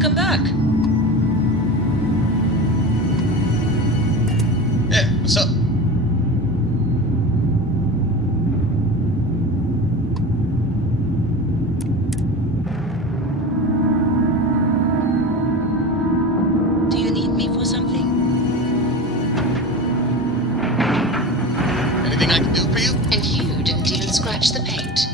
welcome back. Yeah, what's up? Do you need me for something? Anything I can do for you? And you didn't even scratch the paint.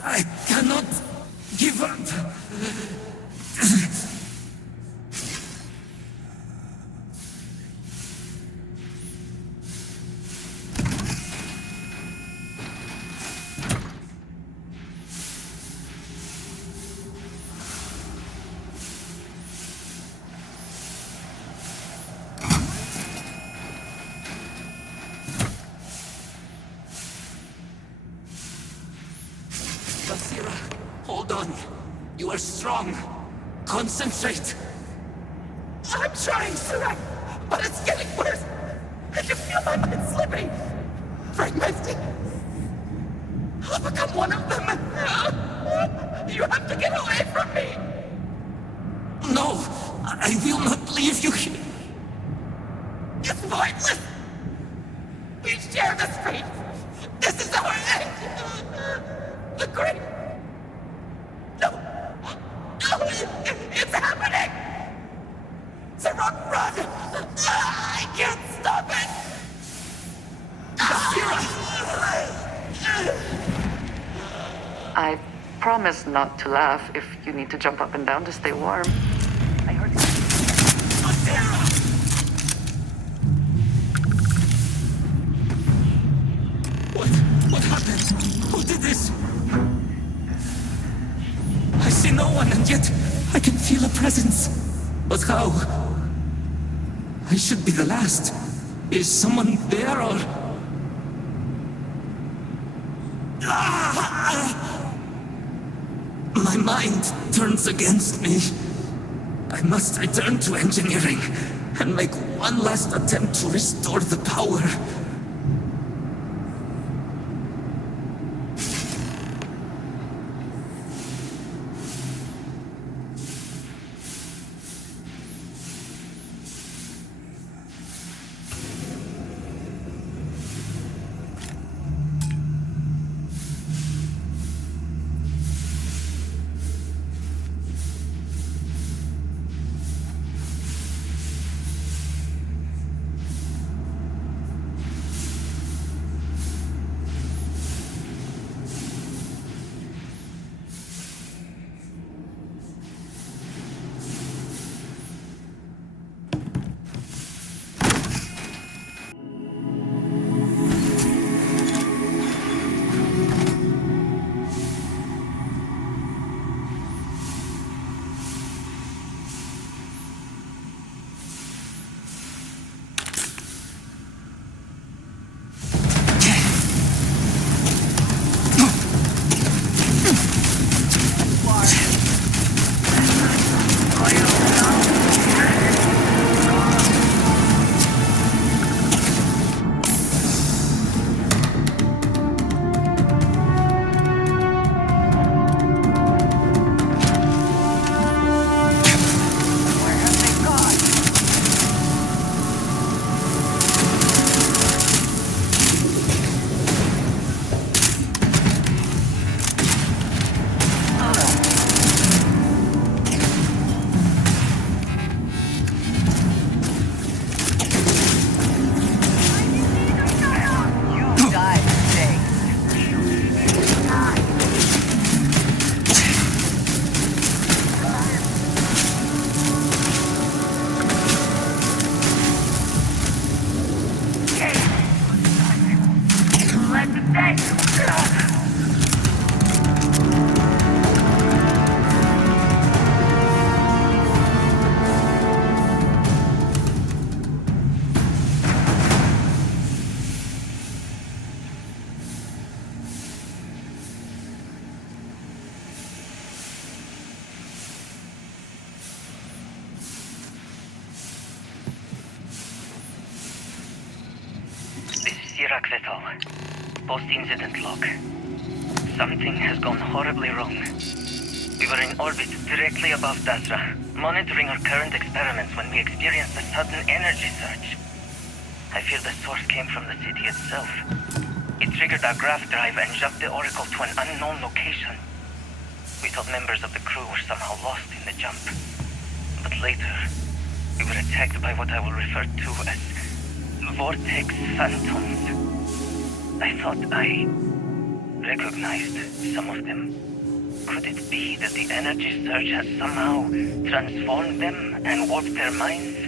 I cannot give up. Basira, hold on. You are strong. Concentrate. I'm trying, Surak, but it's getting worse. I can feel my mind slipping. Fragmented. I'll become one of them. You have to get away from me. No, I will not leave you here. It's pointless. We share this fate. This is our end. The great... No! No! It's happening! Zarok, run! I can't stop it! I promise not to laugh if you need to jump up and down to stay warm. I heard you. What happened? Who did this? I see no one, and yet I can feel a presence. But how? I should be the last. Is someone there, or... My mind turns against me. I must return to engineering and make one last attempt to restore the power. This is Sierra Kvetal. Post-incident log. Something has gone horribly wrong. We were in orbit directly above Dasra, monitoring our current experiments when we experienced a sudden energy surge. I fear the source came from the city itself. It triggered our graph drive and jumped the Oracle to an unknown location. We thought members of the crew were somehow lost in the jump. But later, we were attacked by what I will refer to as Vortex Phantoms. I thought I recognized some of them. Could it be that the energy surge has somehow transformed them and warped their minds?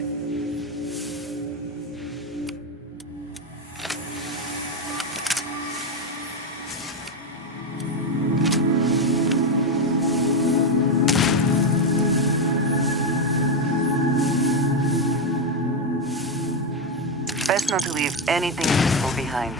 Best not to leave anything useful behind.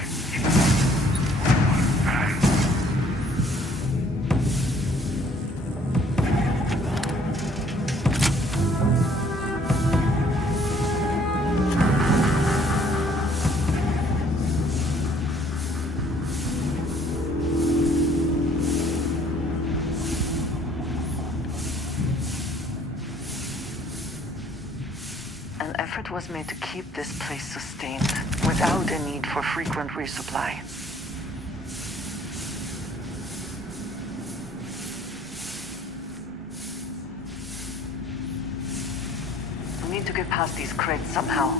An effort was made to keep this place sustained without a need for frequent resupply. We need to get past these crates somehow.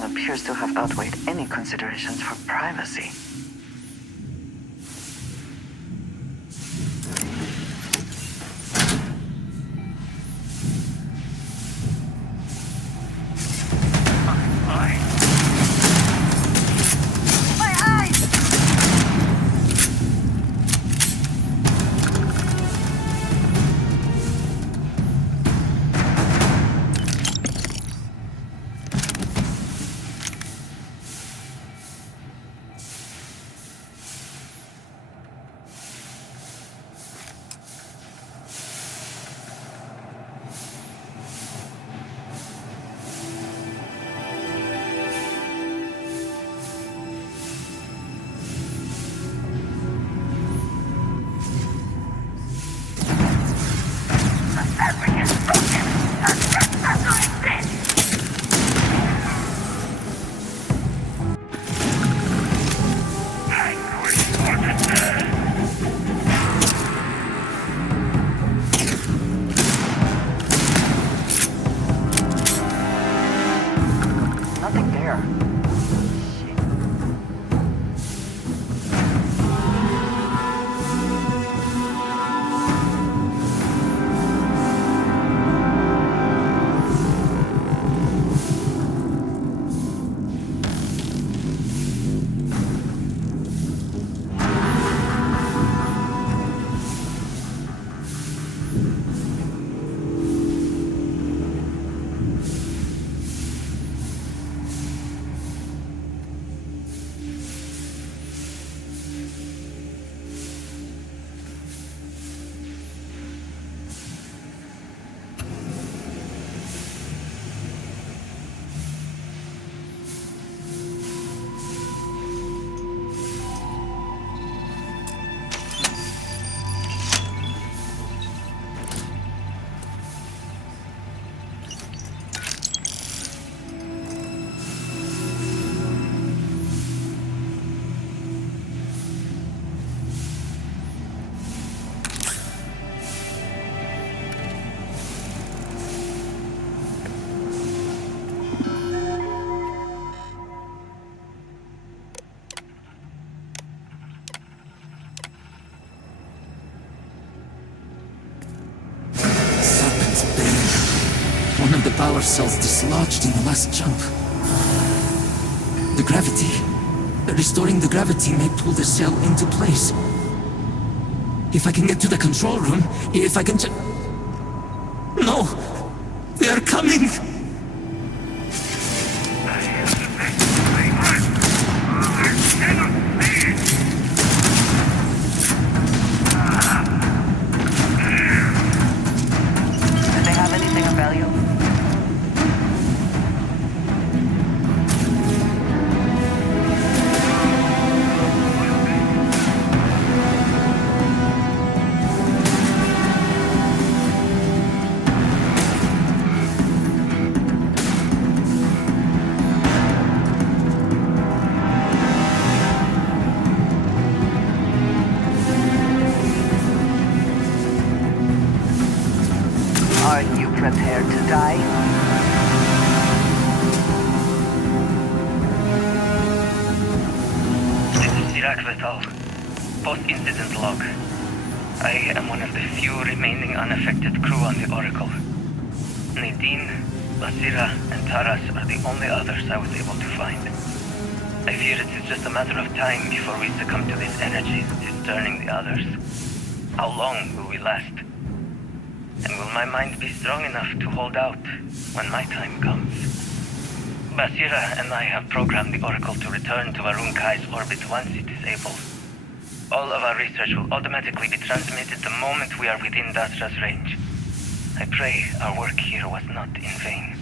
Appears to have outweighed any considerations for privacy. the power cells dislodged in the last jump. The gravity. Restoring the gravity may pull the cell into place. If I can get to the control room, if I can No! They are coming! Do they have anything of value? Are you prepared to die? This is Sirach Vital. Post-incident log. I am one of the few remaining unaffected crew on the Oracle. Nadine, Basira, and Taras are the only others I was able to find. I fear it is just a matter of time before we succumb to this energy that is turning the others. How long will we last? And will my mind be strong enough to hold out when my time comes? Basira and I have programmed the Oracle to return to Varun Kai's orbit once it is able. All of our research will automatically be transmitted the moment we are within Dasra's range. I pray our work here was not in vain.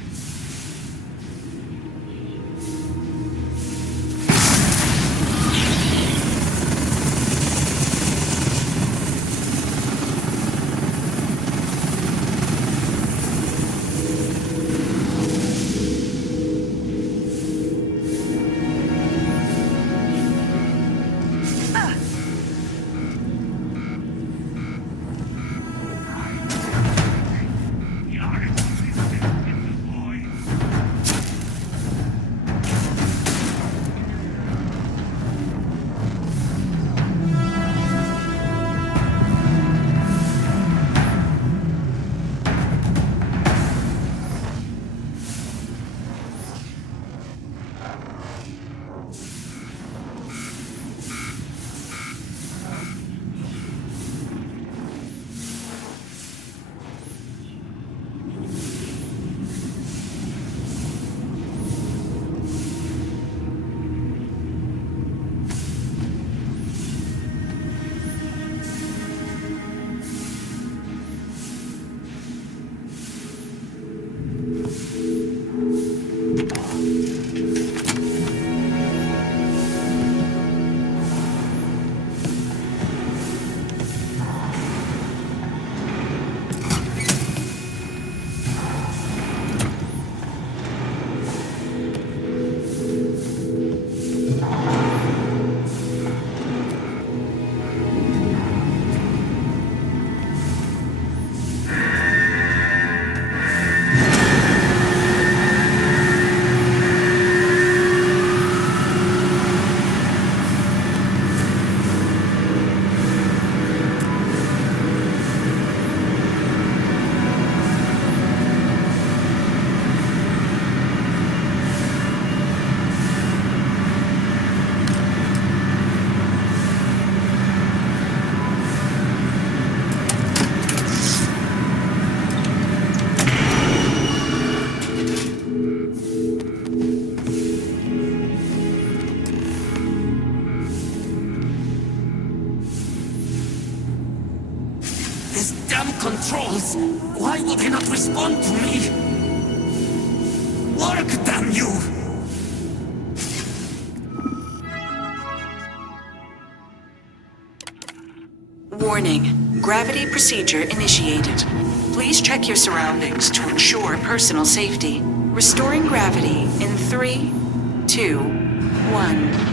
Controls! Why would they not respond to me? Work, damn you! Warning. Gravity procedure initiated. Please check your surroundings to ensure personal safety. Restoring gravity in 3, 2, 1.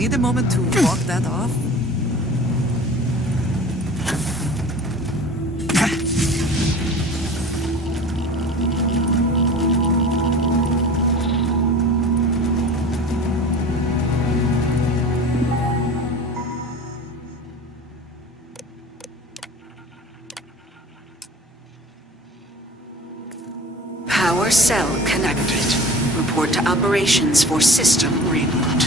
need a moment to walk that off? Power cell connected. Report to operations for system reboot.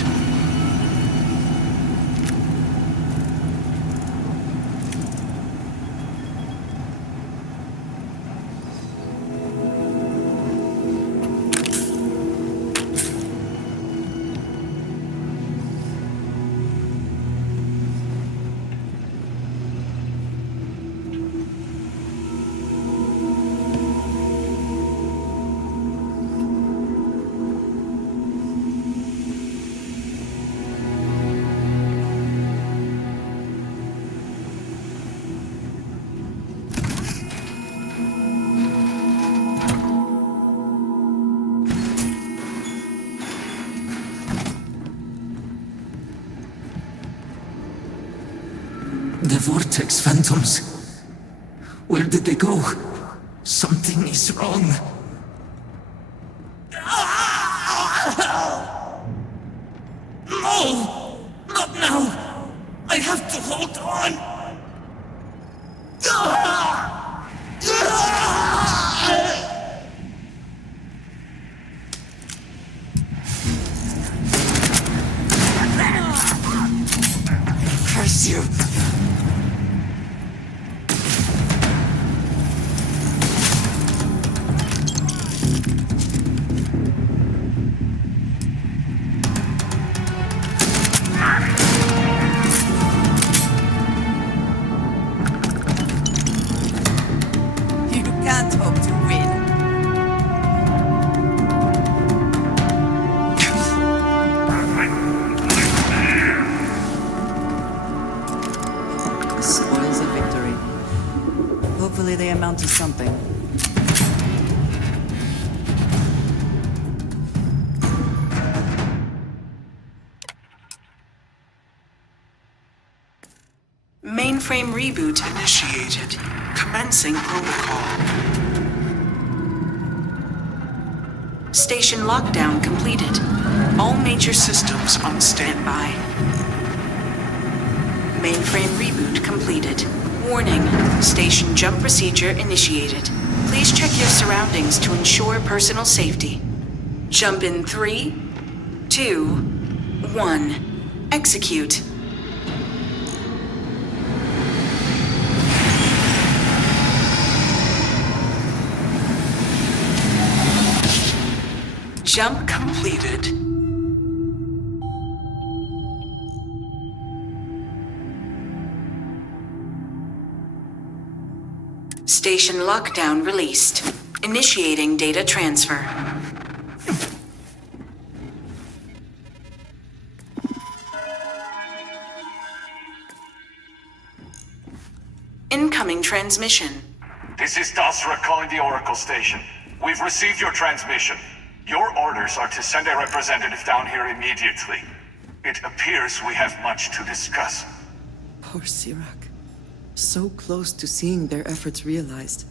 The Vortex Phantoms. Where did they go? Something is wrong. No! Not now! I have to hold on! Curse you! You can't hope to win. Spoils of victory. Hopefully they amount to something. Mainframe reboot initiated. Commencing protocol. Station lockdown completed. All major systems on standby. Mainframe reboot completed. Warning, station jump procedure initiated. Please check your surroundings to ensure personal safety. Jump in 3, 2, 1. Execute. Jump completed. Station lockdown released. Initiating data transfer. Incoming transmission. This is Dasra calling the Oracle Station. We've received your transmission. Your orders are to send a representative down here immediately. It appears we have much to discuss. Poor Sirac. So close to seeing their efforts realized.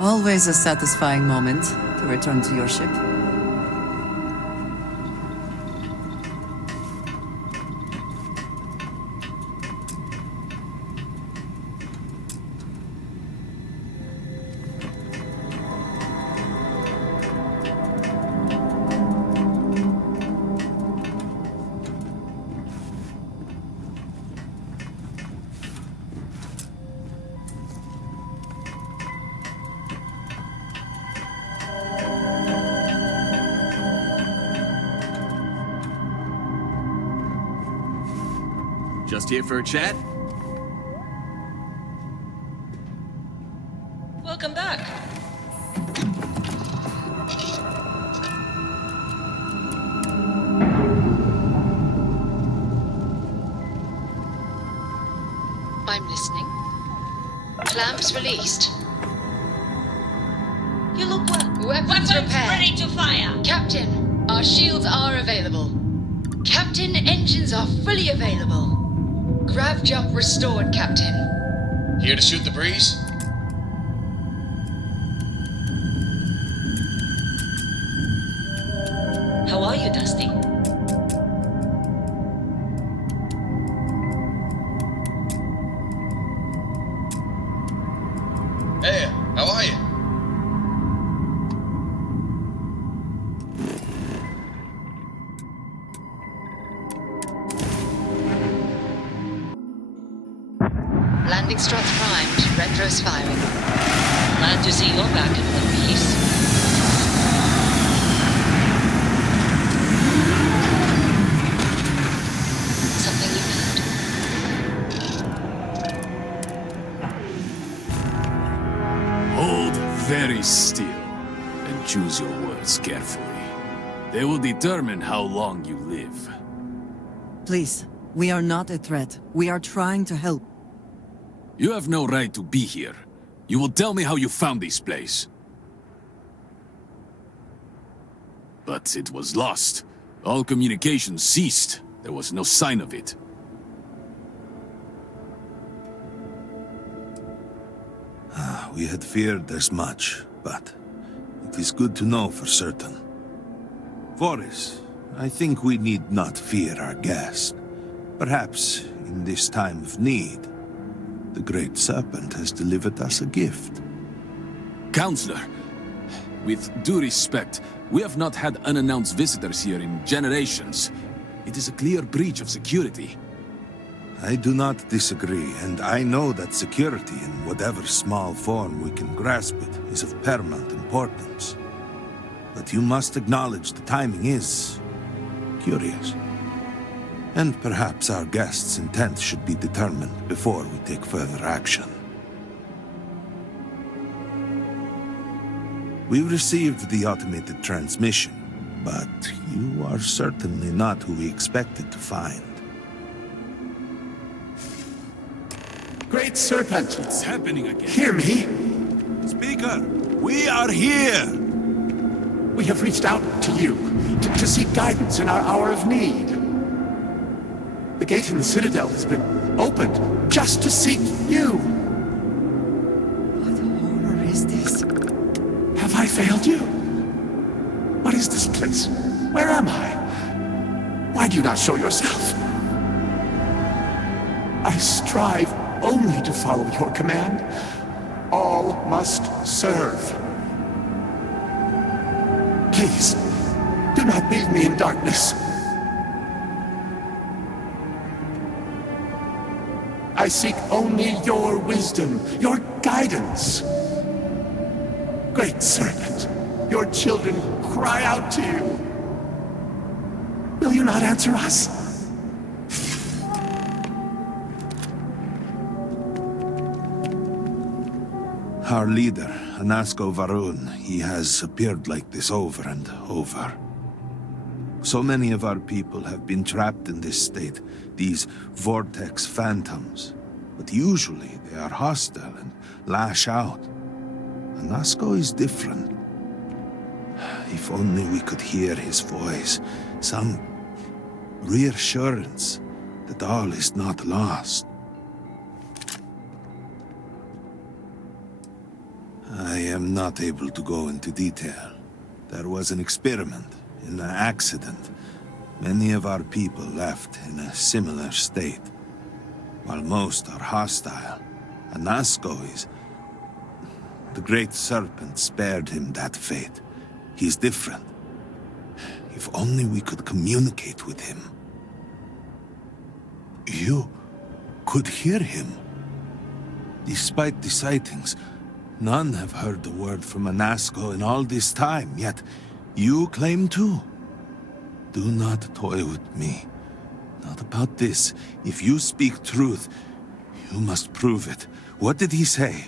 Always a satisfying moment to return to your ship. Just here for a chat? Welcome back. I'm listening. Clamps released. You look well. Weapons repaired. Ready to fire. Captain, our shields are available. Captain, engines are fully available. Grav jump restored, Captain. Here to shoot the breeze? How are you, Dusty? Hey, how are you? Landing struts primed. Retros firing. Glad to see you're back in one piece. Something you need? Hold very still and choose your words carefully. They will determine how long you live. Please, we are not a threat. We are trying to help. You have no right to be here. You will tell me how you found this place. But it was lost. All communication ceased. There was no sign of it. We had feared as much, but it is good to know for certain. Voris, I think we need not fear our guest. Perhaps, in this time of need, the Great Serpent has delivered us a gift. Counselor, with due respect, we have not had unannounced visitors here in generations. It is a clear breach of security. I do not disagree, and I know that security, in whatever small form we can grasp it, is of paramount importance. But you must acknowledge the timing is curious. And perhaps our guest's intent should be determined before we take further action. We received the automated transmission, but you are certainly not who we expected to find. Great Serpent, It's happening again. hear me. Speaker, we are here! We have reached out to you to seek guidance in our hour of need. The gate in the Citadel has been opened just to seek you. What horror is this? Have I failed you? What is this place? Where am I? Why do you not show yourself? I strive only to follow your command. All must serve. Please, do not leave me in darkness. I seek only your wisdom, your guidance. Great Serpent, your children cry out to you. Will you not answer us? Our leader, Anasko Varun, he has appeared like this over and over. So many of our people have been trapped in this state, these vortex phantoms. But usually they are hostile and lash out. Anasko is different. If only we could hear his voice, some reassurance that all is not lost. I am not able to go into detail. There was an experiment, an accident. Many of our people left in a similar state. While most are hostile, Anasco is... The Great Serpent spared him that fate. He's different. If only we could communicate with him. You could hear him. Despite the sightings, none have heard the word from Anasco in all this time, yet you claim to. Do not toy with me. Not about this. If you speak truth, you must prove it. What did he say?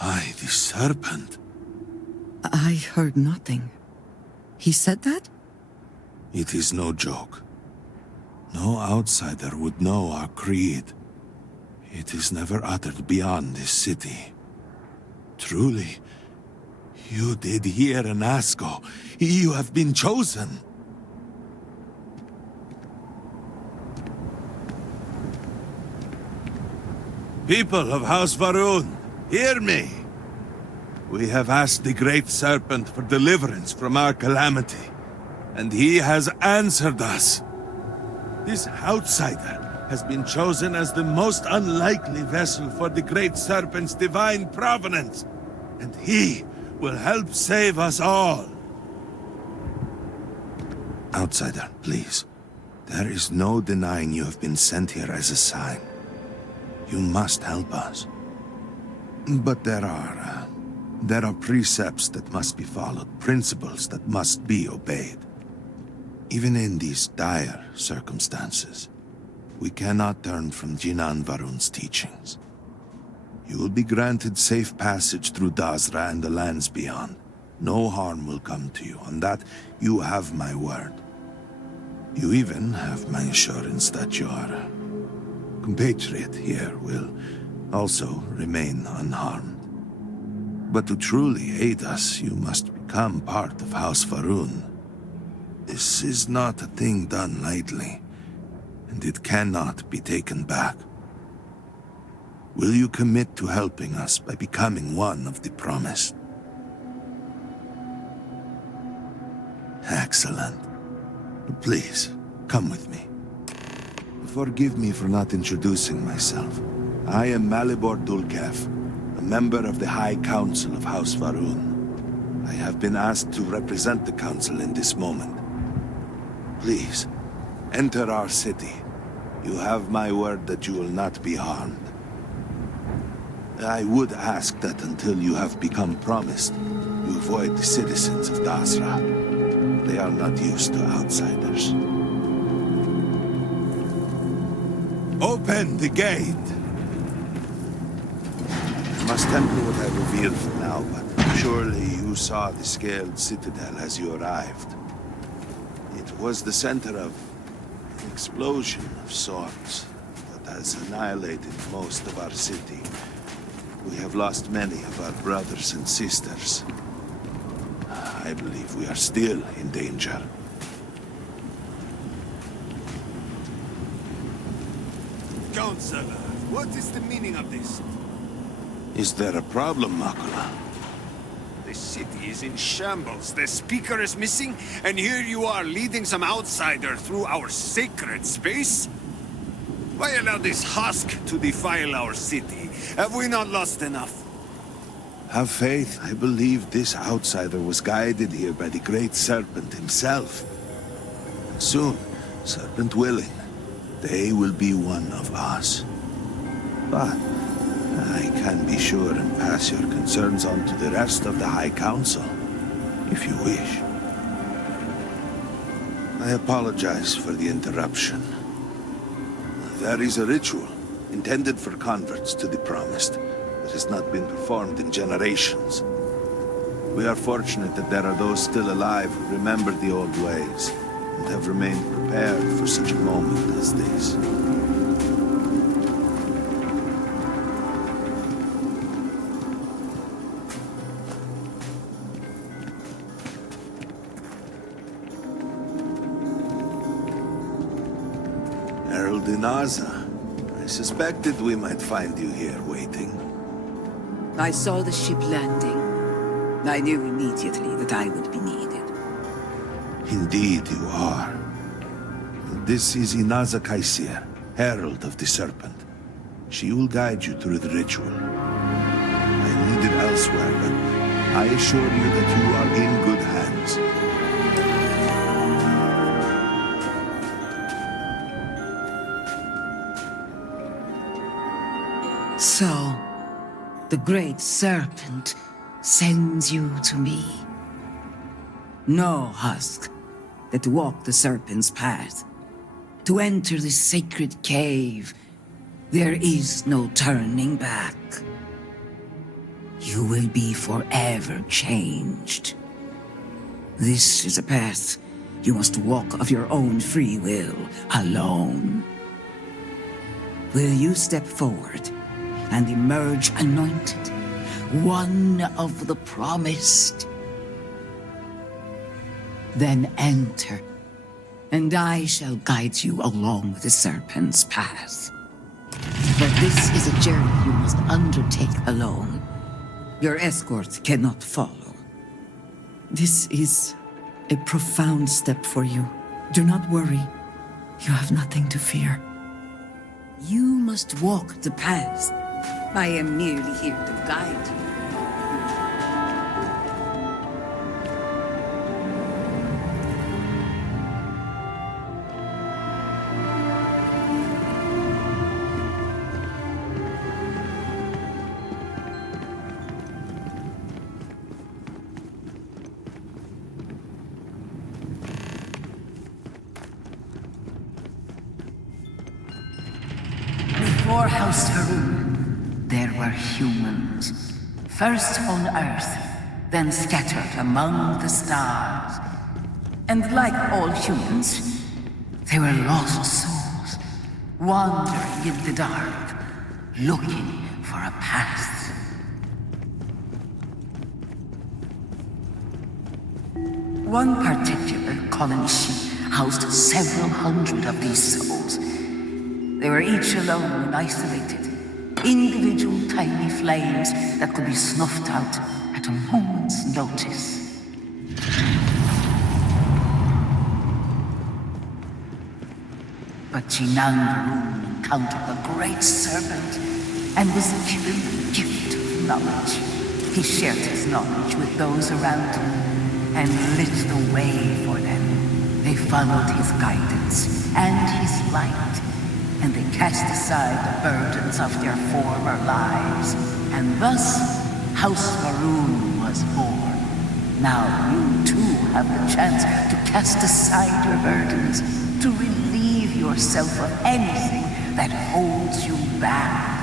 By the serpent. I heard nothing. He said that? It is no joke. No outsider would know our creed. It is never uttered beyond this city. Truly, you did hear Anasco. You have been chosen. People of House Varun, hear me. We have asked the Great Serpent for deliverance from our calamity, and he has answered us. This outsider has been chosen as the most unlikely vessel for the Great Serpent's divine providence, and he will help save us all. Outsider, please. There is no denying you have been sent here as a sign. You must help us. But there are precepts that must be followed, principles that must be obeyed. Even in these dire circumstances, we cannot turn from Jinan Varun's teachings. You will be granted safe passage through Dazra and the lands beyond. No harm will come to you. On that, you have my word. You even have my assurance that your compatriot here will also remain unharmed. But to truly aid us, you must become part of House Varun. This is not a thing done lightly, and it cannot be taken back. Will you commit to helping us by becoming one of the promised? Excellent. Please, come with me. Forgive me for not introducing myself. I am Malibor Dulkev, a member of the High Council of House Varun. I have been asked to represent the Council in this moment. Please, enter our city. You have my word that you will not be harmed. I would ask that until you have become promised, you avoid the citizens of Dazra. They are not used to outsiders. Open the gate! I must temper what I revealed for now, but surely you saw the scaled citadel as you arrived. It was the center of an explosion of sorts that has annihilated most of our city. We have lost many of our brothers and sisters. I believe we are still in danger. Counselor, what is the meaning of this? Is there a problem, Makula? The city is in shambles. The speaker is missing, and here you are leading some outsider through our sacred space? Why allow this husk to defile our city? Have we not lost enough? Have faith. I believe this outsider was guided here by the Great Serpent himself. Soon, Serpent willing, they will be one of us. But I can be sure and pass your concerns on to the rest of the High Council, if you wish. I apologize for the interruption. There is a ritual intended for converts to the Promised that has not been performed in generations. We are fortunate that there are those still alive who remember the old ways and have remained prepared for such a moment as this. Inaza. I suspected we might find you here waiting. I saw the ship landing. I knew immediately that I would be needed. Indeed you are. This is Inaza Kaisir, Herald of the Serpent. She will guide you through the ritual. I need it elsewhere, but I assure you that you are in good hands. So, the Great Serpent sends you to me. Know, Husk, that to walk the Serpent's path, to enter this sacred cave, there is no turning back. You will be forever changed. This is a path you must walk of your own free will, alone. Will you step forward and emerge anointed, one of the promised? Then enter, and I shall guide you along the Serpent's path. But this is a journey you must undertake alone. Your escort cannot follow. This is a profound step for you. Do not worry. You have nothing to fear. You must walk the path. I am merely here to guide you. Before House Farouk, there were humans. First on Earth, then scattered among the stars. And like all humans, they were lost souls, wandering in the dark, looking for a path. One particular colony ship housed several hundred of these souls. They were each alone and isolated, individual tiny flames that could be snuffed out at a moment's notice. But Jinan Varun encountered the Great Serpent and was given the gift of knowledge. He shared his knowledge with those around him and lit the way for them. They followed his guidance and his light, and they cast aside the burdens of their former lives. And thus, House Farouk was born. Now you too have the chance to cast aside your burdens, to relieve yourself of anything that holds you back.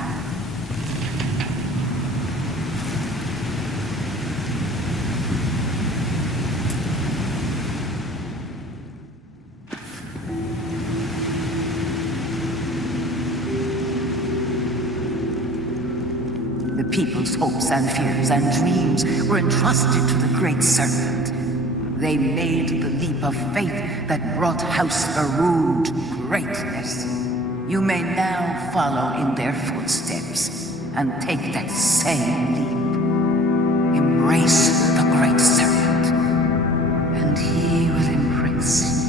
The people's hopes and fears and dreams were entrusted to the Great Serpent. They made the leap of faith that brought House Farouk to greatness. You may now follow in their footsteps and take that same leap. Embrace the Great Serpent, and he will embrace you.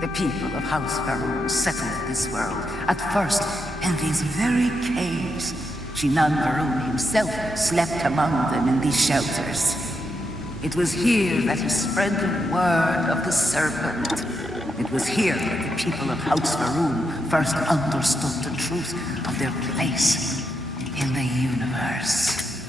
The people of House Farouk settled this world, at first in these very caves. Jinan Varun himself slept among them in these shelters. It was here that he spread the word of the serpent. It was here that the people of House Farouk first understood the truth of their place in the universe.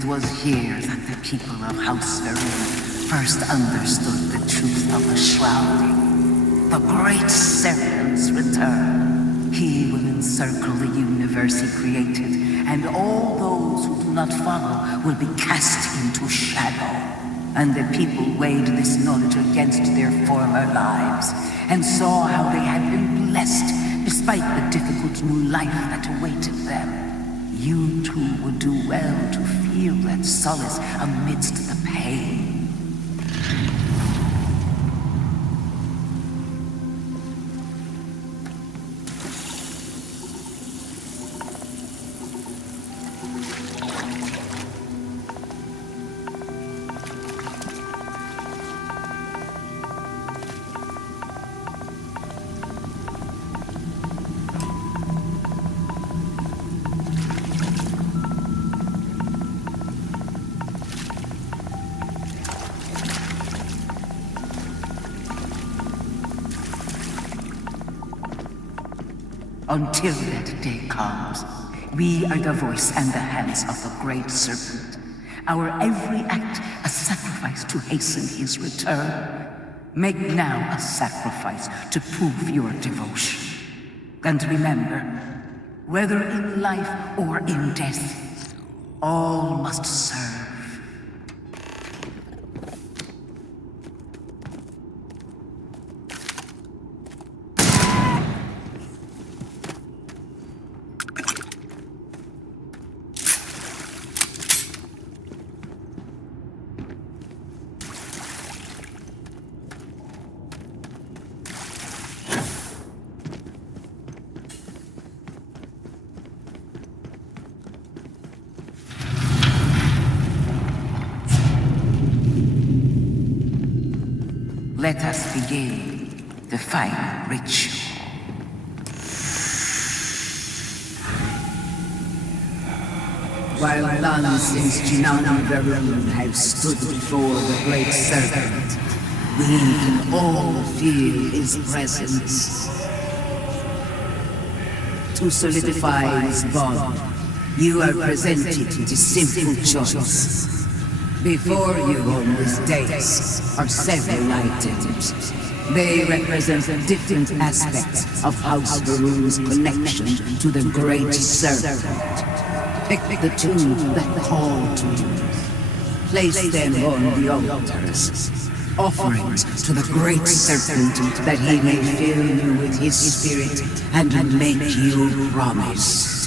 it was here that the people of House Verona first understood the truth of the shrouding. The Great Serpent's return. He will encircle the universe he created, and all those who do not follow will be cast into shadow. And the people weighed this knowledge against their former lives, and saw how they had been blessed despite the difficult new life that awaited them. You too would do well to feel that solace amidst the pain. Until that day comes, we are the voice and the hands of the Great Serpent. Our every act a sacrifice to hasten his return. Make now a sacrifice to prove your devotion. And remember, whether in life or in death, all must serve. Let us begin the final ritual. While none since Jinana Verun have stood before the Great Serpent, we can all feel his presence. To solidify this bond, you are presented with a simple choice. Before you on this dais are several items. They represent different aspects of House Verun's connection to the Great Serpent. Pick the two that call to you. Place them on the altars. Offerings to the Great Serpent that he may fill you with his spirit and make you promise.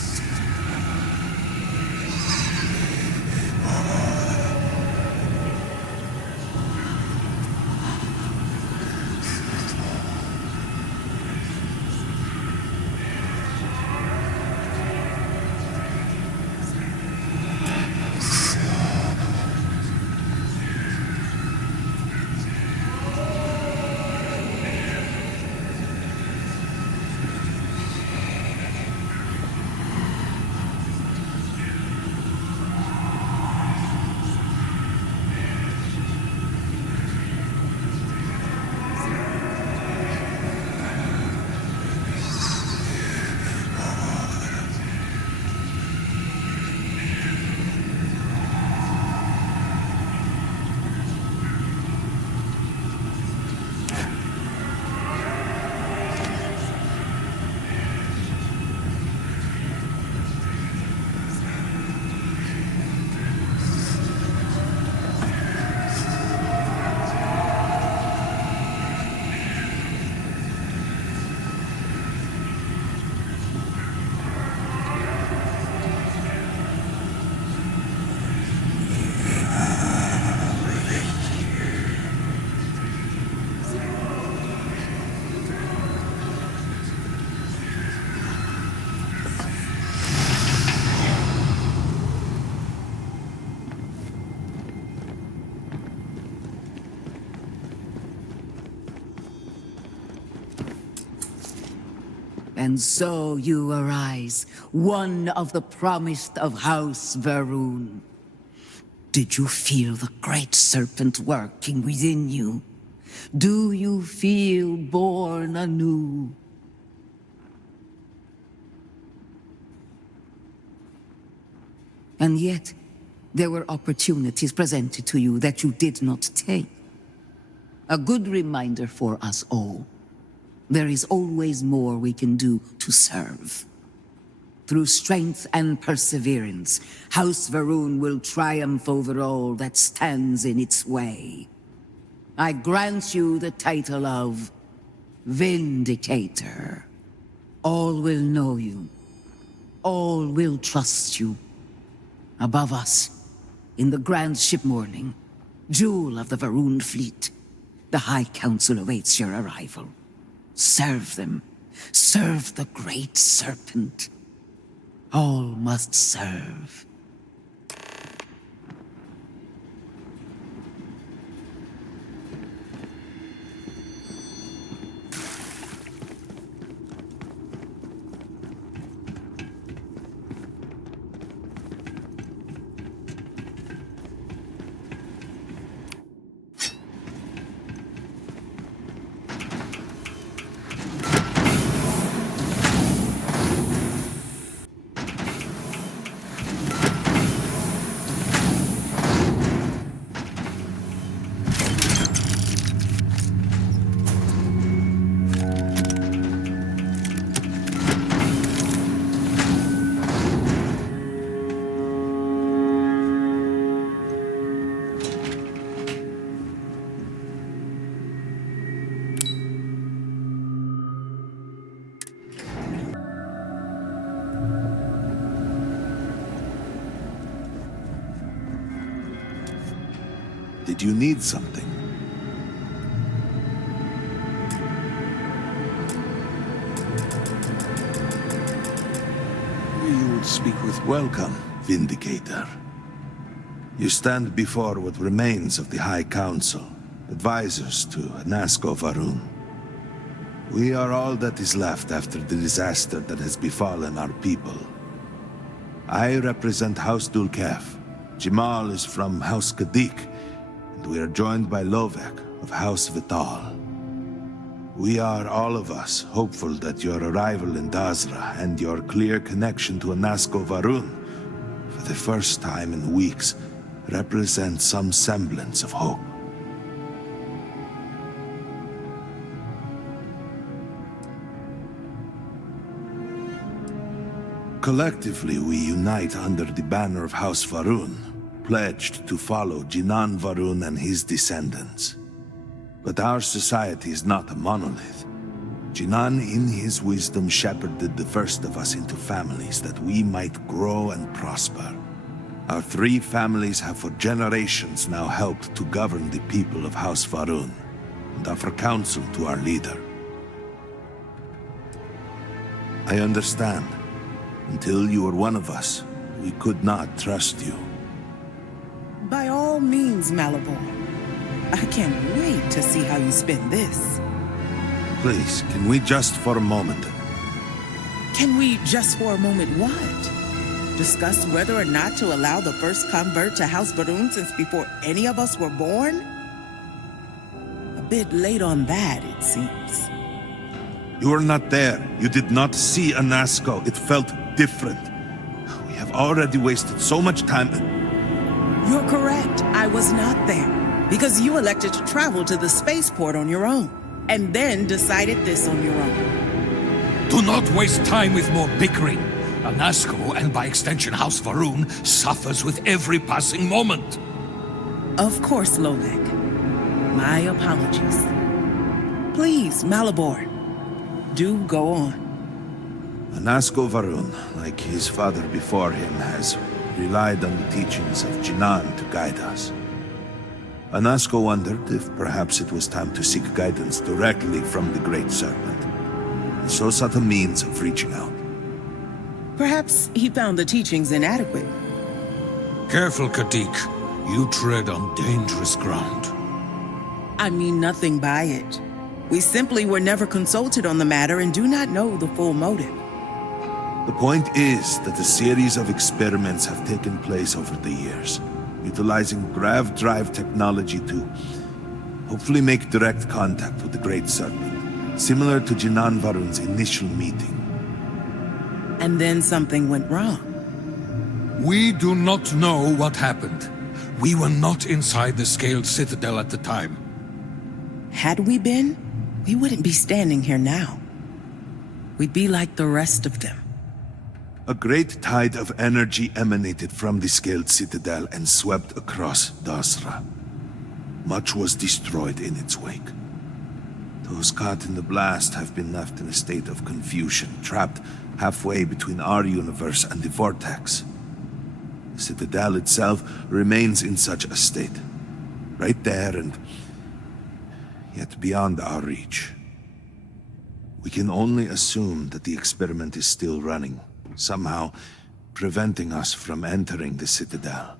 And so you arise, one of the promised of House Verun. Did you feel the Great Serpent working within you? Do you feel born anew? And yet, There were opportunities presented to you that you did not take. A good reminder for us all. There is always more we can do to serve. Through strength and perseverance, House Va'ruun will triumph over all that stands in its way. I grant you the title of Vindicator. All will know you. All will trust you. Above us, in the Grand Ship Morning, jewel of the Va'ruun fleet, the High Council awaits your arrival. Serve them. Serve the Great Serpent. All must serve. Did you need something? You would speak with welcome, Vindicator. You stand before what remains of the High Council, advisors to Anasco Va'ruun. We are all that is left after the disaster that has befallen our people. I represent House Dulkef. Jamal is from House Kadik, and we are joined by Lovek of House Vital. We are, all of us, hopeful that your arrival in Dazra and your clear connection to Anasco Va'ruun, for the first time in weeks, represent some semblance of hope. Collectively, we unite under the banner of House Va'ruun, pledged to follow Jinan Va'ruun and his descendants. But our society is not a monolith. Jinan, in his wisdom, shepherded the first of us into families that we might grow and prosper. Our 3 families have for generations now helped to govern the people of House Va'ruun, and offer counsel to our leader. I understand. Until you were one of us, we could not trust you. By all means, Malabor. I can't wait to see how you spin this. Please, can we just for a moment... Can we just for a moment what? Discuss whether or not to allow the first convert to House Va'ruun since before any of us were born? A bit late on that, it seems. You were not there. You did not see Anasco. It felt different. We have already wasted so much time. You're correct. I was not there. Because you elected to travel to the spaceport on your own. And then decided this on your own. Do not waste time with more bickering. Anasco, and by extension House Va'ruun, suffers with every passing moment. Of course, Lovek. My apologies. Please, Malabor. Do go on. Anasco Va'ruun, like his father before him, has relied on the teachings of Jinan to guide us. Anasco wondered if perhaps it was time to seek guidance directly from the Great Serpent, and so sought a means of reaching out. Perhaps he found the teachings inadequate. Careful, Kadik. You tread on dangerous ground. I mean nothing by it. We simply were never consulted on the matter and do not know the full motive. The point is that a series of experiments have taken place over the years, utilizing grav drive technology to hopefully make direct contact with the Great Serpent, similar to Jinan Va'ruun's initial meeting. And then something went wrong. We do not know what happened. We were not inside the Scaled Citadel at the time. Had we been, we wouldn't be standing here now. We'd be like the rest of them. A great tide of energy emanated from the Scaled Citadel and swept across Dasra. Much was destroyed in its wake. Those caught in the blast have been left in a state of confusion, trapped halfway between our universe and the Vortex. The Citadel itself remains in such a state. Right there and yet beyond our reach. We can only assume that the experiment is still running, somehow preventing us from entering the Citadel.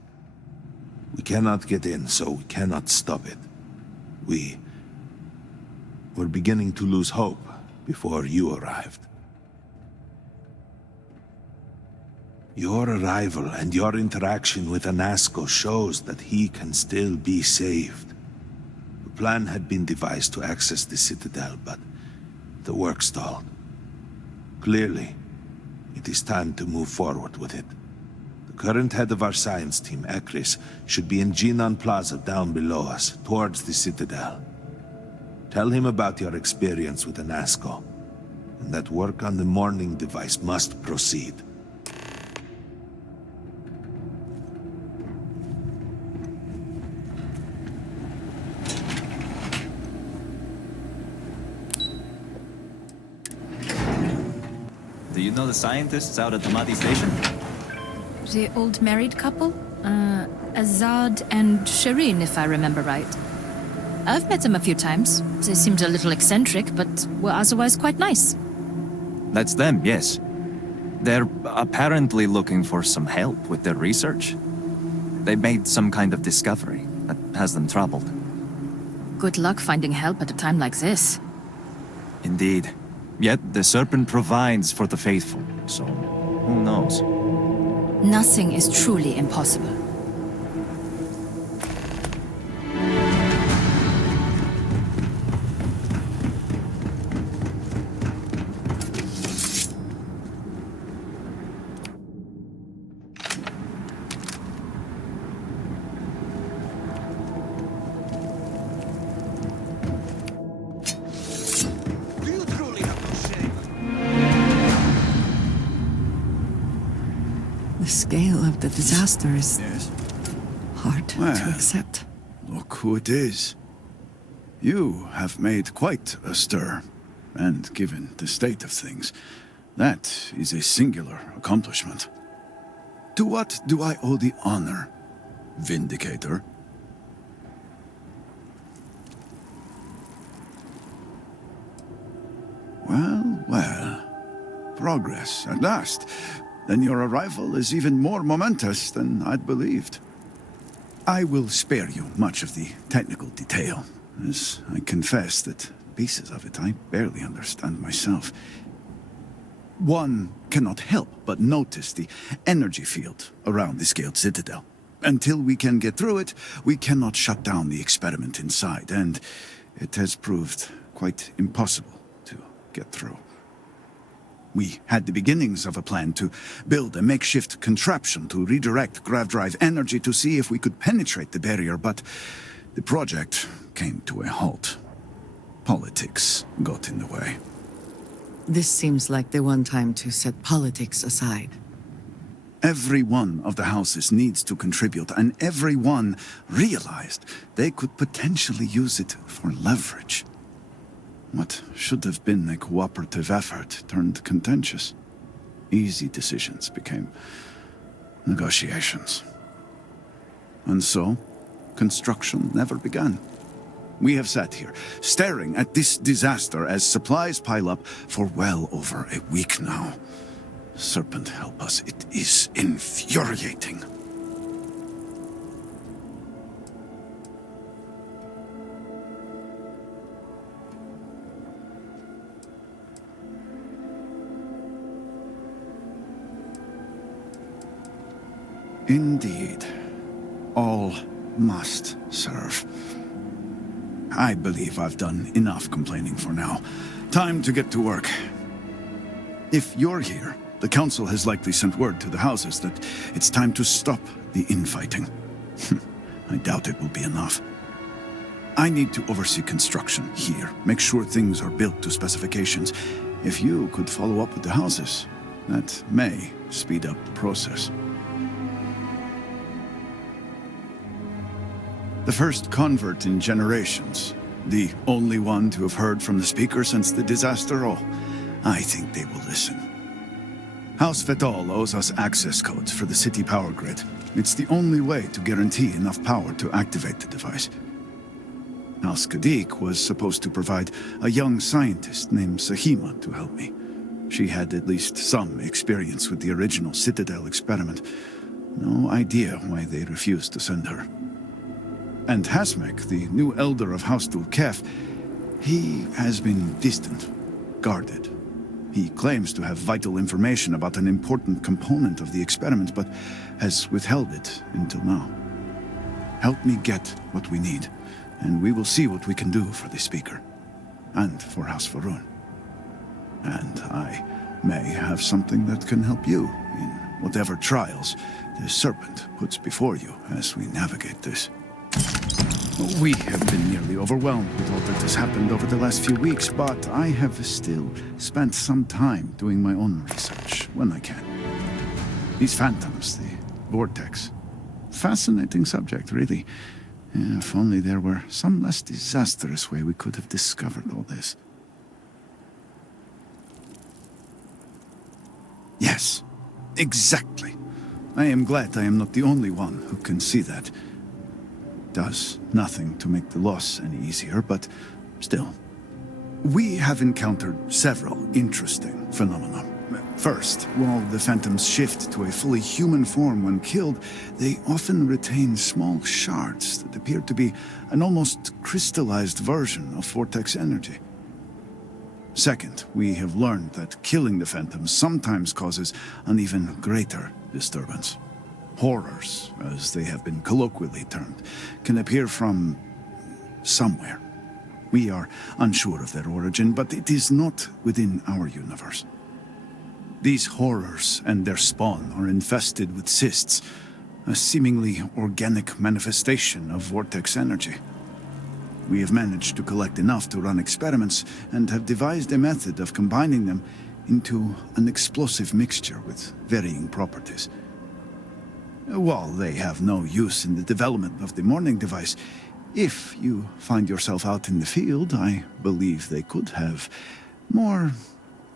We cannot get in, so we cannot stop it. We're beginning to lose hope before you arrived. Your arrival and your interaction with Anasco shows that he can still be saved. The plan had been devised to access the Citadel, but the work stalled. Clearly, it is time to move forward with it. The current head of our science team, Ekris, should be in Jinan Plaza down below us, towards the Citadel. Tell him about your experience with Anasco, and that work on the morning device must proceed. Do you know the scientists out at the Madi station? The old married couple? Azad and Shireen, if I remember right. I've met them a few times. They seemed a little eccentric, but were otherwise quite nice. That's them, yes. They're apparently looking for some help with their research. They made some kind of discovery that has them troubled. Good luck finding help at a time like this. Indeed. Yet the Serpent provides for the faithful, so who knows? Nothing is truly impossible. The scale of the disaster is hard to accept. Look who it is. You have made quite a stir, and given the state of things, that is a singular accomplishment. To what do I owe the honor, Vindicator? Well, well. Progress, at last. Then your arrival is even more momentous than I'd believed. I will spare you much of the technical detail, as I confess that pieces of it I barely understand myself. One cannot help but notice the energy field around the Scaled Citadel. Until we can get through it, we cannot shut down the experiment inside, and it has proved quite impossible to get through. We had the beginnings of a plan to build a makeshift contraption to redirect grav drive energy to see if we could penetrate the barrier, but the project came to a halt. Politics got in the way. This seems like the one time to set politics aside. Every one of the houses needs to contribute, and every one realized they could potentially use it for leverage. What should have been a cooperative effort turned contentious. Easy decisions became negotiations. And so, construction never began. We have sat here, staring at this disaster as supplies pile up for well over a week now. Serpent help us, it is infuriating. Indeed. All must serve. I believe I've done enough complaining for now. Time to get to work. If you're here, The Council has likely sent word to the houses that it's time to stop the infighting. I doubt it will be enough. I need to oversee construction here, make sure things are built to specifications. If you could follow up with the houses, that may speed up the process. The first convert in generations. The only one to have heard from the Speaker since the disaster. Oh, I think they will listen. House Vedal owes us access codes for the city power grid. It's the only way to guarantee enough power to activate the device. House Kadik was supposed to provide a young scientist named Sahima to help me. She had at least some experience with the original Citadel experiment. No idea why they refused to send her. And Hasmek, the new elder of House Dulkef, he has been distant, guarded. He claims to have vital information about an important component of the experiment, but has withheld it until now. Help me get what we need, and we will see what we can do for the Speaker, and for House Varun. And I may have something that can help you in whatever trials the Serpent puts before you as we navigate this. We have been nearly overwhelmed with all that has happened over the last few weeks, but I have still spent some time doing my own research when I can. These phantoms, the vortex. Fascinating subject, really. If only there were some less disastrous way we could have discovered all this. Yes, exactly. I am glad I am not the only one who can see that. Does nothing to make the loss any easier, but still. We have encountered several interesting phenomena. First, while the phantoms shift to a fully human form when killed, they often retain small shards that appear to be an almost crystallized version of vortex energy. Second, we have learned that killing the phantoms sometimes causes an even greater disturbance. Horrors, as they have been colloquially termed, can appear from somewhere. We are unsure of their origin, but it is not within our universe. These horrors and their spawn are infested with cysts, a seemingly organic manifestation of vortex energy. We have managed to collect enough to run experiments and have devised a method of combining them into an explosive mixture with varying properties. While they have no use in the development of the morning device, if you find yourself out in the field, I believe they could have more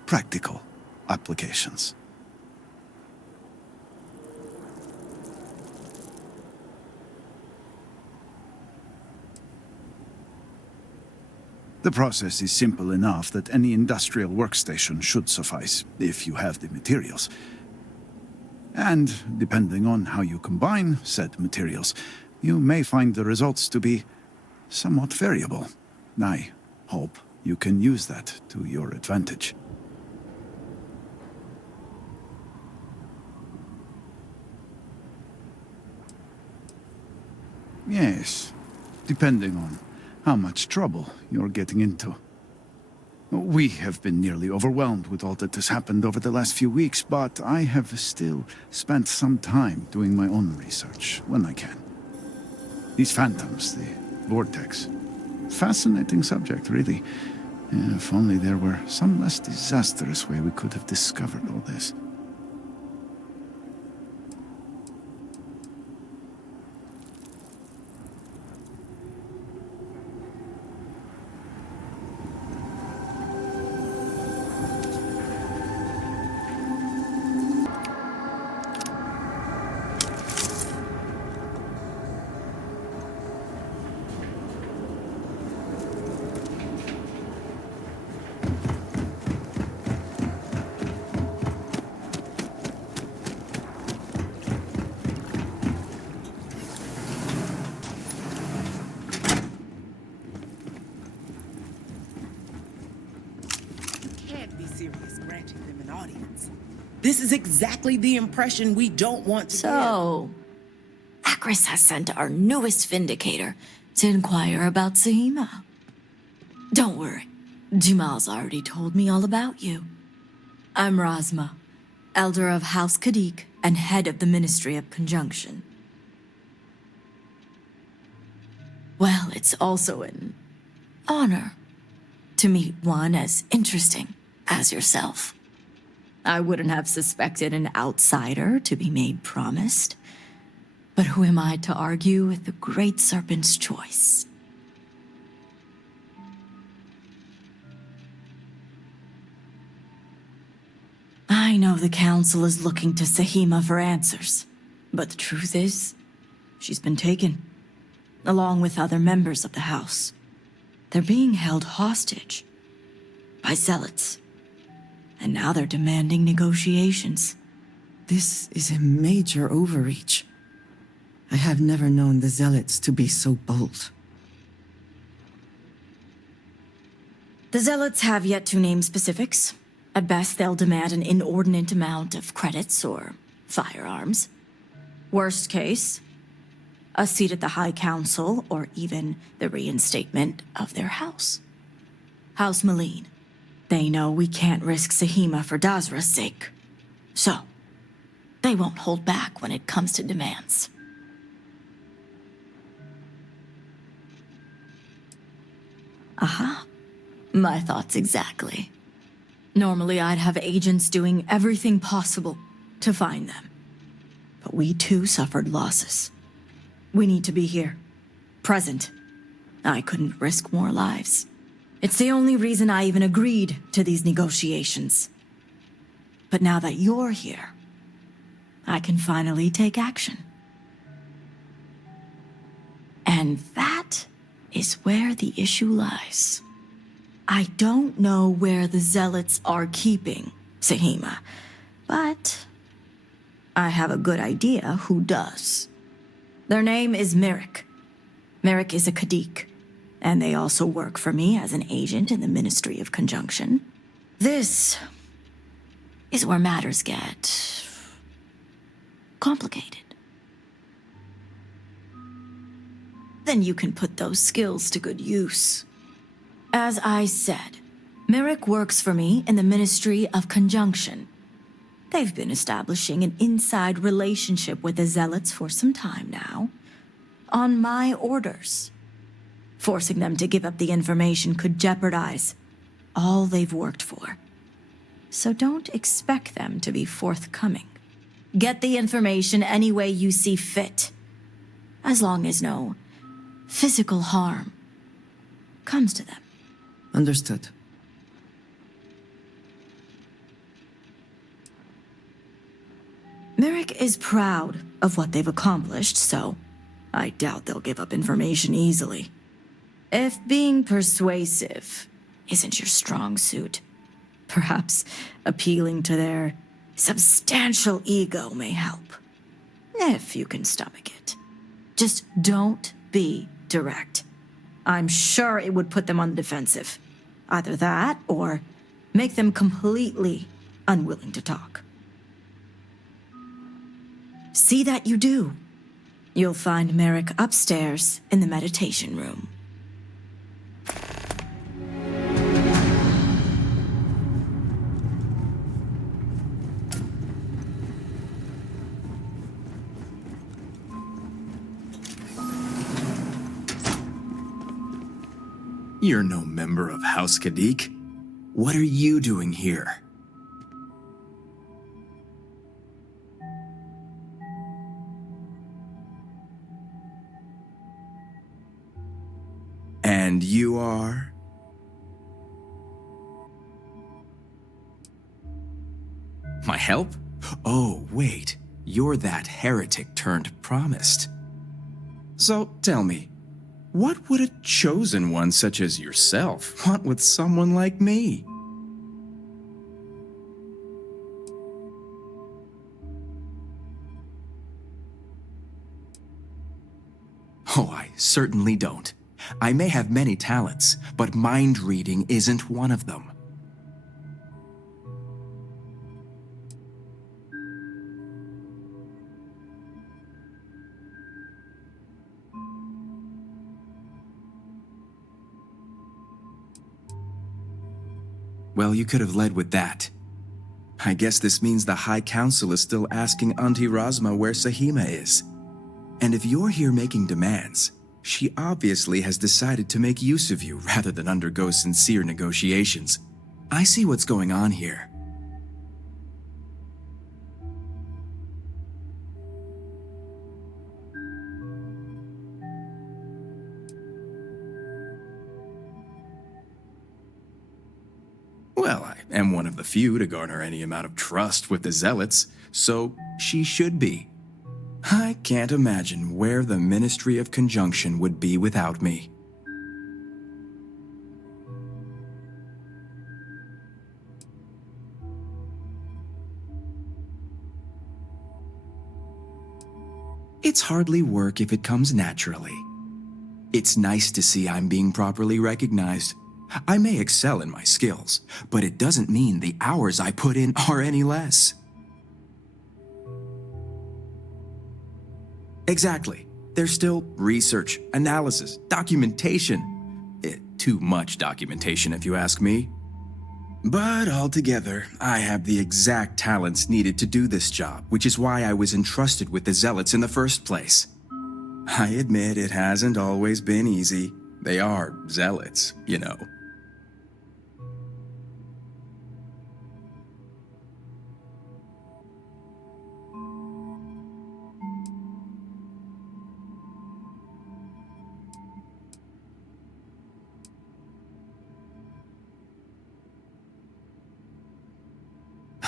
practical applications. The process is simple enough that any industrial workstation should suffice, if you have the materials. And, depending on how you combine said materials, you may find the results to be somewhat variable. I hope you can use that to your advantage. Yes, depending on how much trouble you're getting into. We have been nearly overwhelmed with all that has happened over the last few weeks, but I have still spent some time doing my own research when I can. These phantoms, the vortex. Fascinating subject, really. If only there were some less disastrous way we could have discovered all this. This is exactly the impression we don't want to So, Akris has sent our newest Vindicator to inquire about Sahima. Don't worry, Jamal's already told me all about you. I'm Razma, Elder of House Kadik and head of the Ministry of Conjunction. Well, it's also an honor to meet one as interesting as yourself. I wouldn't have suspected an outsider to be made promised, but who am I to argue with the Great Serpent's choice? I know the Council is looking to Sahima for answers, but the truth is, she's been taken, along with other members of the House. They're being held hostage by zealots, and now they're demanding negotiations. This is a major overreach. I have never known the zealots to be so bold. The zealots have yet to name specifics. At best, they'll demand an inordinate amount of credits or firearms. Worst case, a seat at the High Council or even the reinstatement of their house. House Malene. They know we can't risk Sahima for Dazra's sake. So, they won't hold back when it comes to demands. Aha. My thoughts exactly. Normally, I'd have agents doing everything possible to find them. But we too suffered losses. We need to be here. Present. I couldn't risk more lives. It's the only reason I even agreed to these negotiations. But now that you're here, I can finally take action. And that is where the issue lies. I don't know where the zealots are keeping Sahima, but I have a good idea who does. Their name is Merrick. Merrick is a Kadik, and they also work for me as an agent in the Ministry of Conjunction. This is where matters get complicated. Then you can put those skills to good use. As I said, Merrick works for me in the Ministry of Conjunction. They've been establishing an inside relationship with the Zealots for some time now, on my orders. Forcing them to give up the information could jeopardize all they've worked for. So don't expect them to be forthcoming. Get the information any way you see fit, as long as no physical harm comes to them. Understood. Merrick is proud of what they've accomplished, so I doubt they'll give up information easily. If being persuasive isn't your strong suit, perhaps appealing to their substantial ego may help. If you can stomach it. Just don't be direct. I'm sure it would put them on the defensive. Either that, or make them completely unwilling to talk. See that you do. You'll find Merrick upstairs in the meditation room. You're no member of House Kadik. What are you doing here? And you are? My help? Oh, wait. You're that heretic turned promised. So, tell me, what would a chosen one such as yourself want with someone like me? Oh, I certainly don't. I may have many talents, but mind reading isn't one of them. Well, you could have led with that. I guess this means the High Council is still asking Auntie Rosma where Sahima is. And if you're here making demands, she obviously has decided to make use of you rather than undergo sincere negotiations. I see what's going on here. Well, I am one of the few to garner any amount of trust with the Zealots, so she should be. I can't imagine where the Ministry of Conjunction would be without me. It's hardly work if it comes naturally. It's nice to see I'm being properly recognized. I may excel in my skills, but it doesn't mean the hours I put in are any less. Exactly. There's still research, analysis, documentation. Too much documentation, if you ask me. But altogether, I have the exact talents needed to do this job, which is why I was entrusted with the Zealots in the first place. I admit it hasn't always been easy. They are Zealots, you know.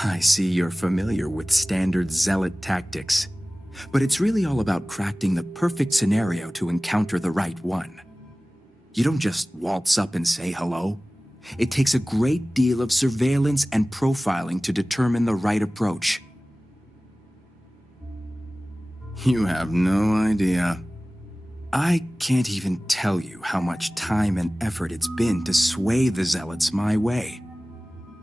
I see you're familiar with standard Zealot tactics, but it's really all about crafting the perfect scenario to encounter the right one. You don't just waltz up and say hello. It takes a great deal of surveillance and profiling to determine the right approach. You have no idea. I can't even tell you how much time and effort it's been to sway the Zealots my way.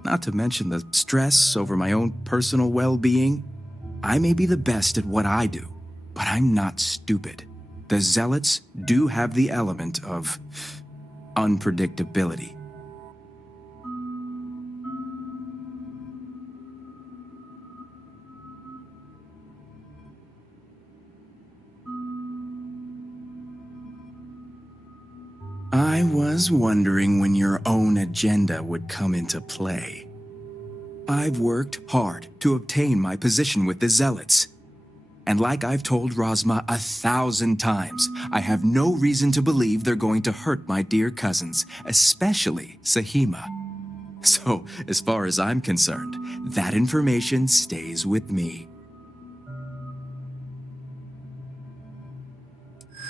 Not to mention the stress over my own personal well-being. I may be the best at what I do, but I'm not stupid. The Zealots do have the element of unpredictability. I was wondering when your own agenda would come into play. I've worked hard to obtain my position with the Zealots. And like I've told Rosma 1,000 times, I have no reason to believe they're going to hurt my dear cousins, especially Sahima. So, as far as I'm concerned, that information stays with me.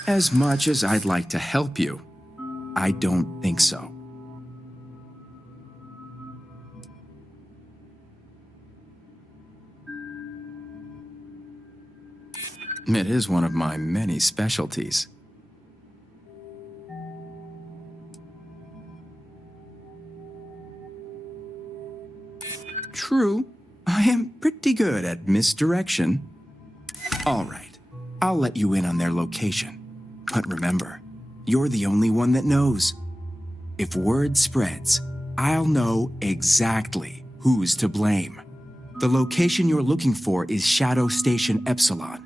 As much as I'd like to help you, I don't think so. It is one of my many specialties. True, I am pretty good at misdirection. All right, I'll let you in on their location. But remember, you're the only one that knows. If word spreads, I'll know exactly who's to blame. The location you're looking for is Shadow Station Epsilon.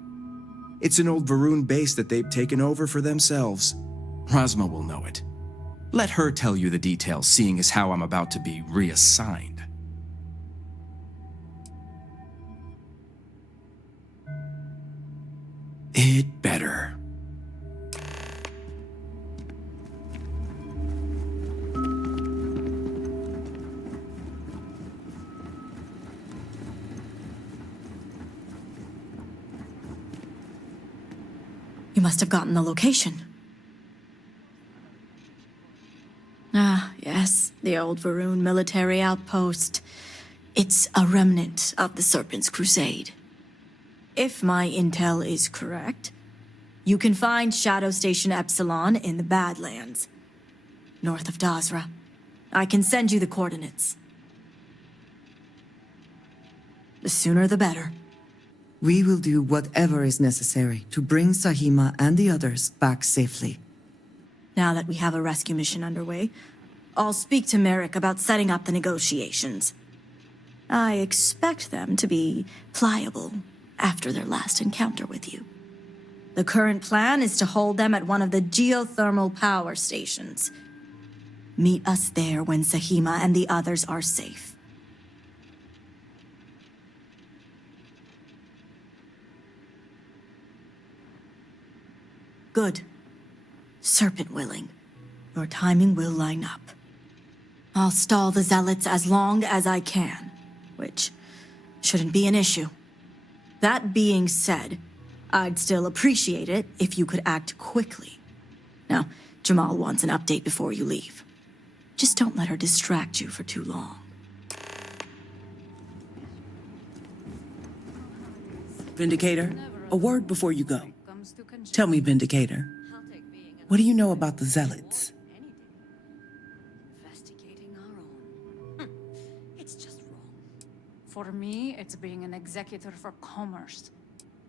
It's an old Varun base that they've taken over for themselves. Rosma will know it. Let her tell you the details, seeing as how I'm about to be reassigned. It better. You must have gotten the location. Ah, yes, the old Varun military outpost. It's a remnant of the Serpent's Crusade. If my intel is correct, you can find Shadow Station Epsilon in the Badlands, north of Dazra. I can send you the coordinates. The sooner the better. We will do whatever is necessary to bring Sahima and the others back safely. Now that we have a rescue mission underway, I'll speak to Merrick about setting up the negotiations. I expect them to be pliable after their last encounter with you. The current plan is to hold them at one of the geothermal power stations. Meet us there when Sahima and the others are safe. Good. Serpent willing. Your timing will line up. I'll stall the Zealots as long as I can, which shouldn't be an issue. That being said, I'd still appreciate it if you could act quickly. Now, Jamal wants an update before you leave. Just don't let her distract you for too long. Vindicator, a word before you go. Tell me, Vindicator, what do you know about the Zealots? It's just wrong. For me, it's being an executor for commerce.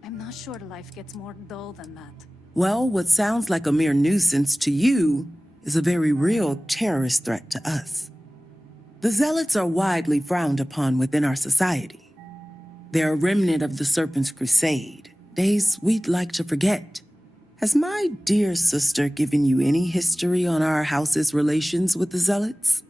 I'm not sure life gets more dull than that. Well, what sounds like a mere nuisance to you is a very real terrorist threat to us. The Zealots are widely frowned upon within our society. They're a remnant of the Serpent's Crusade, days we'd like to forget. Has my dear sister given you any history on our house's relations with the Zealots?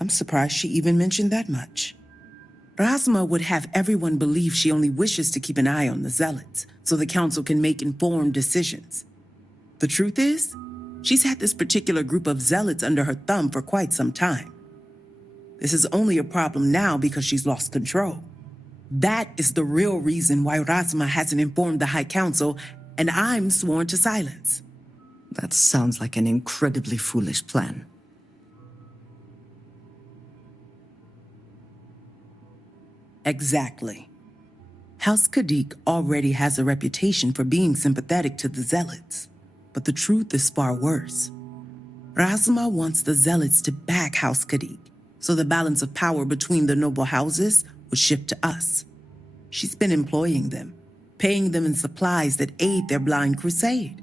I'm surprised she even mentioned that much. Razma would have everyone believe she only wishes to keep an eye on the Zealots, so the Council can make informed decisions. The truth is, she's had this particular group of Zealots under her thumb for quite some time. This is only a problem now because she's lost control. That is the real reason why Razma hasn't informed the High Council, and I'm sworn to silence. That sounds like an incredibly foolish plan. Exactly. House Kadik already has a reputation for being sympathetic to the Zealots, but the truth is far worse. Razma wants the Zealots to back House Kadik, so the balance of power between the noble houses would shift to us. She's been employing them, paying them in supplies that aid their blind crusade.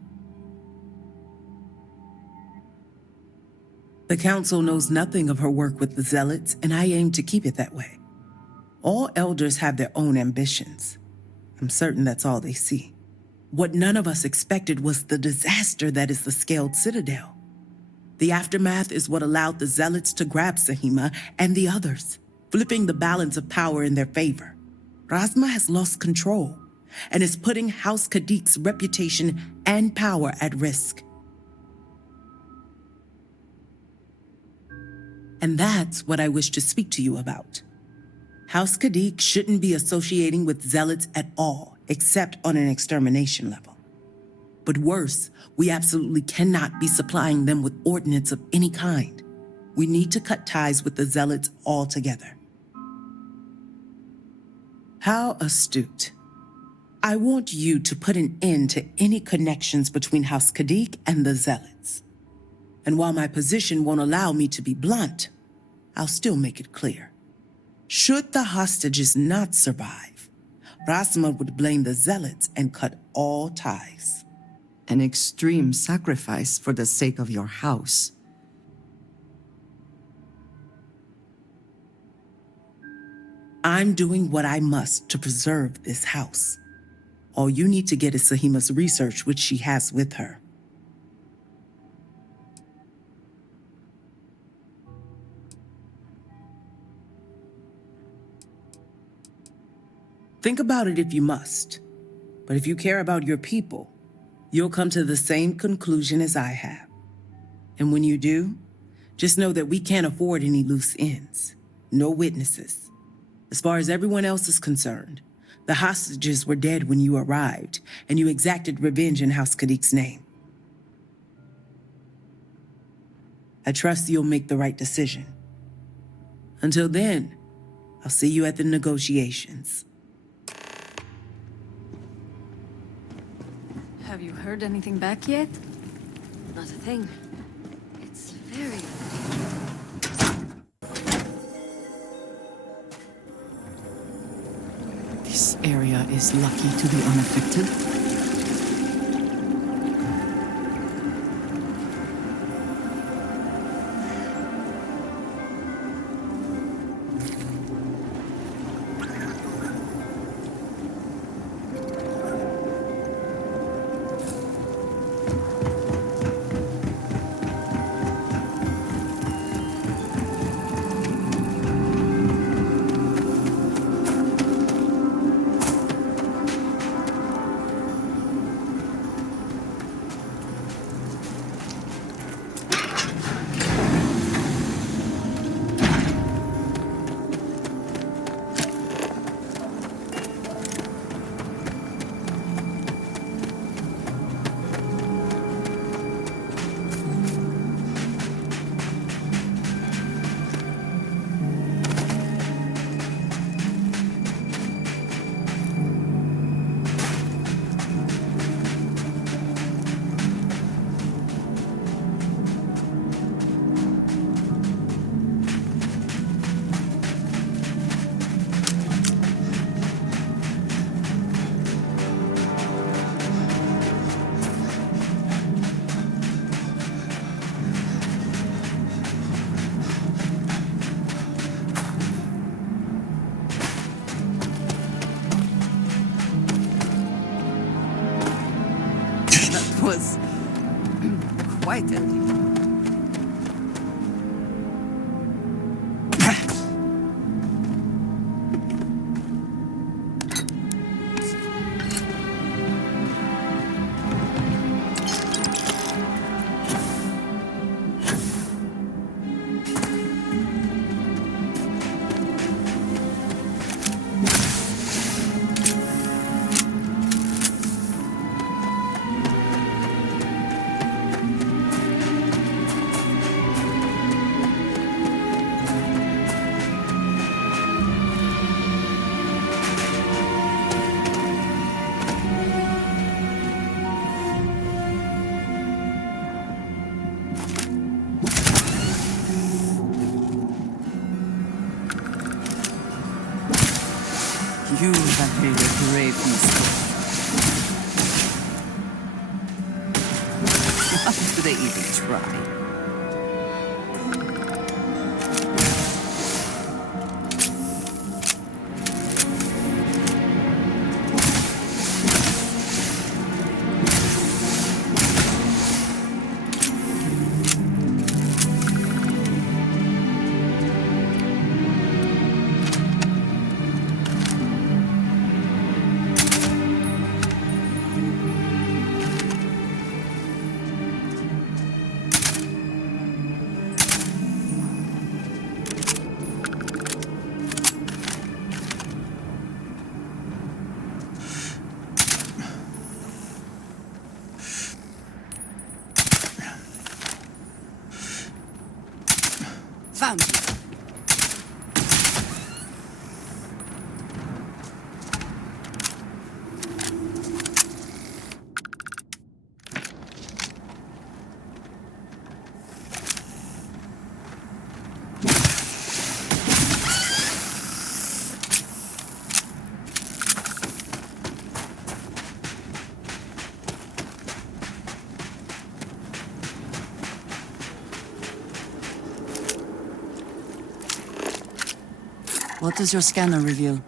The Council knows nothing of her work with the Zealots, and I aim to keep it that way. All elders have their own ambitions. I'm certain that's all they see. What none of us expected was the disaster that is the Scaled Citadel. The aftermath is what allowed the Zealots to grab Sahima and the others, flipping the balance of power in their favor. Razma has lost control and is putting House Kadik's reputation and power at risk. And that's what I wish to speak to you about. House Kadik shouldn't be associating with Zealots at all, except on an extermination level. But worse, we absolutely cannot be supplying them with ordnance of any kind. We need to cut ties with the Zealots altogether. How astute. I want you to put an end to any connections between House Kadik and the Zealots. And while my position won't allow me to be blunt, I'll still make it clear. Should the hostages not survive, Razma would blame the Zealots and cut all ties. An extreme sacrifice for the sake of your house. I'm doing what I must to preserve this house. All you need to get is Sahima's research, which she has with her. Think about it if you must, but if you care about your people, you'll come to the same conclusion as I have. And when you do, just know that we can't afford any loose ends, no witnesses. As far as everyone else is concerned, the hostages were dead when you arrived, and you exacted revenge in House Kadik's name. I trust you'll make the right decision. Until then, I'll see you at the negotiations. Have you heard anything back yet? Not a thing. It's very... This area is lucky to be unaffected. was quite a leap. You have made a great mistake. Why do they even try? Found you. What does your scanner reveal?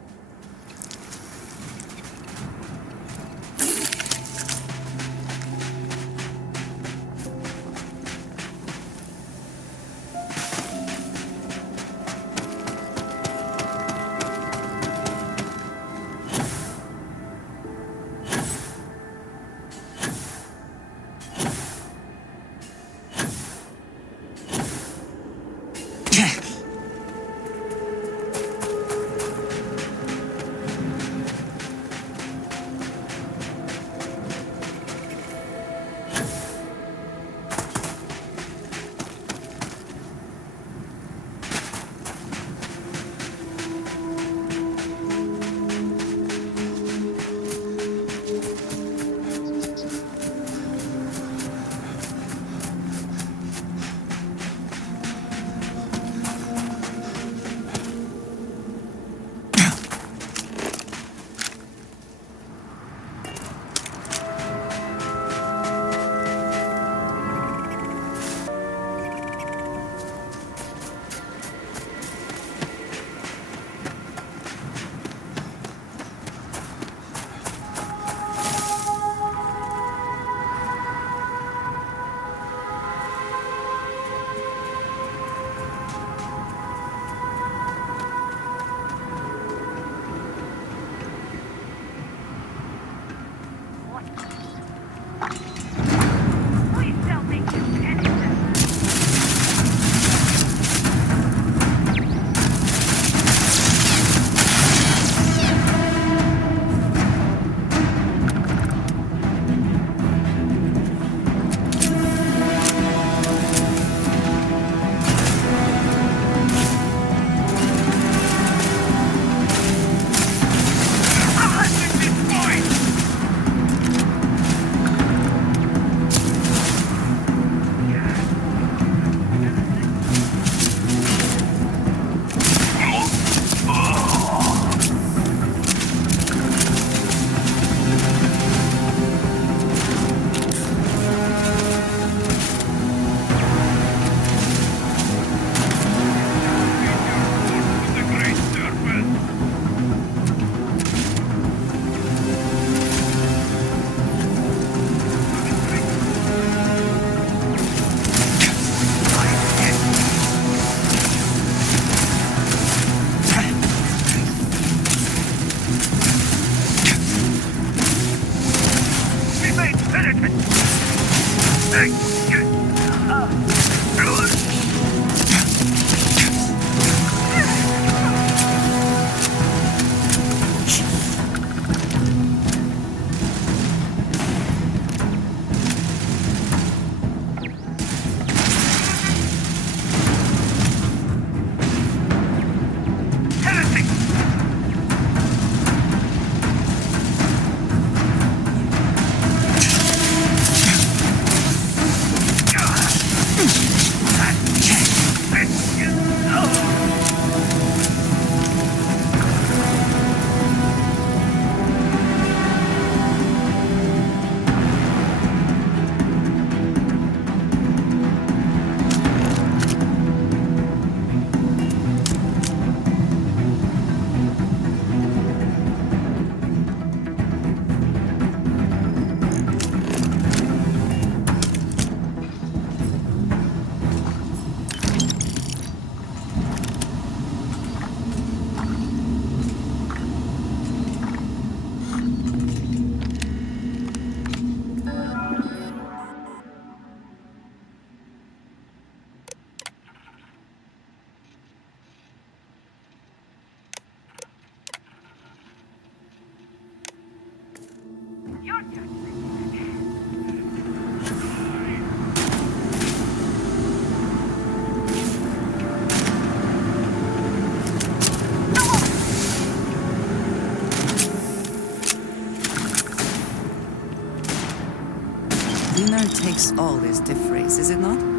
Dinner takes all this to phrase, is it not?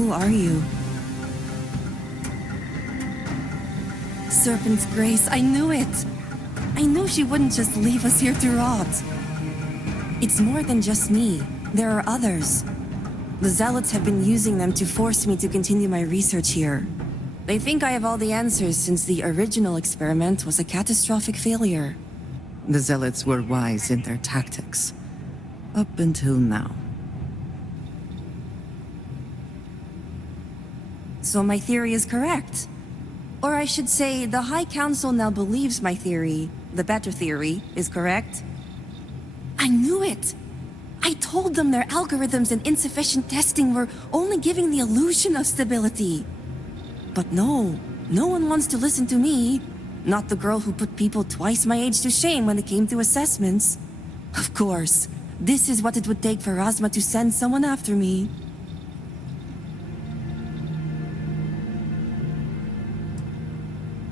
Who are you? Serpent's Grace, I knew it! I knew she wouldn't just leave us here to rot. It's more than just me. There are others. The Zealots have been using them to force me to continue my research here. They think I have all the answers since the original experiment was a catastrophic failure. The Zealots were wise in their tactics. Up until now. So my theory is correct. Or I should say, the High Council now believes my theory, the better theory, is correct. I knew it! I told them their algorithms and insufficient testing were only giving the illusion of stability. But no one wants to listen to me. Not the girl who put people twice my age to shame when it came to assessments. Of course, this is what it would take for Razma to send someone after me.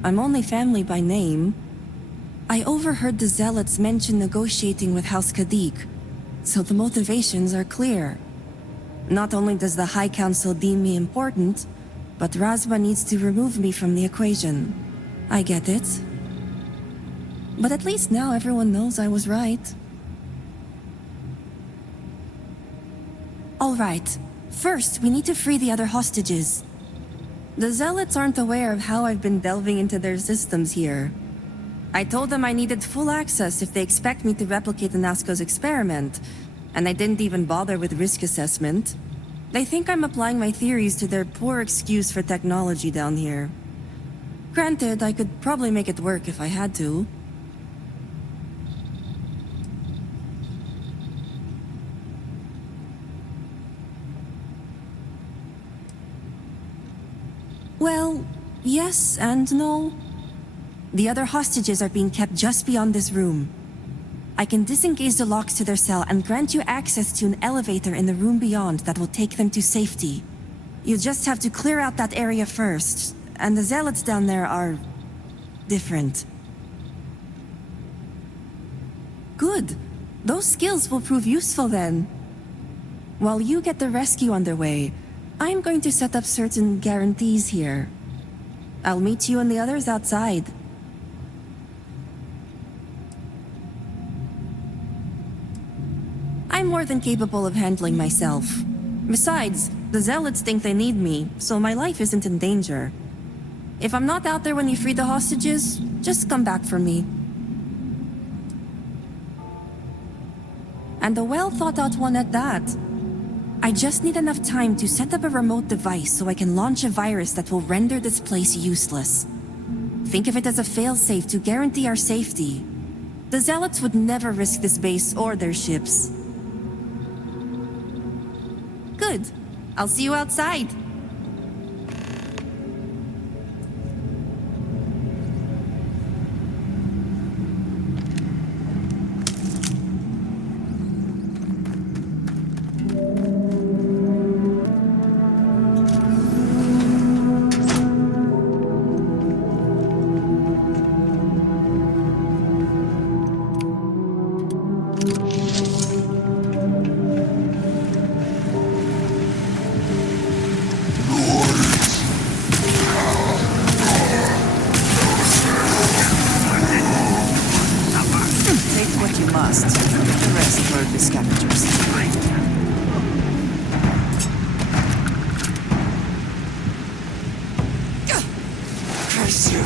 I'm only family by name. I overheard the Zealots mention negotiating with House Kadik, so the motivations are clear. Not only does the High Council deem me important, but Razma needs to remove me from the equation. I get it. But at least now everyone knows I was right. All right. First, we need to free the other hostages. The Zealots aren't aware of how I've been delving into their systems here. I told them I needed full access if they expect me to replicate Anasco's experiment, and I didn't even bother with risk assessment. They think I'm applying my theories to their poor excuse for technology down here. Granted, I could probably make it work if I had to. Well, yes and no. The other hostages are being kept just beyond this room. I can disengage the locks to their cell and grant you access to an elevator in the room beyond that will take them to safety. You just have to clear out that area first, and the Zealots down there are different. Good. Those skills will prove useful then. While you get the rescue underway, I'm going to set up certain guarantees here. I'll meet you and the others outside. I'm more than capable of handling myself. Besides, the Zealots think they need me, so my life isn't in danger. If I'm not out there when you free the hostages, just come back for me. And a well-thought-out one at that. I just need enough time to set up a remote device so I can launch a virus that will render this place useless. Think of it as a failsafe to guarantee our safety. The Zealots would never risk this base or their ships. Good. I'll see you outside. you must. The rest were the scavengers. Curse you!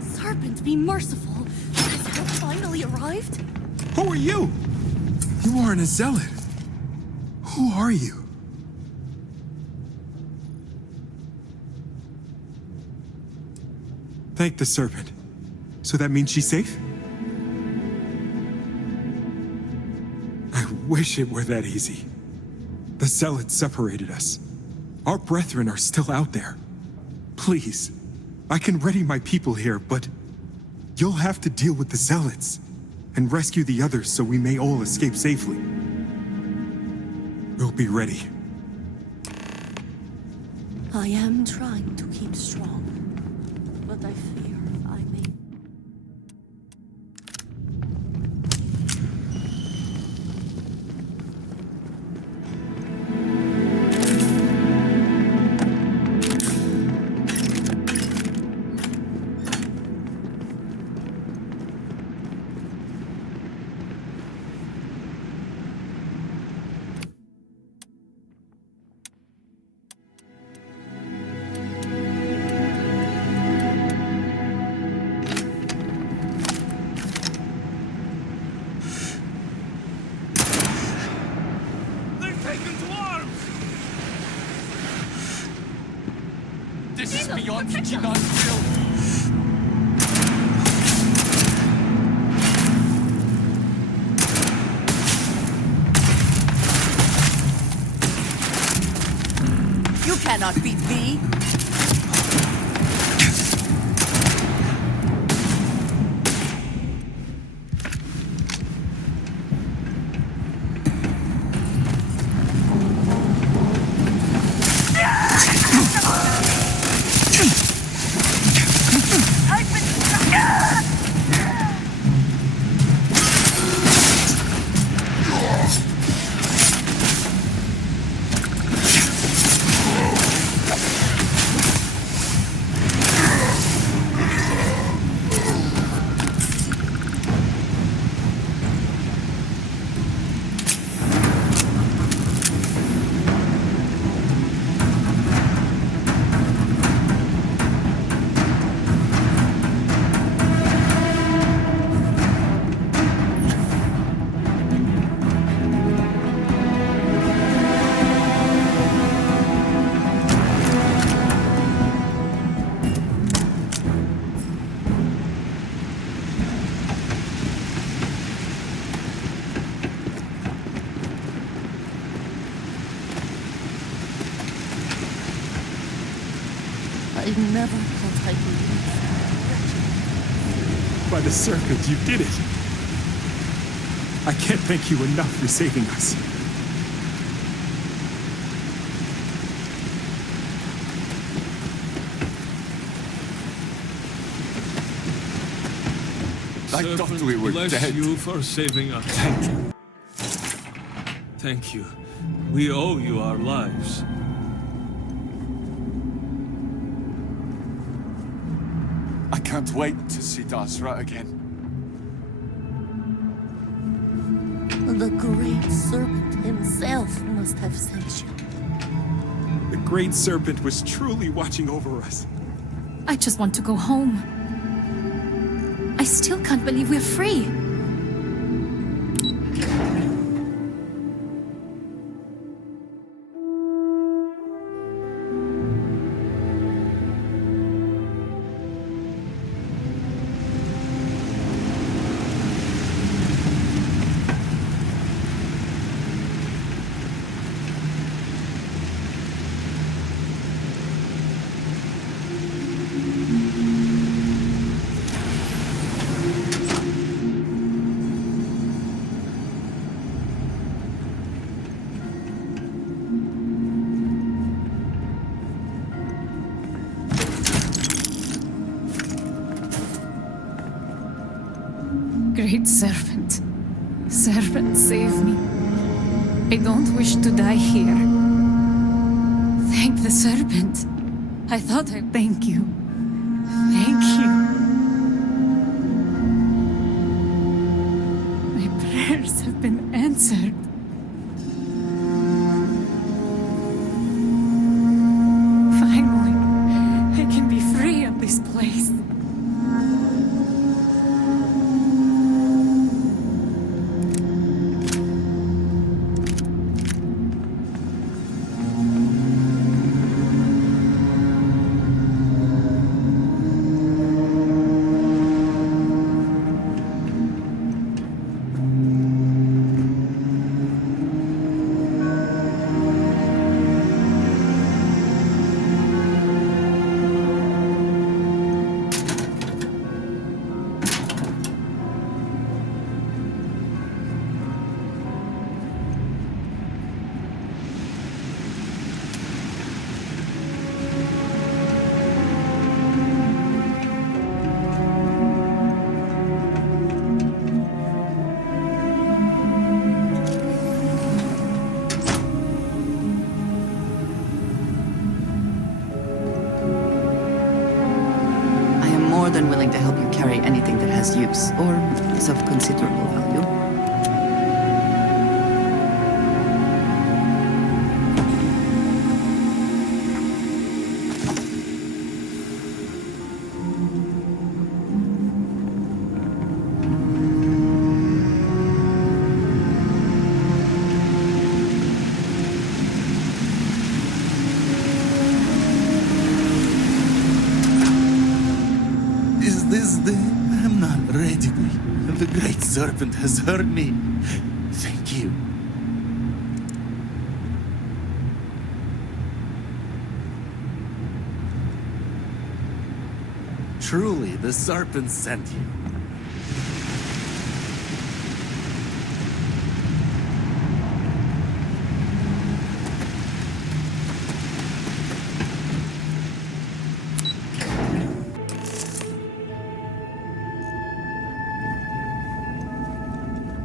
Serpent, be merciful. Has help finally arrived? Who are you? You aren't a zealot. Who are you? Thank the serpent. So that means she's safe? I wish it were that easy. The zealots separated us. Our brethren are still out there. Please, I can ready my people here, but you'll have to deal with the zealots and rescue the others so we may all escape safely. We'll be ready. I am trying to keep strong, but I fear I may. This is beyond Jinan's will. You cannot beat me! I never thought I'd leave. By the serpent, you did it! I can't thank you enough for saving us. I thought we were bless dead. you for saving us. Thank you. Thank you. We owe you our lives. I can't wait to see Dasra again. The great serpent himself must have sent you. The Great Serpent was truly watching over us. I just want to go home. I still can't believe we're free. Great Serpent. Serpent, save me. I don't wish to die here. Thank the Serpent. I thought I'd thank you. Thank you. My prayers have been answered. Finally, I can be free of this place. More than willing to help you carry anything that has use or is of considerable value. I'm not ready. The Great Serpent has heard me. Thank you. Truly, the Serpent sent you.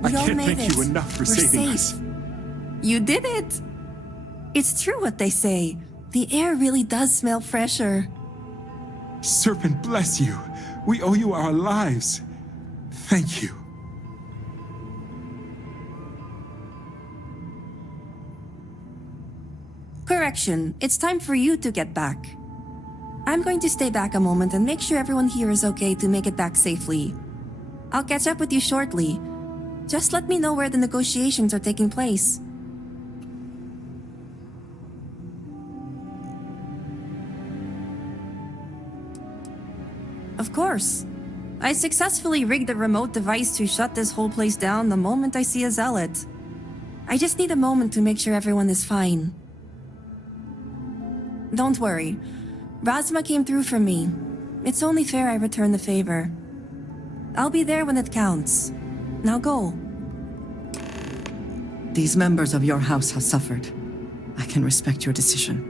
I can't thank you enough for saving us. You did it! It's true what they say. The air really does smell fresher. Serpent bless you. We owe you our lives. Thank you. Correction, it's time for you to get back. I'm going to stay back a moment and make sure everyone here is okay to make it back safely. I'll catch up with you shortly. Just let me know where the negotiations are taking place. Of course. I successfully rigged a remote device to shut this whole place down the moment I see a zealot. I just need a moment to make sure everyone is fine. Don't worry. Razma came through for me. It's only fair I return the favor. I'll be there when it counts. Now go. These members of your house have suffered. I can respect your decision.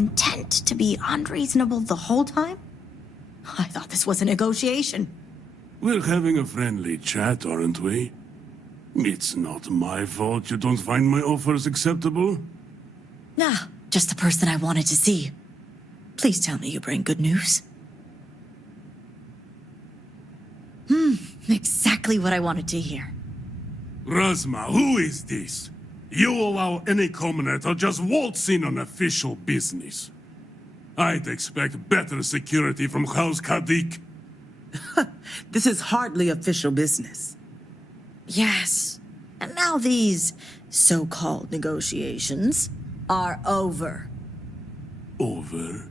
intent to be unreasonable the whole time? I thought this was a negotiation. We're having a friendly chat, aren't we? It's not my fault you don't find my offers acceptable. Nah, just the person I wanted to see. Please tell me you bring good news. Exactly what I wanted to hear. Razma, who is this? You allow any commoner to just waltz in on official business. I'd expect better security from House Kadik. This is hardly official business. Yes, and now these so-called negotiations are over. Over?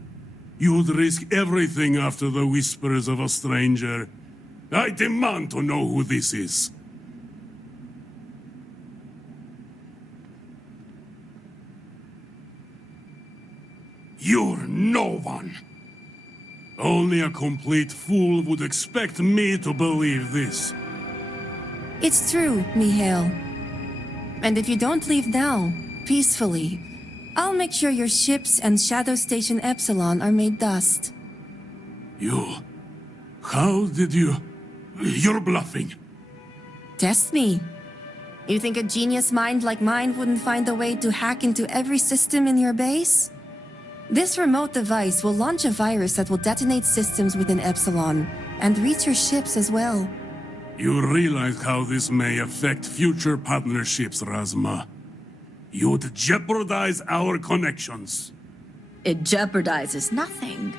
You'd risk everything after the whispers of a stranger. I demand to know who this is. You're no one. Only a complete fool would expect me to believe this. It's true, Mihail. And if you don't leave now, peacefully, I'll make sure your ships and Shadow Station Epsilon are made dust. You... How did you... You're bluffing. Test me. You think a genius mind like mine wouldn't find a way to hack into every system in your base? This remote device will launch a virus that will detonate systems within Epsilon, and reach your ships as well. You realize how this may affect future partnerships, Razma. You'd jeopardize our connections. It jeopardizes nothing.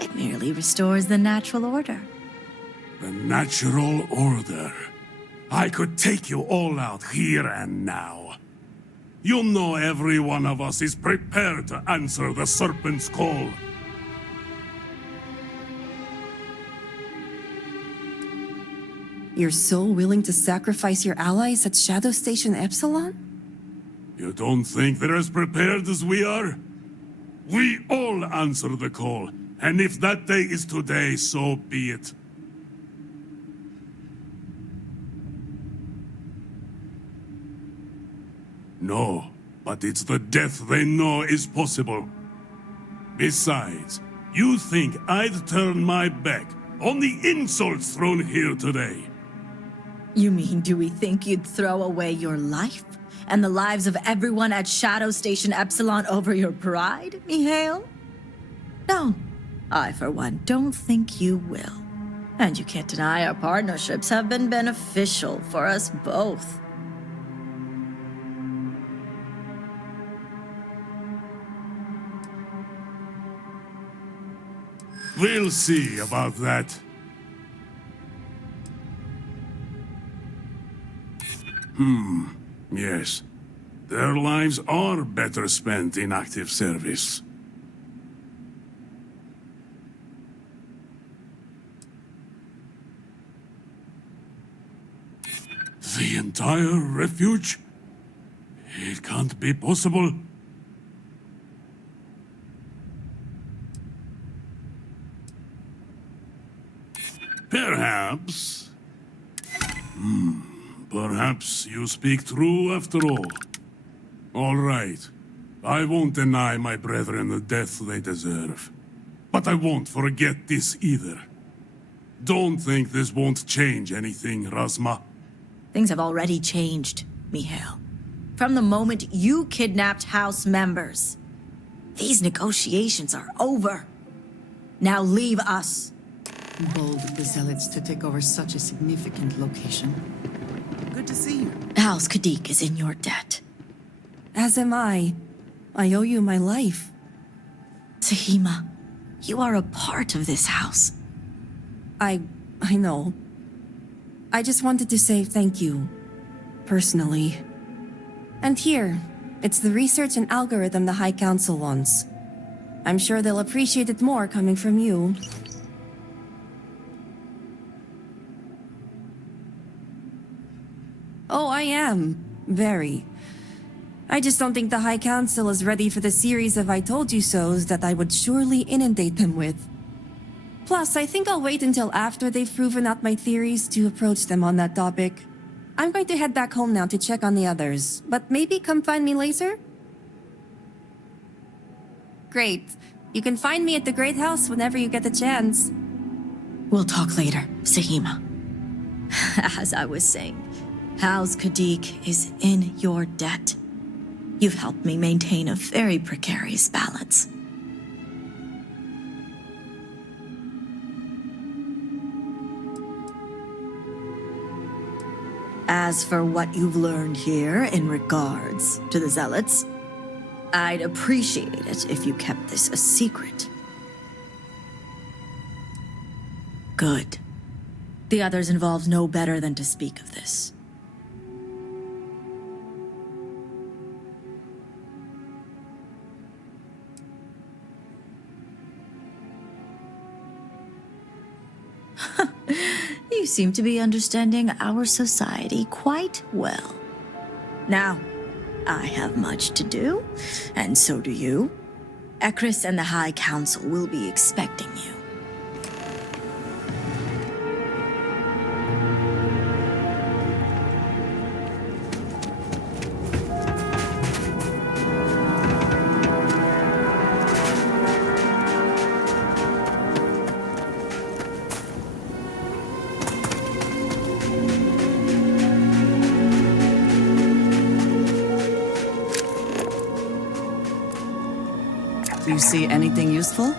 It merely restores the natural order. The natural order. I could take you all out here and now. You know every one of us is prepared to answer the Serpent's call. You're so willing to sacrifice your allies at Shadow Station Epsilon? You don't think they're as prepared as we are? We all answer the call, and if that day is today, so be it. No, but it's the death they know is possible. Besides, you think I'd turn my back on the insults thrown here today? You mean, do we think you'd throw away your life and the lives of everyone at Shadow Station Epsilon over your pride, Mihail? No, I for one don't think you will. And you can't deny our partnerships have been beneficial for us both. We'll see about that. Yes. Their lives are better spent in active service. The entire refuge? It can't be possible. Perhaps. Perhaps you speak true after all. All right. I won't deny my brethren the death they deserve. But I won't forget this either. Don't think this won't change anything, Razma. Things have already changed, Mihail. From the moment you kidnapped House members. These negotiations are over. Now leave us. Bold of the Zealots to take over such a significant location. Good to see you. House Kadik is in your debt. As am I. I owe you my life. Tahima, you are a part of this house. I know. I just wanted to say thank you. Personally. And here, it's the research and algorithm the High Council wants. I'm sure they'll appreciate it more coming from you. Oh, I am. Very. I just don't think the High Council is ready for the series of I told you so's that I would surely inundate them with. Plus, I think I'll wait until after they've proven out my theories to approach them on that topic. I'm going to head back home now to check on the others, but maybe come find me later? Great. You can find me at the Great House whenever you get the chance. We'll talk later, Sahima. As I was saying, House Kadik is in your debt. You've helped me maintain a very precarious balance. As for what you've learned here in regards to the Zealots, I'd appreciate it if you kept this a secret. Good. The others involved know better than to speak of this. You seem to be understanding our society quite well. Now, I have much to do, and so do you. Ekris and the High Council will be expecting you. Do you see anything useful?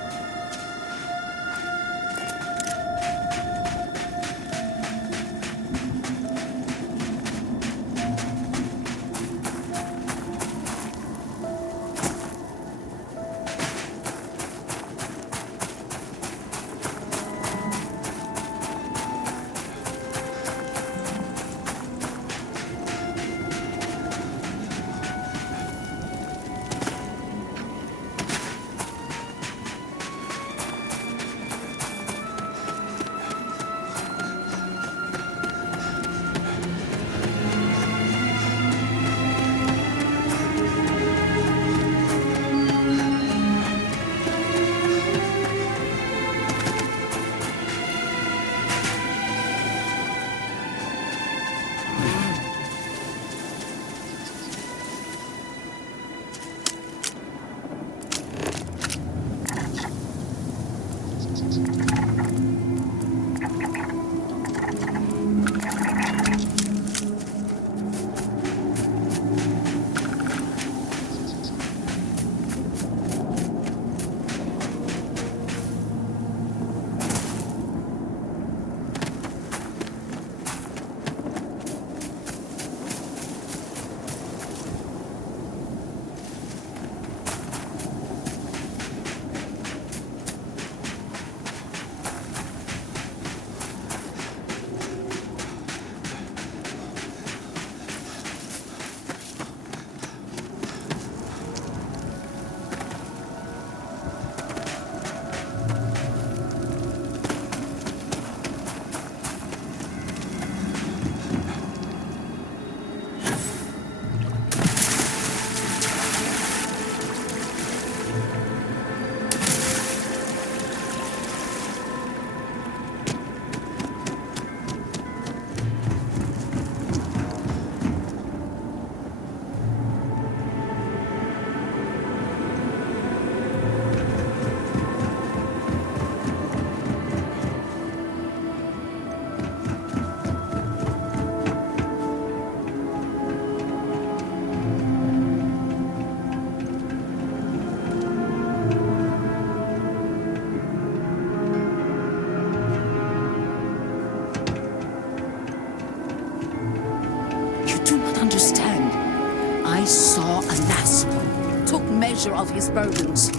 I saw Anasco, took measure of his burdens.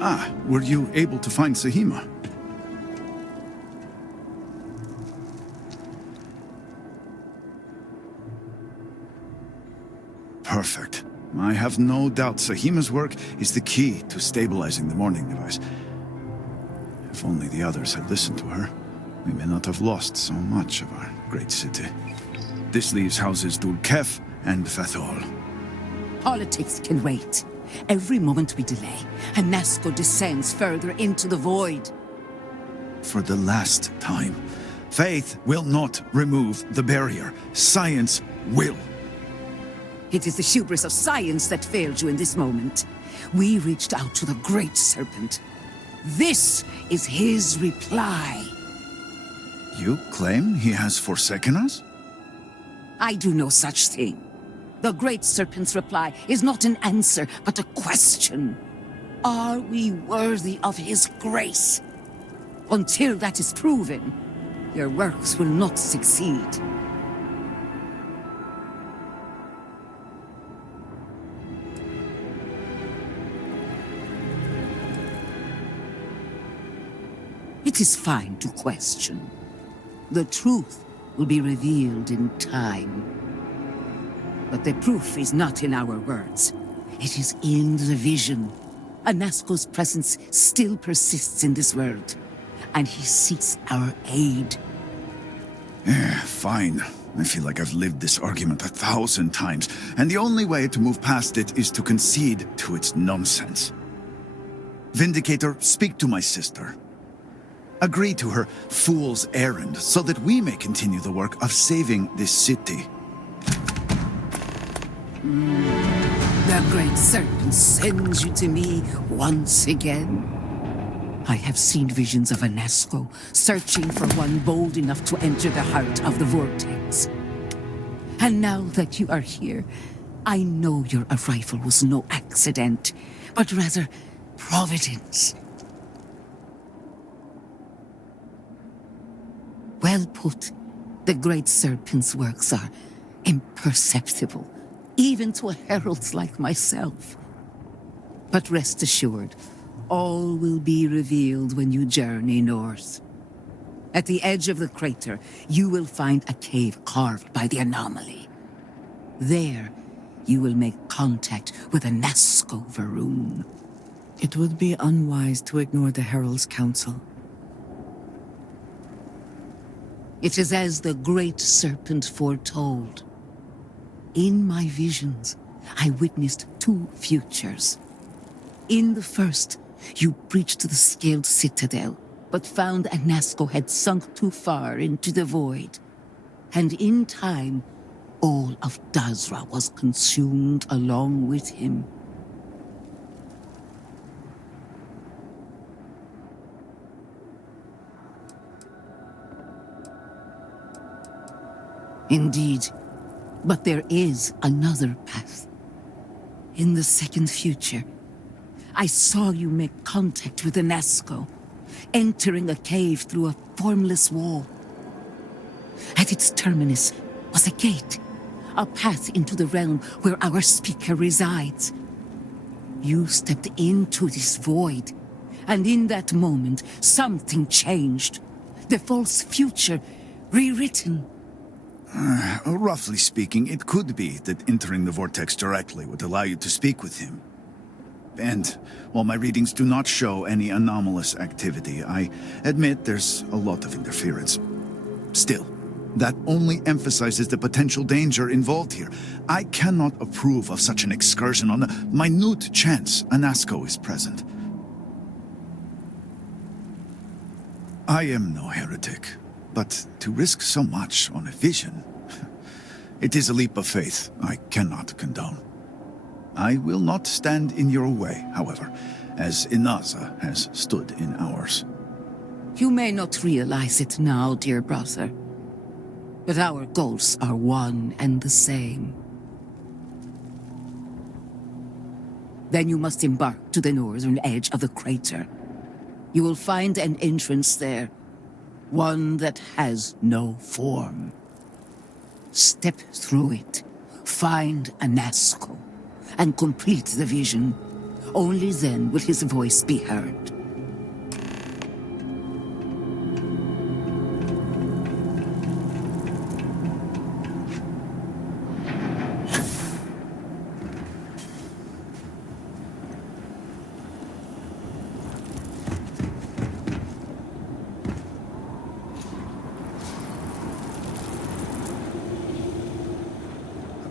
Ah, were you able to find Sahima? Perfect. I have no doubt Sahima's work is the key to stabilizing the mourning device. If only the others had listened to her, we may not have lost so much of our great city. This leaves houses Dul Kef and Fathol. Politics can wait. Every moment we delay, Anasco descends further into the void. For the last time, faith will not remove the barrier. Science will. It is the hubris of science that failed you in this moment. we reached out to the Great Serpent. This is his reply. You claim he has forsaken us? I do no such thing. The Great Serpent's reply is not an answer, but a question. Are we worthy of his grace? Until that is proven, your works will not succeed. It is fine to question. The truth will be revealed in time. But the proof is not in our words. It is in the vision. Anasco's presence still persists in this world, and he seeks our aid. Fine. I feel like I've lived this argument 1,000 times, and the only way to move past it is to concede to its nonsense. Vindicator, speak to my sister. Agree to her fool's errand so that we may continue the work of saving this city. The Great Serpent sends you to me once again. I have seen visions of Anasco searching for one bold enough to enter the heart of the vortex. And now that you are here, I know your arrival was no accident, but rather providence. Well put. The Great Serpent's works are imperceptible, even to heralds like myself. But rest assured, all will be revealed when you journey north. At the edge of the crater, you will find a cave carved by the anomaly. There, you will make contact with Anasco Varun. It would be unwise to ignore the Herald's counsel. It is as the Great Serpent foretold. In my visions, I witnessed 2 futures. In the first, you breached the scaled citadel, but found Anasco had sunk too far into the void. And in time, all of Dazra was consumed along with him. Indeed, but there is another path. In the second future, I saw you make contact with Anasco, entering a cave through a formless wall. At its terminus was a gate, a path into the realm where our speaker resides. You stepped into this void, and in that moment, something changed. The false future rewritten. Roughly speaking, it could be that entering the vortex directly would allow you to speak with him. And while my readings do not show any anomalous activity, I admit there's a lot of interference. Still, that only emphasizes the potential danger involved here. I cannot approve of such an excursion on the minute chance Anasco is present. I am no heretic, but to risk so much on a vision, it is a leap of faith I cannot condone. I will not stand in your way, however, as Inaza has stood in ours. You may not realize it now, dear brother, but our goals are one and the same. Then you must embark to the northern edge of the crater. You will find an entrance there, one that has no form. Step through it, find Anasco, and complete the vision. Only then will his voice be heard.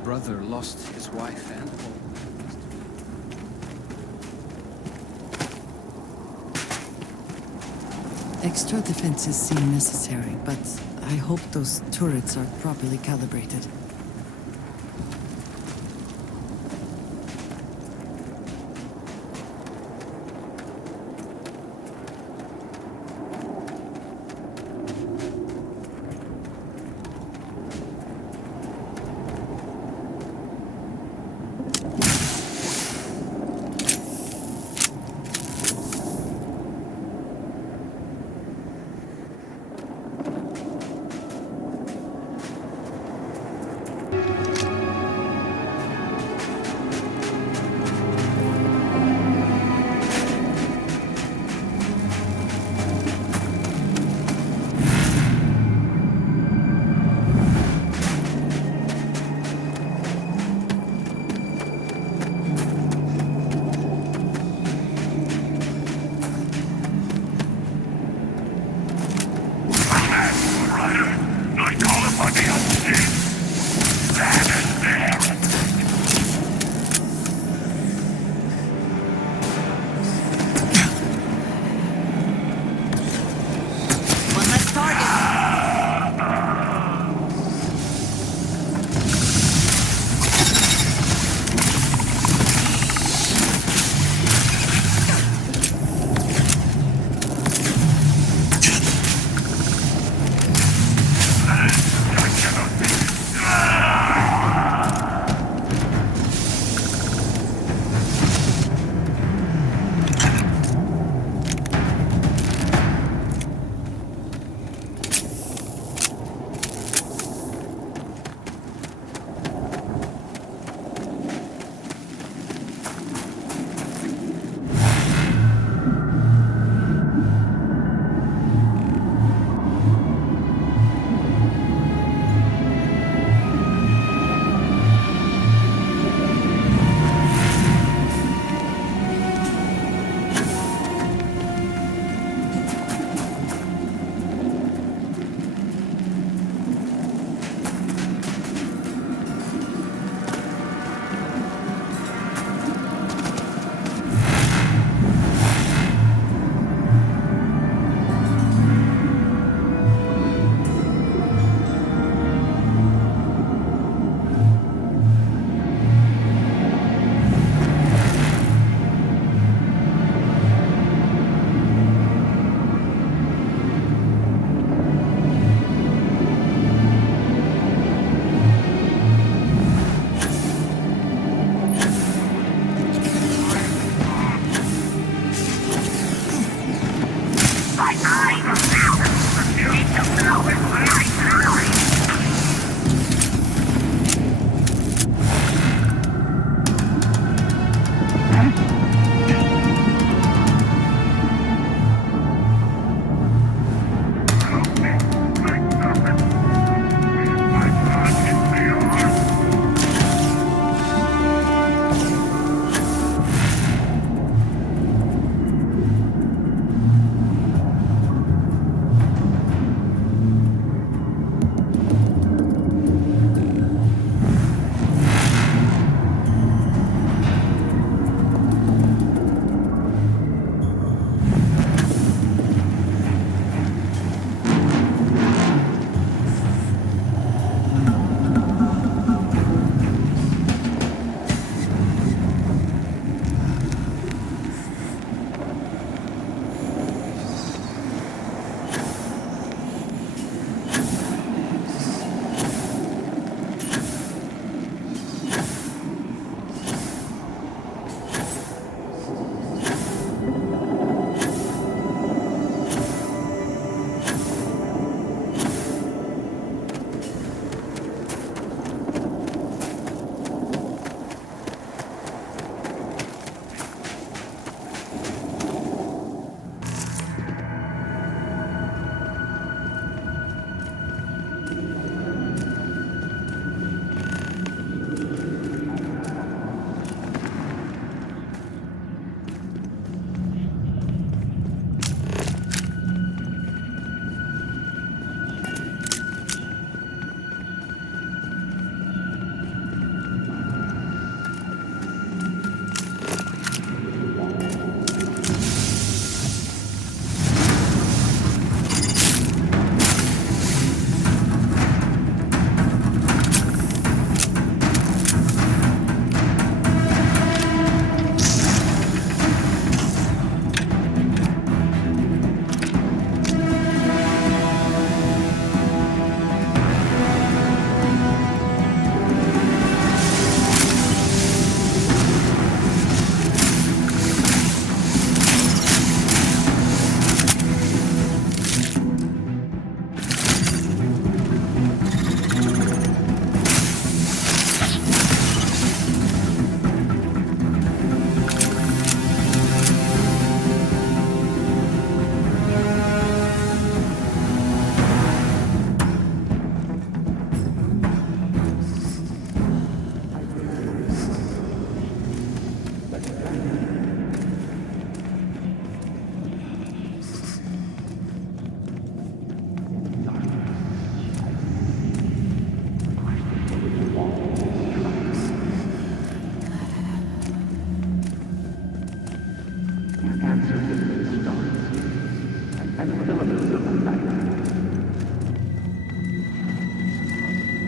Brother lost his wife and home. Extra defenses seem necessary, but I hope those turrets are properly calibrated. I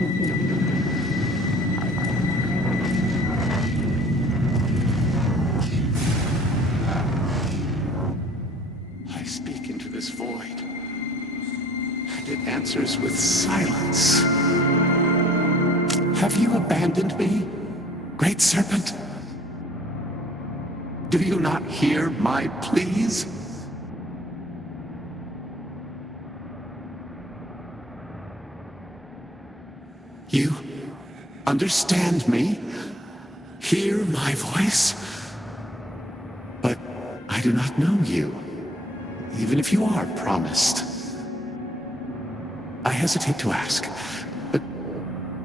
speak into this void, and it answers with silence. Have you abandoned me, Great Serpent? Do you not hear my pleas? You understand me? Hear my voice? But I do not know you, even if you are promised. I hesitate to ask, but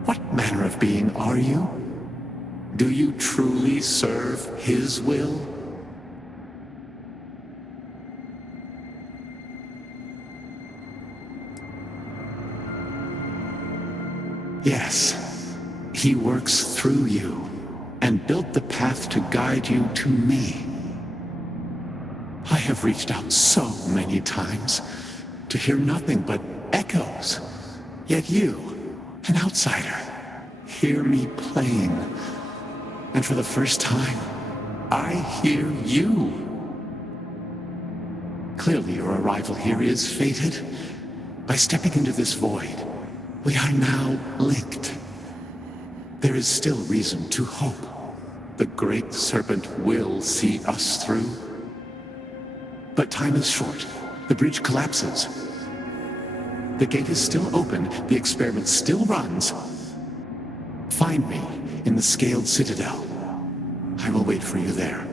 what manner of being are you? Do you truly serve his will? Yes, he works through you and built the path to guide you to me. I have reached out so many times to hear nothing but echoes. Yet you, an outsider, hear me plain. And for the first time, I hear you. Clearly your arrival here is fated. By stepping into this void, we are now linked. There is still reason to hope. The Great Serpent will see us through. But time is short. The bridge collapses. The gate is still open. The experiment still runs. Find me in the Scaled Citadel. I will wait for you there.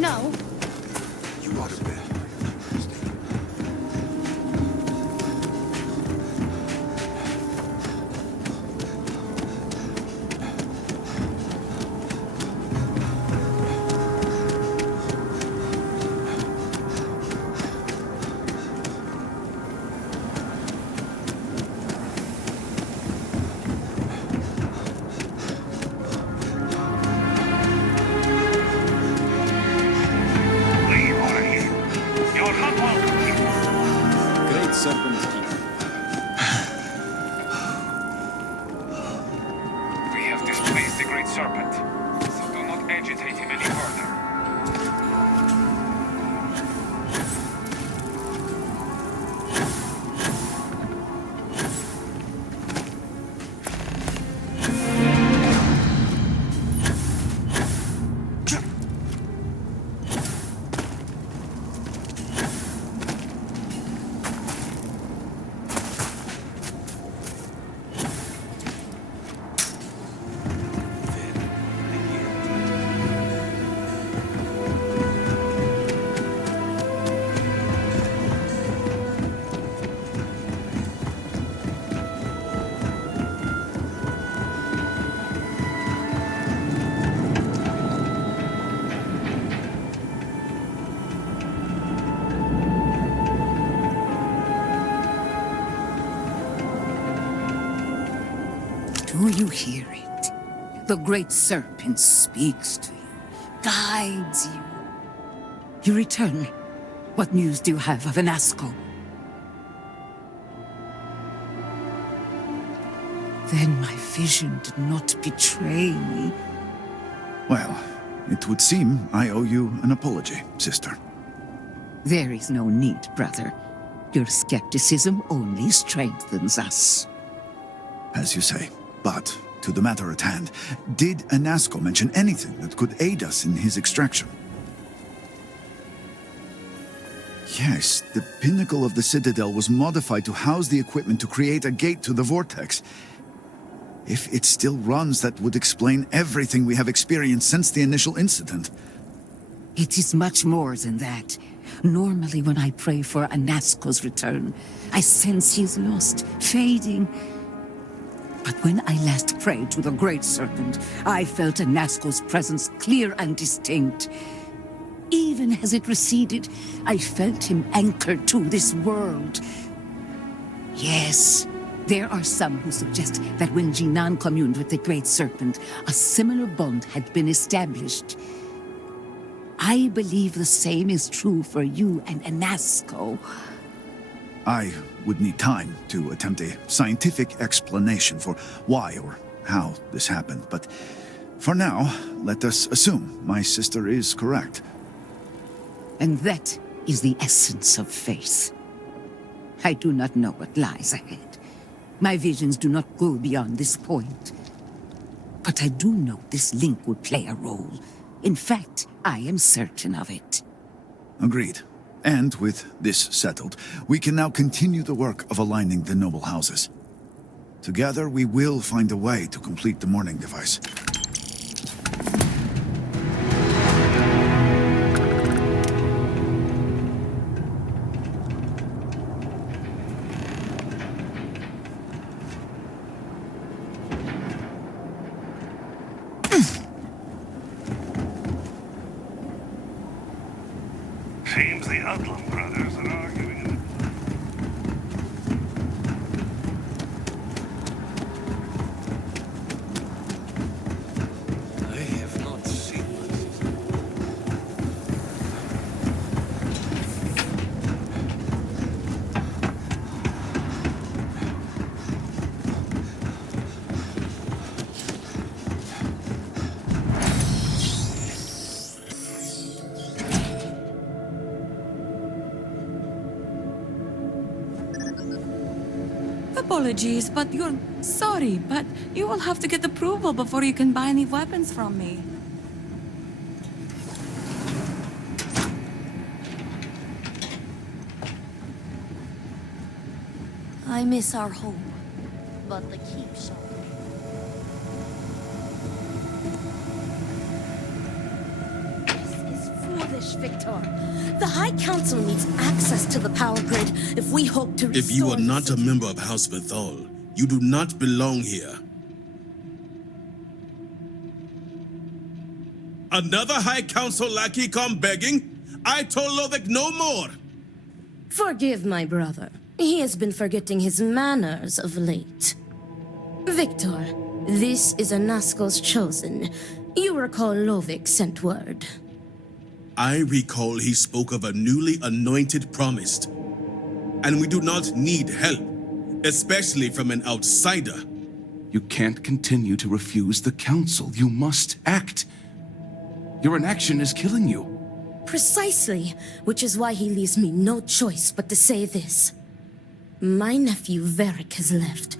No. You ought to be. serpent, so do not agitate him any further. Do you hear it? The great serpent speaks to you, guides you. You return. What news do you have of Anasco? Then my vision did not betray me. Well, it would seem I owe you an apology, sister. There is no need, brother. Your skepticism only strengthens us. As you say. But, to the matter at hand, did Anasco mention anything that could aid us in his extraction? Yes, the pinnacle of the Citadel was modified to house the equipment to create a gate to the Vortex. If it still runs, that would explain everything we have experienced since the initial incident. It is much more than that. Normally when I pray for Anasco's return, I sense he is lost, fading. But when I last prayed to the Great Serpent, I felt Anasco's presence clear and distinct. Even as it receded, I felt him anchored to this world. Yes, there are some who suggest that when Jinan communed with the Great Serpent, a similar bond had been established. I believe the same is true for you and Anasco. I would need time to attempt a scientific explanation for why or how this happened, but for now, let us assume my sister is correct. And that is the essence of faith. I do not know what lies ahead. My visions do not go beyond this point. But I do know this link will play a role. In fact, I am certain of it. Agreed. And with this settled, we can now continue the work of aligning the noble houses. Together, we will find a way to complete the mourning device. Seems the Udlum brothers are arguing. I have not seen Apologies, but you're sorry, but you will have to get approval before you can buy any weapons from me. I miss our home, but the keep shall. This is foolish, Victor. The High Council needs access to the power grid if we hope to restore. If you are not a member of House Bethal, you do not belong here. Another High Council lackey come begging? I told Lovick no more! Forgive my brother. He has been forgetting his manners of late. Victor, this is Anasco's chosen. You recall Lovick sent word. I recall he spoke of a newly anointed promised. And we do not need help, especially from an outsider. You can't continue to refuse the council. You must act. Your inaction is killing you. Precisely, which is why he leaves me no choice but to say this. My nephew Varric has left,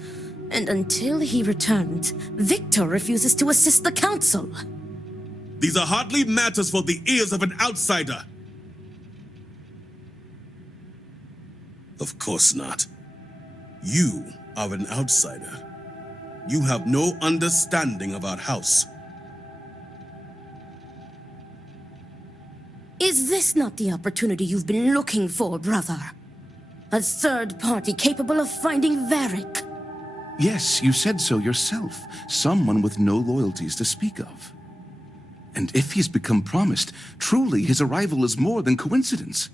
and until he returns, Victor refuses to assist the council. These are hardly matters for the ears of an outsider. Of course not. You are an outsider. You have no understanding of our house. Is this not the opportunity you've been looking for, brother? A third party capable of finding Varric? Yes, you said so yourself. Someone with no loyalties to speak of. And if he's become promised, truly his arrival is more than coincidence.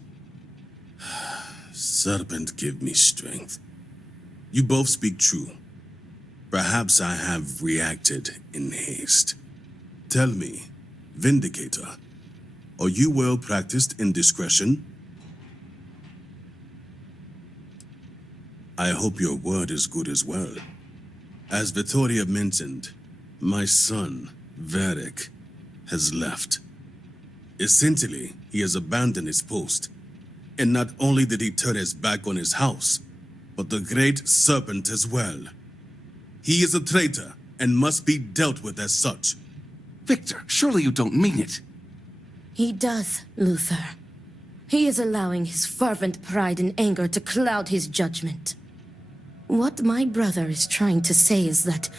Serpent, give me strength. You both speak true. Perhaps I have reacted in haste. Tell me, Vindicator, are you well practiced in discretion? I hope your word is good as well. As Vittoria mentioned, my son, Varric, has left. Essentially, he has abandoned his post. And not only did he turn his back on his house, but the great serpent as well. He is a traitor and must be dealt with as such. Victor, surely you don't mean it. He does, Luther. He is allowing his fervent pride and anger to cloud his judgment. What my brother is trying to say is that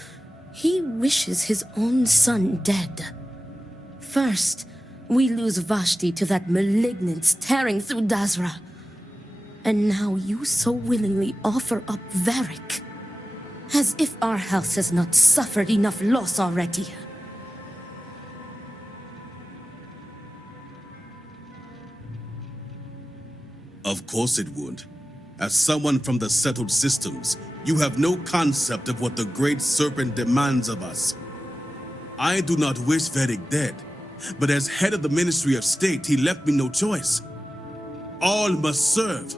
he wishes his own son dead. First, we lose Vashti to that malignance tearing through Dazra. And now you so willingly offer up Varric. As if our house has not suffered enough loss already. Of course it would. As someone from the settled systems, you have no concept of what the great serpent demands of us. I do not wish Varric dead, but as head of the Ministry of State, he left me no choice. All must serve.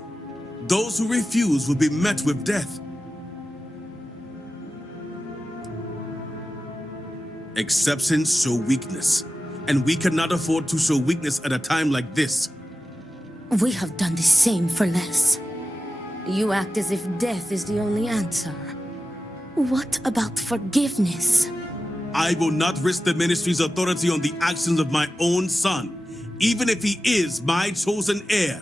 Those who refuse will be met with death. Exceptions show weakness, and we cannot afford to show weakness at a time like this. We have done the same for less. You act as if death is the only answer. What about forgiveness? I will not risk the ministry's authority on the actions of my own son, even if he is my chosen heir.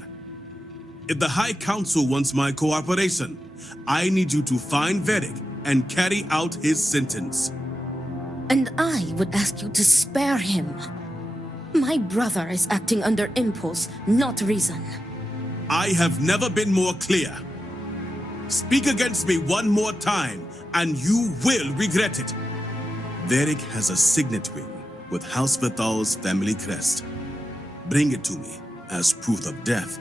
If the High Council wants my cooperation, I need you to find Varric and carry out his sentence. And I would ask you to spare him. My brother is acting under impulse, not reason. I have never been more clear. Speak against me one more time, and you will regret it. Varric has a signet ring with House Vithal's family crest. Bring it to me as proof of death.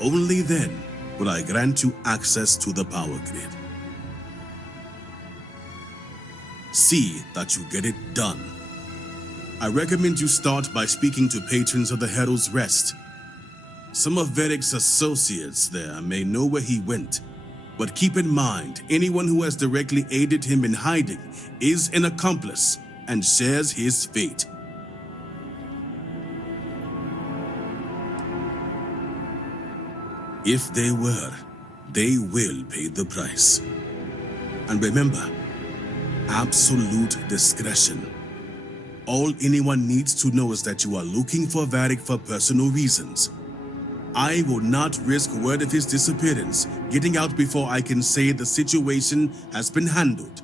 Only then will I grant you access to the power grid. See that you get it done. I recommend you start by speaking to patrons of the Herald's Rest. Some of Varric's associates there may know where he went, but keep in mind, anyone who has directly aided him in hiding is an accomplice and shares his fate. If they were, they will pay the price. And remember, absolute discretion. All anyone needs to know is that you are looking for Varric for personal reasons. I will not risk word of his disappearance getting out before I can say the situation has been handled.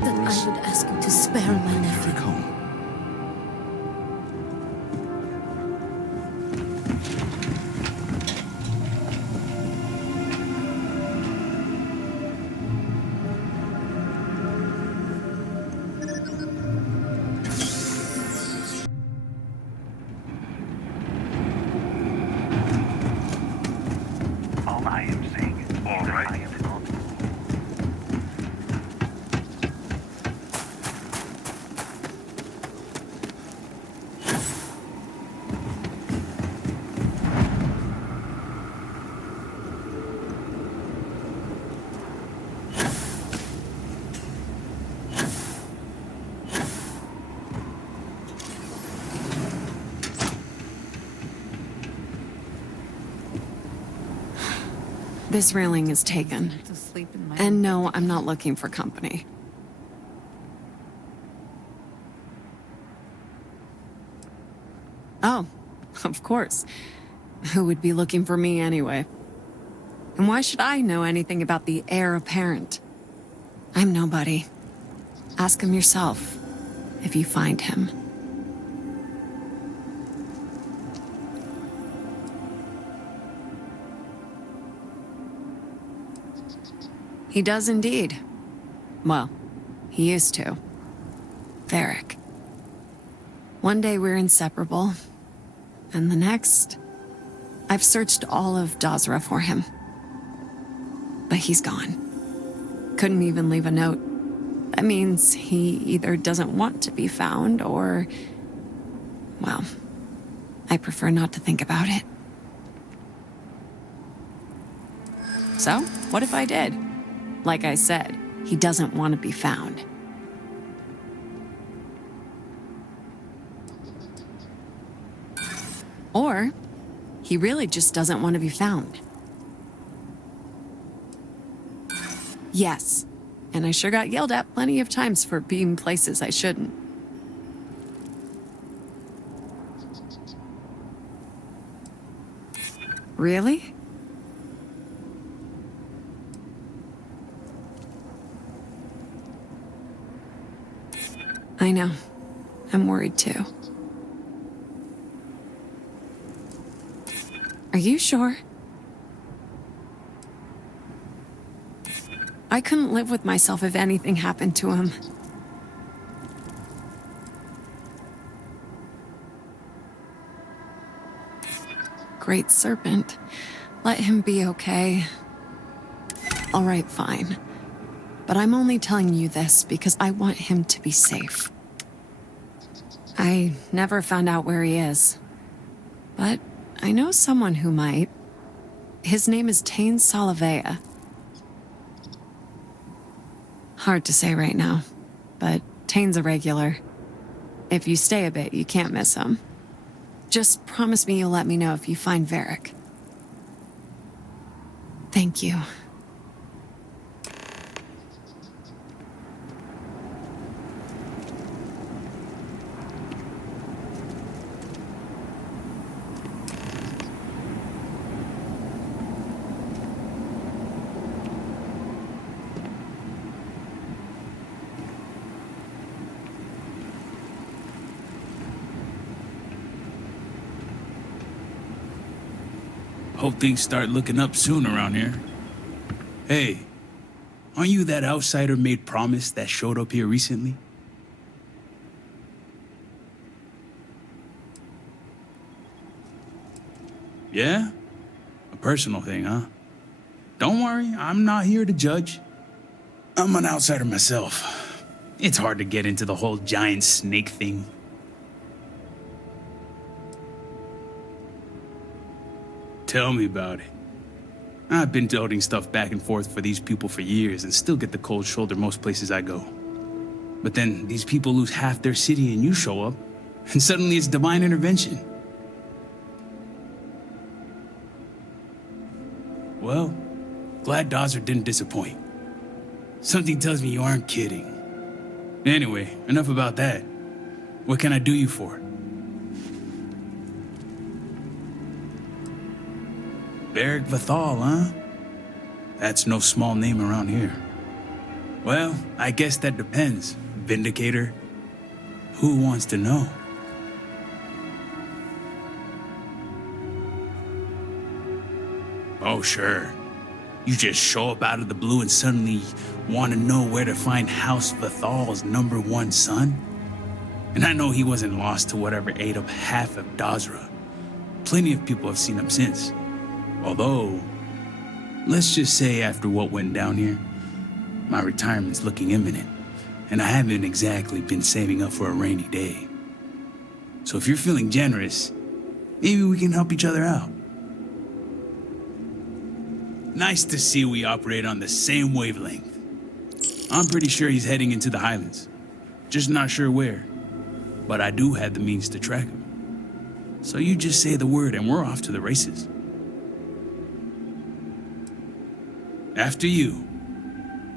That I would ask you to spare my nephew. All I am saying is, all right. I am not. This railing is taken. And no, I'm not looking for company. Oh, of course. Who would be looking for me anyway? And why should I know anything about the heir apparent? I'm nobody. Ask him yourself, if you find him. He does indeed. Well, he used to. Varric. One day we're inseparable, and the next, I've searched all of Dazra for him. But he's gone. Couldn't even leave a note. That means he either doesn't want to be found or, well, I prefer not to think about it. So, what if I did? Like I said, he doesn't want to be found. Or, he really just doesn't want to be found. Yes, and I sure got yelled at plenty of times for being places I shouldn't. Really? I know. I'm worried too. Are you sure? I couldn't live with myself if anything happened to him. Great Serpent. Let him be okay. All right, fine. But I'm only telling you this because I want him to be safe. I never found out where he is. But I know someone who might. His name is Tain Salavea. Hard to say right now, but Tain's a regular. If you stay a bit, you can't miss him. Just promise me you'll let me know if you find Varric. Thank you. Hope things start looking up soon around here. Hey, aren't you that outsider made promise that showed up here recently? Yeah? A personal thing, huh? Don't worry, I'm not here to judge. I'm an outsider myself. It's hard to get into the whole giant snake thing. Tell me about it. I've been toting stuff back and forth for these people for years and still get the cold shoulder most places I go. But then these people lose half their city and you show up, and suddenly it's divine intervention. Well, glad Dazra didn't disappoint. Something tells me you aren't kidding. Anyway, enough about that. What can I do you for? Beric Vathal, huh? That's no small name around here. Well, I guess that depends, Vindicator. Who wants to know? Oh, sure. You just show up out of the blue and suddenly want to know where to find House Vathal's #1 son? And I know he wasn't lost to whatever ate up half of Dazra. Plenty of people have seen him since. Although, let's just say after what went down here, my retirement's looking imminent, and I haven't exactly been saving up for a rainy day. So if you're feeling generous, maybe we can help each other out. Nice to see we operate on the same wavelength. I'm pretty sure he's heading into the Highlands, just not sure where, but I do have the means to track him. So you just say the word and we're off to the races. After you.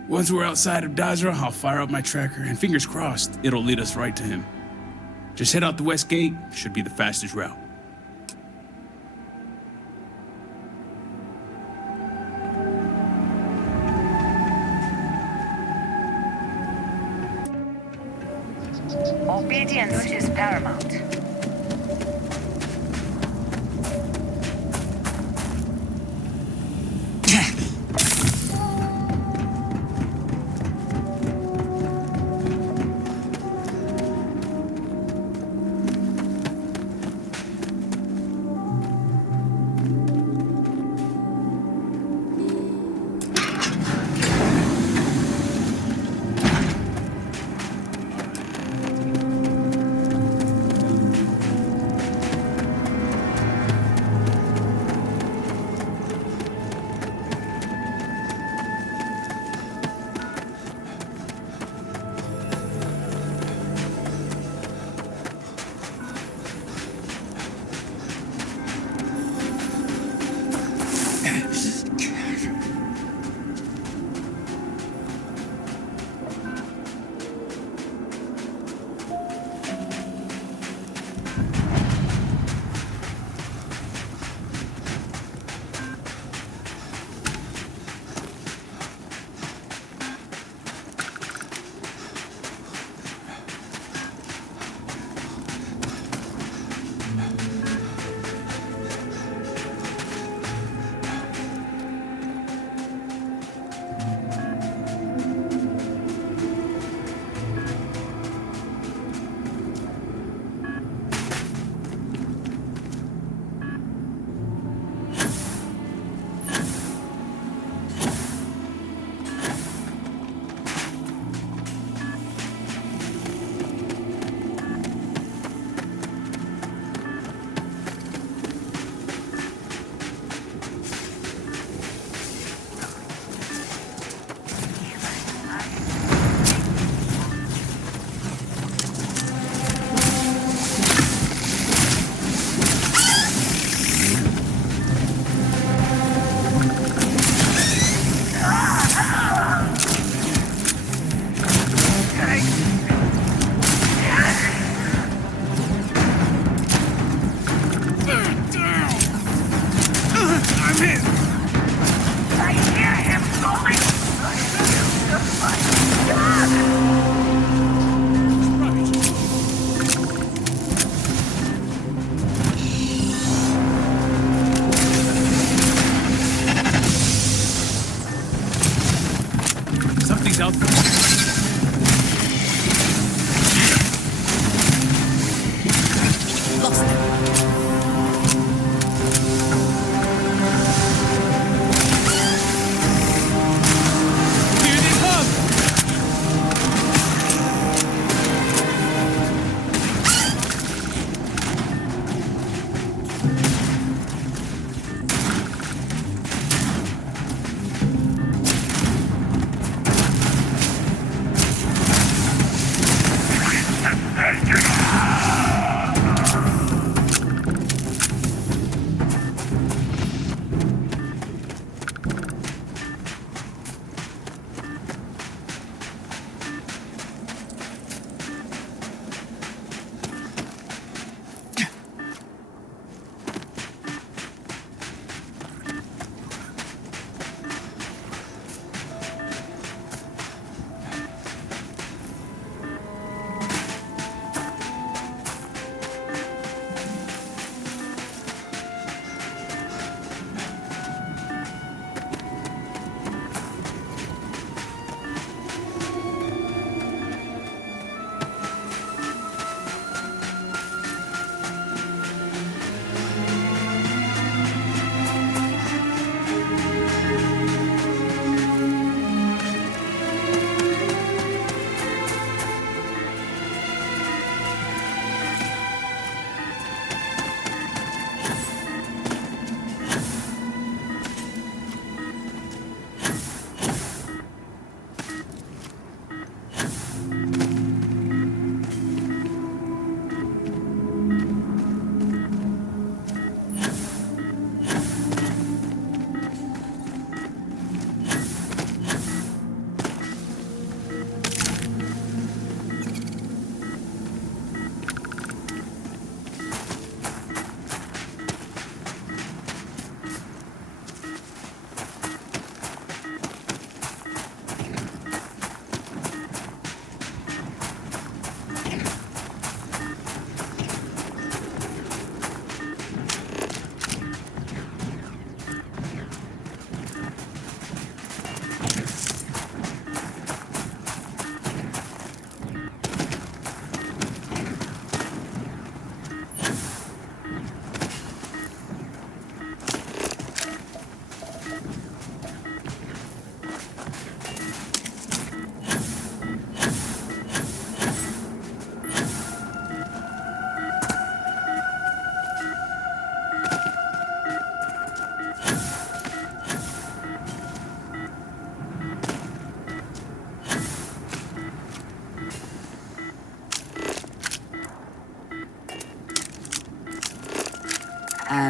Once we're outside of Dazra, I'll fire up my tracker, and fingers crossed, it'll lead us right to him. Just head out the west gate, should be the fastest route. Obedience is paramount.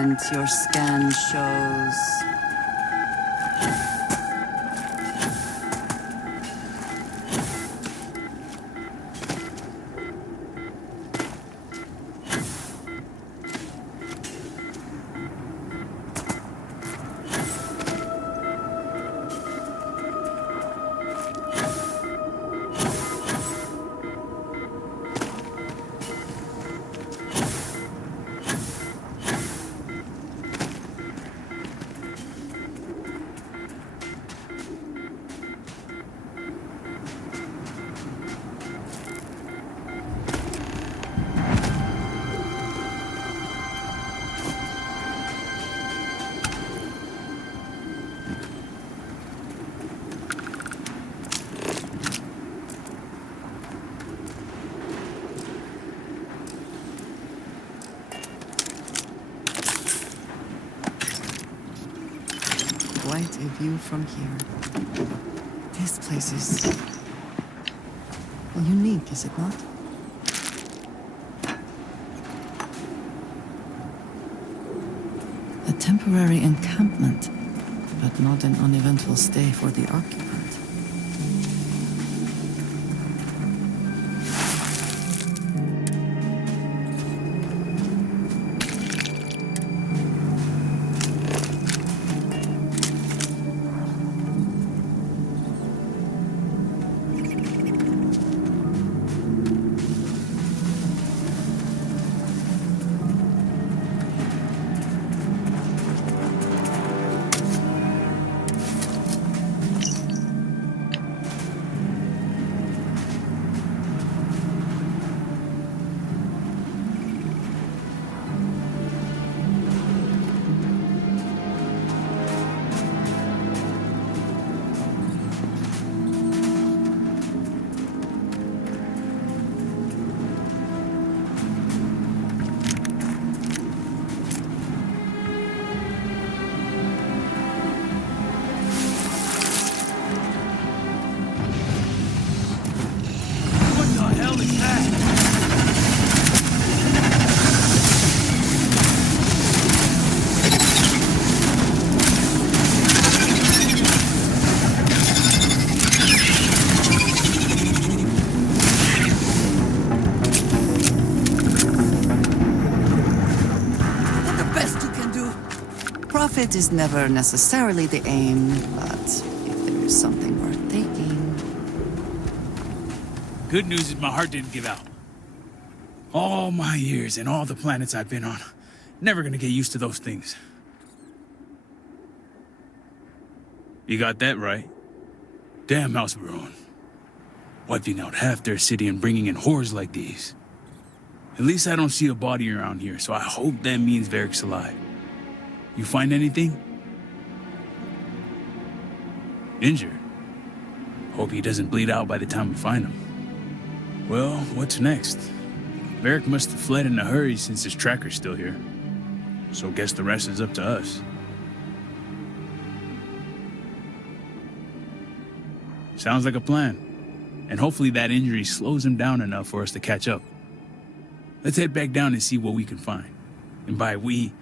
moment. Your scan shows... Quite a view from here. This place is unique, is it not? A temporary encampment, but not an uneventful stay for the occupant. Profit is never necessarily the aim, but if there is something worth taking... Good news is my heart didn't give out. All my years and all the planets I've been on, never gonna get used to those things. You got that right. Damn House Baron. Wiping out half their city and bringing in horrors like these. At least I don't see a body around here, so I hope that means Varric's alive. You find anything? Injured? Hope he doesn't bleed out by the time we find him. Well, what's next? Varric must have fled in a hurry since his tracker's still here. So guess the rest is up to us. Sounds like a plan. And hopefully that injury slows him down enough for us to catch up. Let's head back down and see what we can find. And by we,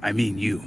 I mean you.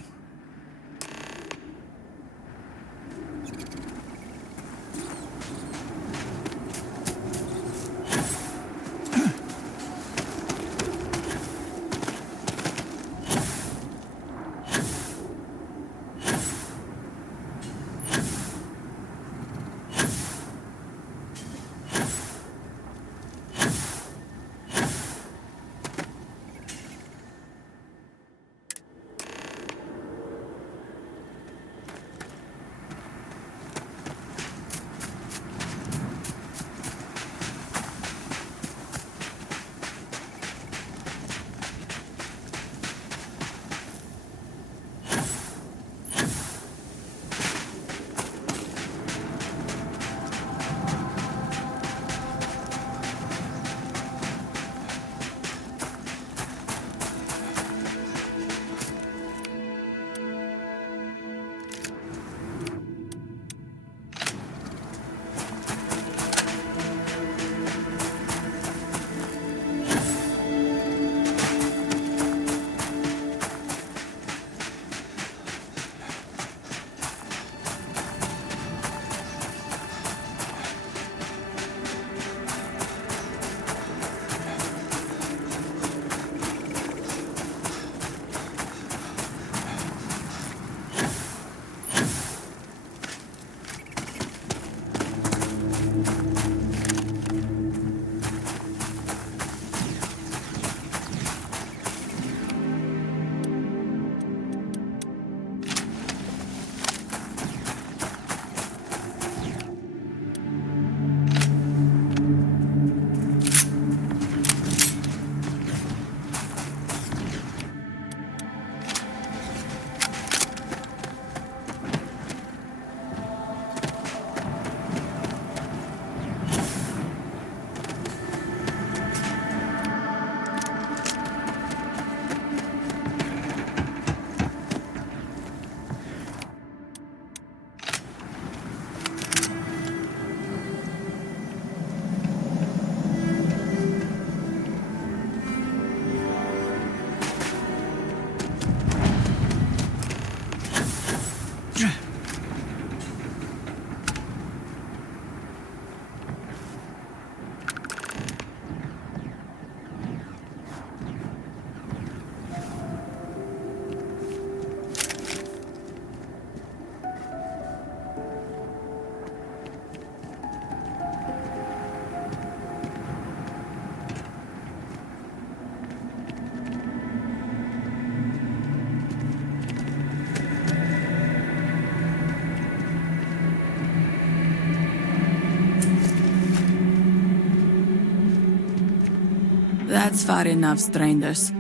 That's far enough, strangers.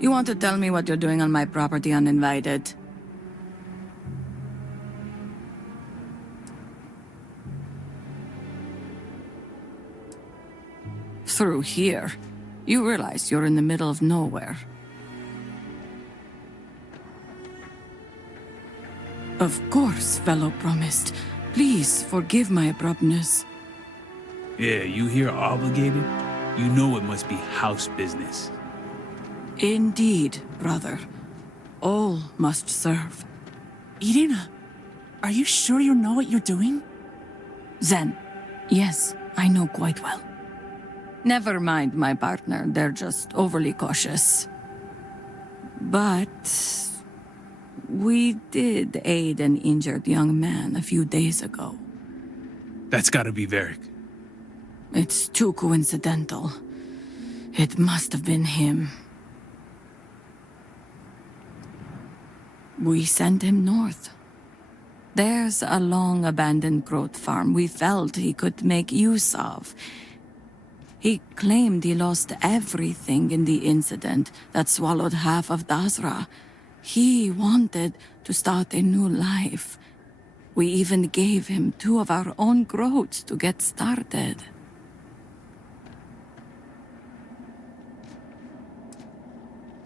You want to tell me what you're doing on my property uninvited? Through here. You realize you're in the middle of nowhere. Of course, fellow promised. Please forgive my abruptness. Yeah, you here obligated? You know it must be house business. Indeed, brother. All must serve. Irina, are you sure you know what you're doing? Zen, yes, I know quite well. Never mind my partner, they're just overly cautious. But we did aid an injured young man a few days ago. That's gotta be Varric. It's too coincidental. It must have been him. We sent him north. There's a long-abandoned growth farm we felt he could make use of. He claimed he lost everything in the incident that swallowed half of Dazra. He wanted to start a new life. We even gave him 2 of our own groats to get started.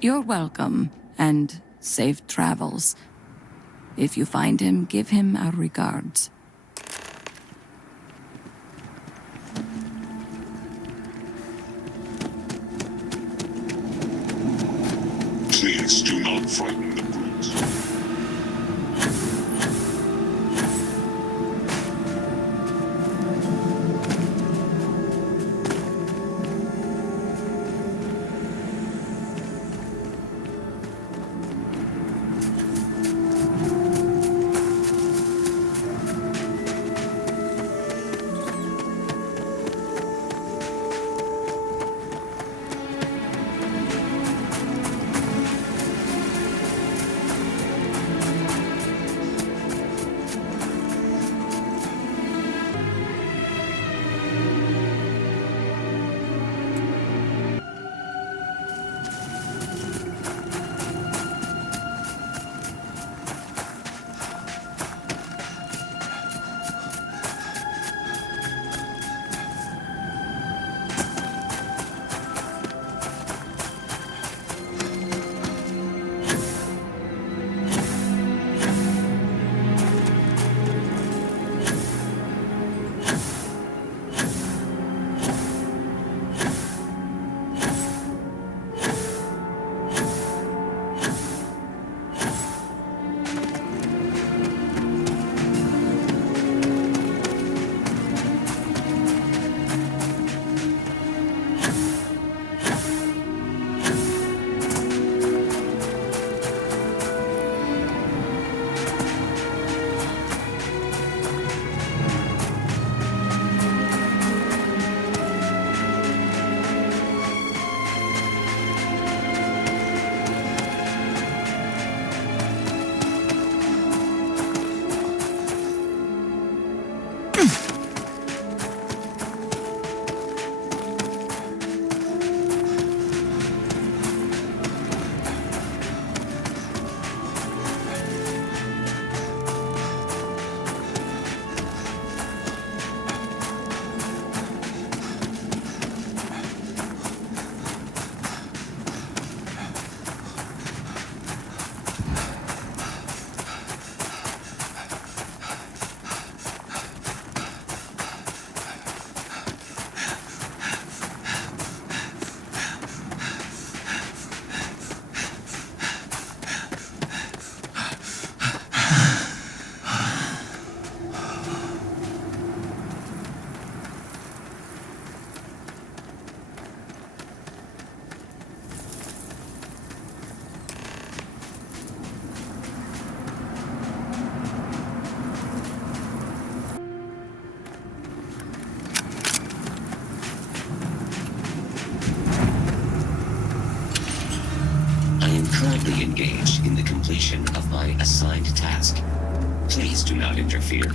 You're welcome, and safe travels. If you find him, give him our regards. Please do not frighten the brutes. Currently engaged in the completion of my assigned task. Please do not interfere.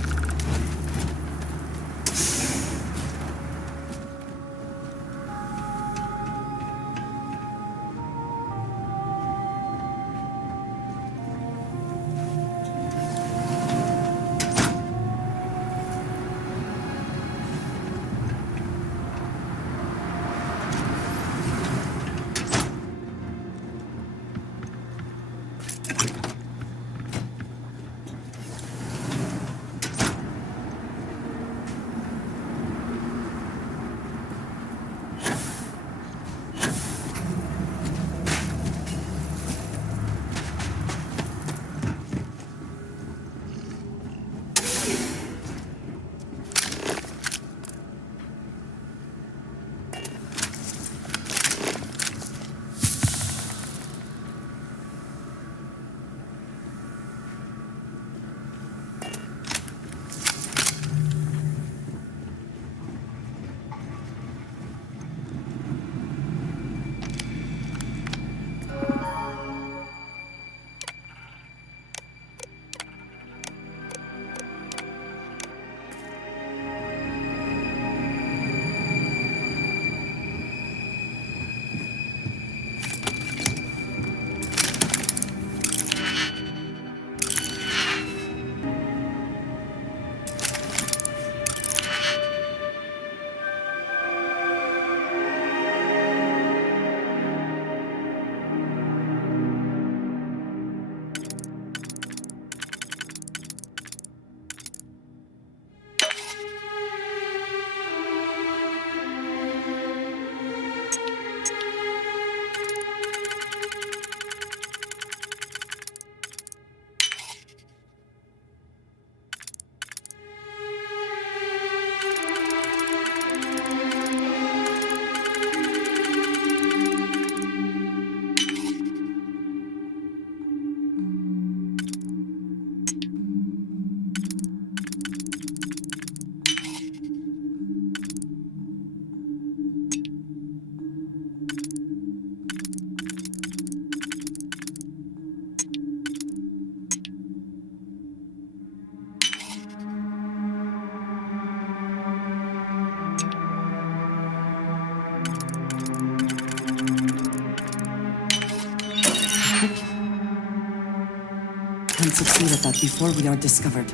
cannot succeed at that before we are discovered.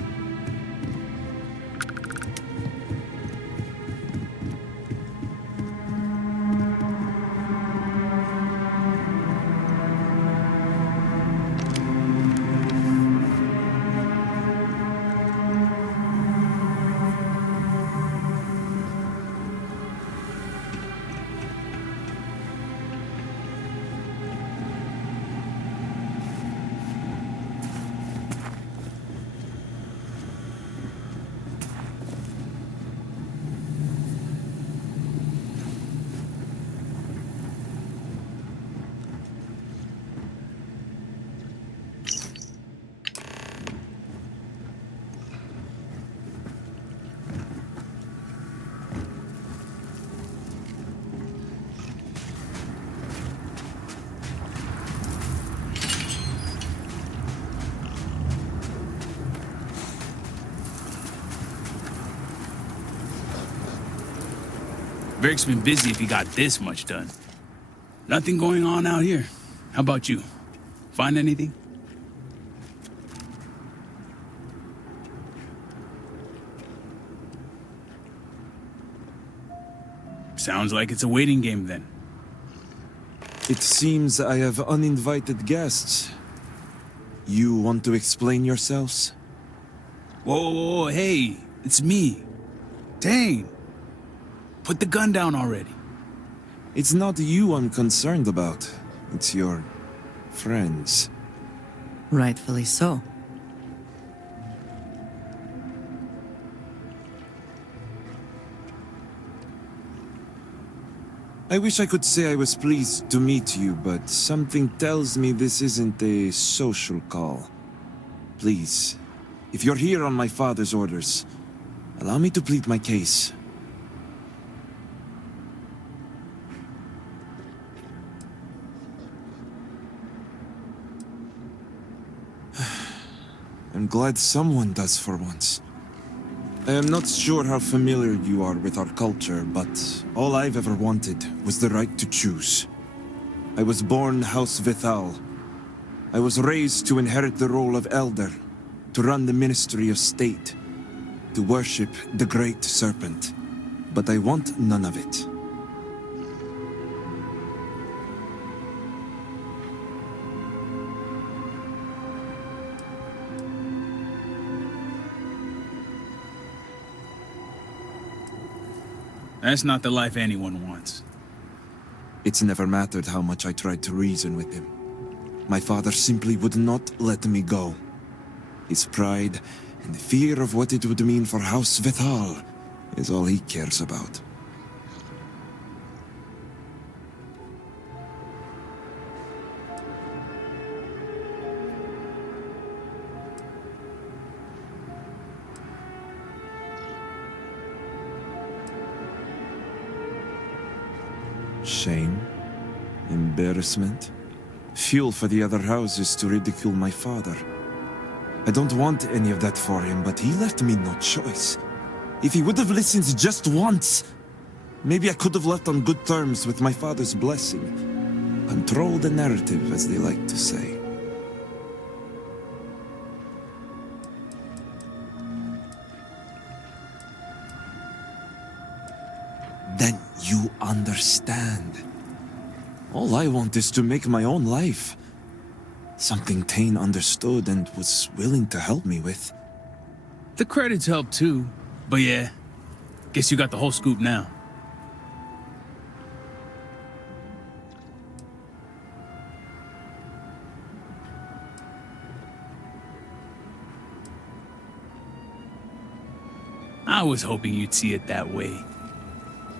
Veric's been busy if he got this much done. Nothing going on out here. How about you? Find anything? Sounds like it's a waiting game then. It seems I have uninvited guests. You want to explain yourselves? Whoa, hey, it's me. Dang. Put the gun down already. It's not you I'm concerned about. It's your friends. Rightfully so. I wish I could say I was pleased to meet you, but something tells me this isn't a social call. Please, if you're here on my father's orders, allow me to plead my case. I'm glad someone does for once. I am not sure how familiar you are with our culture, but all I've ever wanted was the right to choose. I was born House Vithal. I was raised to inherit the role of elder, to run the Ministry of State, to worship the Great Serpent. But I want none of it. That's not the life anyone wants. It's never mattered how much I tried to reason with him. My father simply would not let me go. His pride and the fear of what it would mean for House Vithal is all he cares about. Shame, embarrassment, fuel for the other houses to ridicule my father. I don't want any of that for him, but he left me no choice. If he would have listened just once, maybe I could have left on good terms with my father's blessing. Control the narrative, as they like to say. Then you understand. All I want is to make my own life. Something Tane understood and was willing to help me with. The credits help too, but yeah, guess you got the whole scoop now. I was hoping you'd see it that way.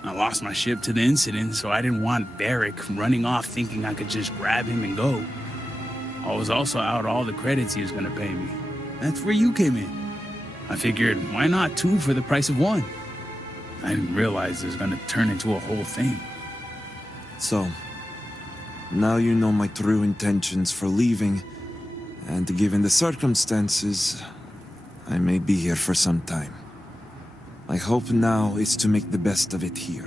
I lost my ship to the incident, so I didn't want Veric running off thinking I could just grab him and go. I was also out all the credits he was gonna pay me. That's where you came in. I figured, why not 2 for the price of 1? I didn't realize it was gonna turn into a whole thing. So, now you know my true intentions for leaving, and given the circumstances, I may be here for some time. My hope now is to make the best of it here.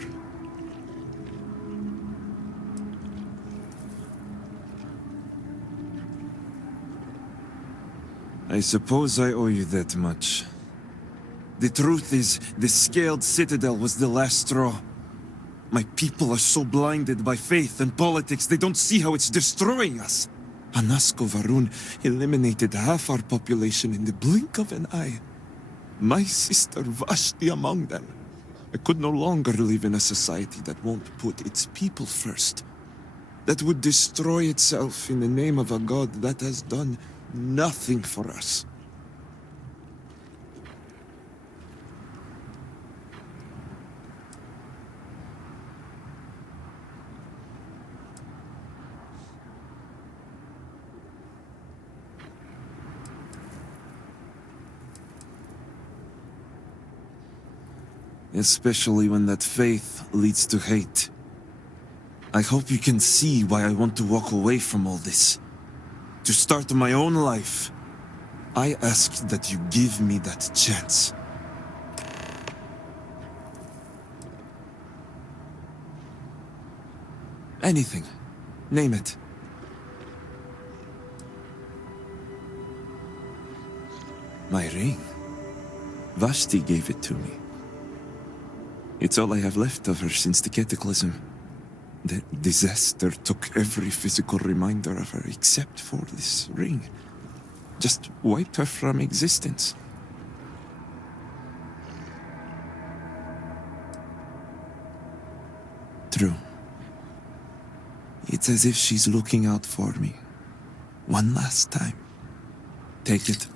I suppose I owe you that much. The truth is, the scaled citadel was the last straw. My people are so blinded by faith and politics, they don't see how it's destroying us. Anasko Varun eliminated half our population in the blink of an eye. My sister Vashti among them. I could no longer live in a society that won't put its people first. That would destroy itself in the name of a god that has done nothing for us. Especially when that faith leads to hate. I hope you can see why I want to walk away from all this. To start my own life. I ask that you give me that chance. Anything. Name it. My ring. Vashti gave it to me. It's all I have left of her since the cataclysm. The disaster took every physical reminder of her except for this ring. Just wiped her from existence. True. It's as if she's looking out for me. One last time. Take it.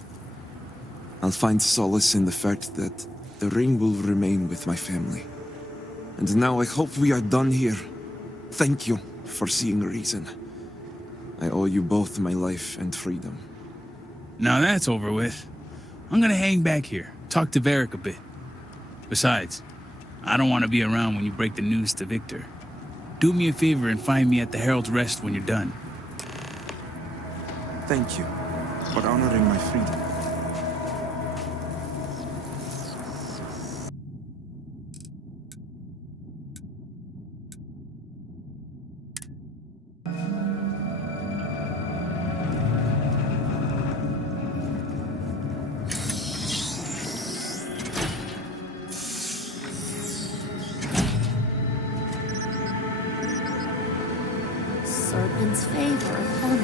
I'll find solace in the fact that the ring will remain with my family. And now I hope we are done here. Thank you for seeing reason. I owe you both my life and freedom. Now that's over with. I'm gonna hang back here, talk to Varric a bit. Besides, I don't want to be around when you break the news to Victor. Do me a favor and find me at the Herald's Rest when you're done. Thank you for honoring my freedom. Serpent's favor upon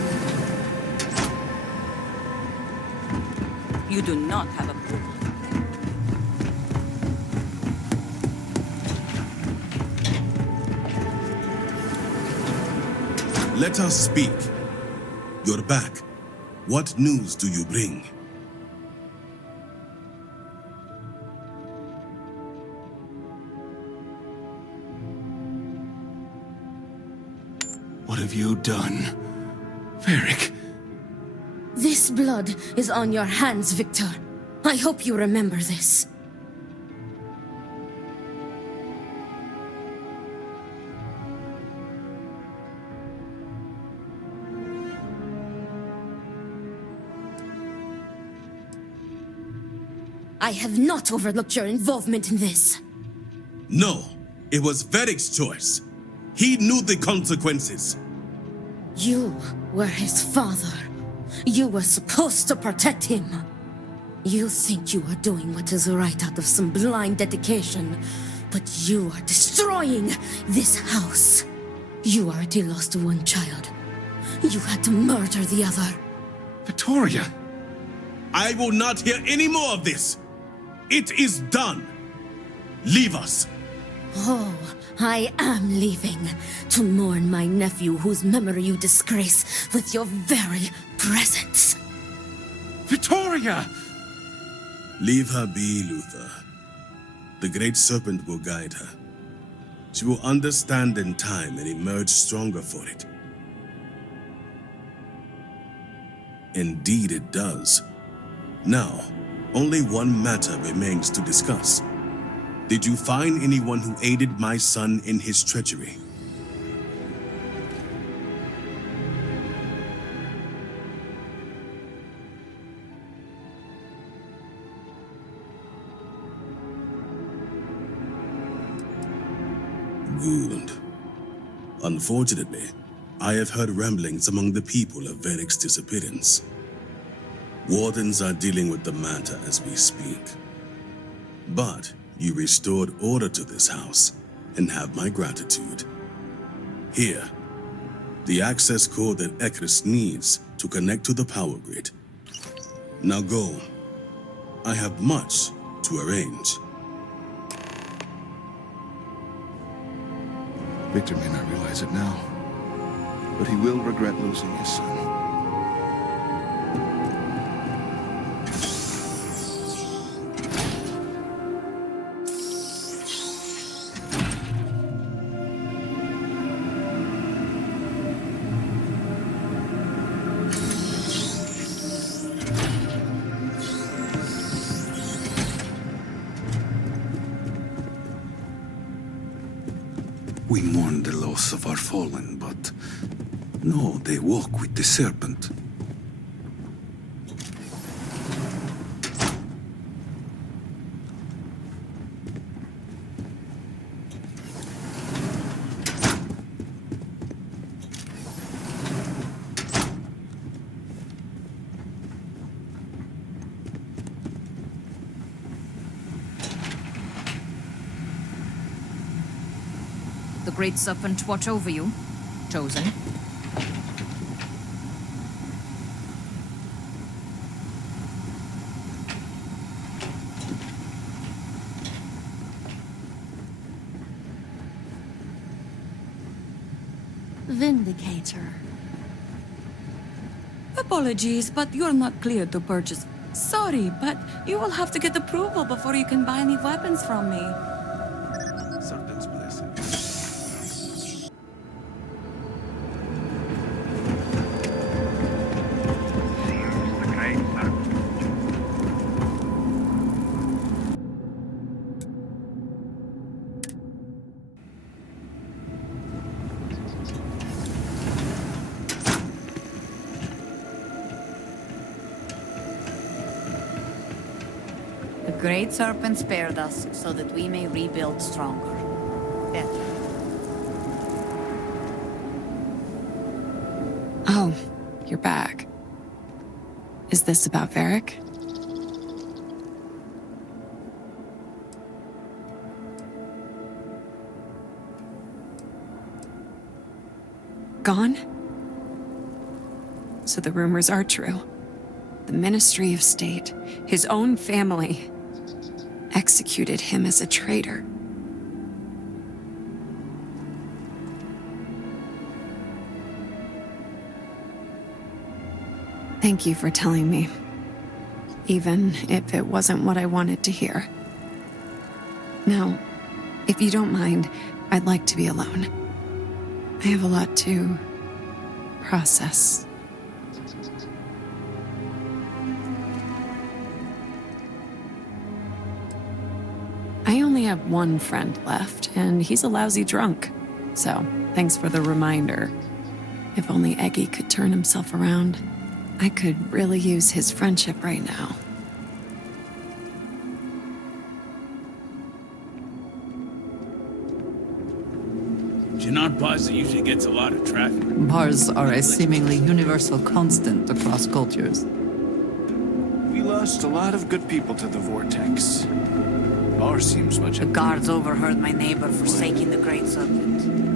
you. You do not have a pool. Let us speak. You're back. What news do you bring? What have you done? Varric. This blood is on your hands, Victor. I hope you remember this. I have not overlooked your involvement in this. No, it was Varric's choice. He knew the consequences. You were his father. You were supposed to protect him. You think you are doing what is right out of some blind dedication, but you are destroying this house. You already lost one child. You had to murder the other. Victoria! I will not hear any more of this. It is done. Leave us. Oh, I am leaving to mourn my nephew whose memory you disgrace with your very presence. Victoria! Leave her be, Luther. The Great Serpent will guide her. She will understand in time and emerge stronger for it. Indeed it does. Now, only one matter remains to discuss. Did you find anyone who aided my son in his treachery? Good. Unfortunately, I have heard ramblings among the people of Varric's disappearance. Wardens are dealing with the matter as we speak. But you restored order to this house, and have my gratitude. Here, the access code that Ekris needs to connect to the power grid. Now go. I have much to arrange. Victor may not realize it now, but he will regret losing his son. We mourn the loss of our fallen, but no, they walk with the serpent. The Great Serpent watch over you, Chosen. Vindicator. Apologies, but you're not cleared to purchase. Sorry, but you will have to get approval before you can buy any weapons from me. Serpent's blessing. The Great Serpent. The Great Serpent spared us so that we may rebuild stronger. Better. Oh, you're back. Is this about Varric? Gone? So the rumors are true. The Ministry of State, his own family, executed him as a traitor. Thank you for telling me, even if it wasn't what I wanted to hear. Now, if you don't mind, I'd like to be alone. I have a lot to process. I only have one friend left, and he's a lousy drunk. So, thanks for the reminder. If only Eggy could turn himself around. I could really use his friendship right now. Jinnah Plaza usually gets a lot of traffic. Bars are a seemingly universal constant across cultures. We lost a lot of good people to the Vortex. Bar seems much. The guards overheard my neighbor forsaking the Great Serpent.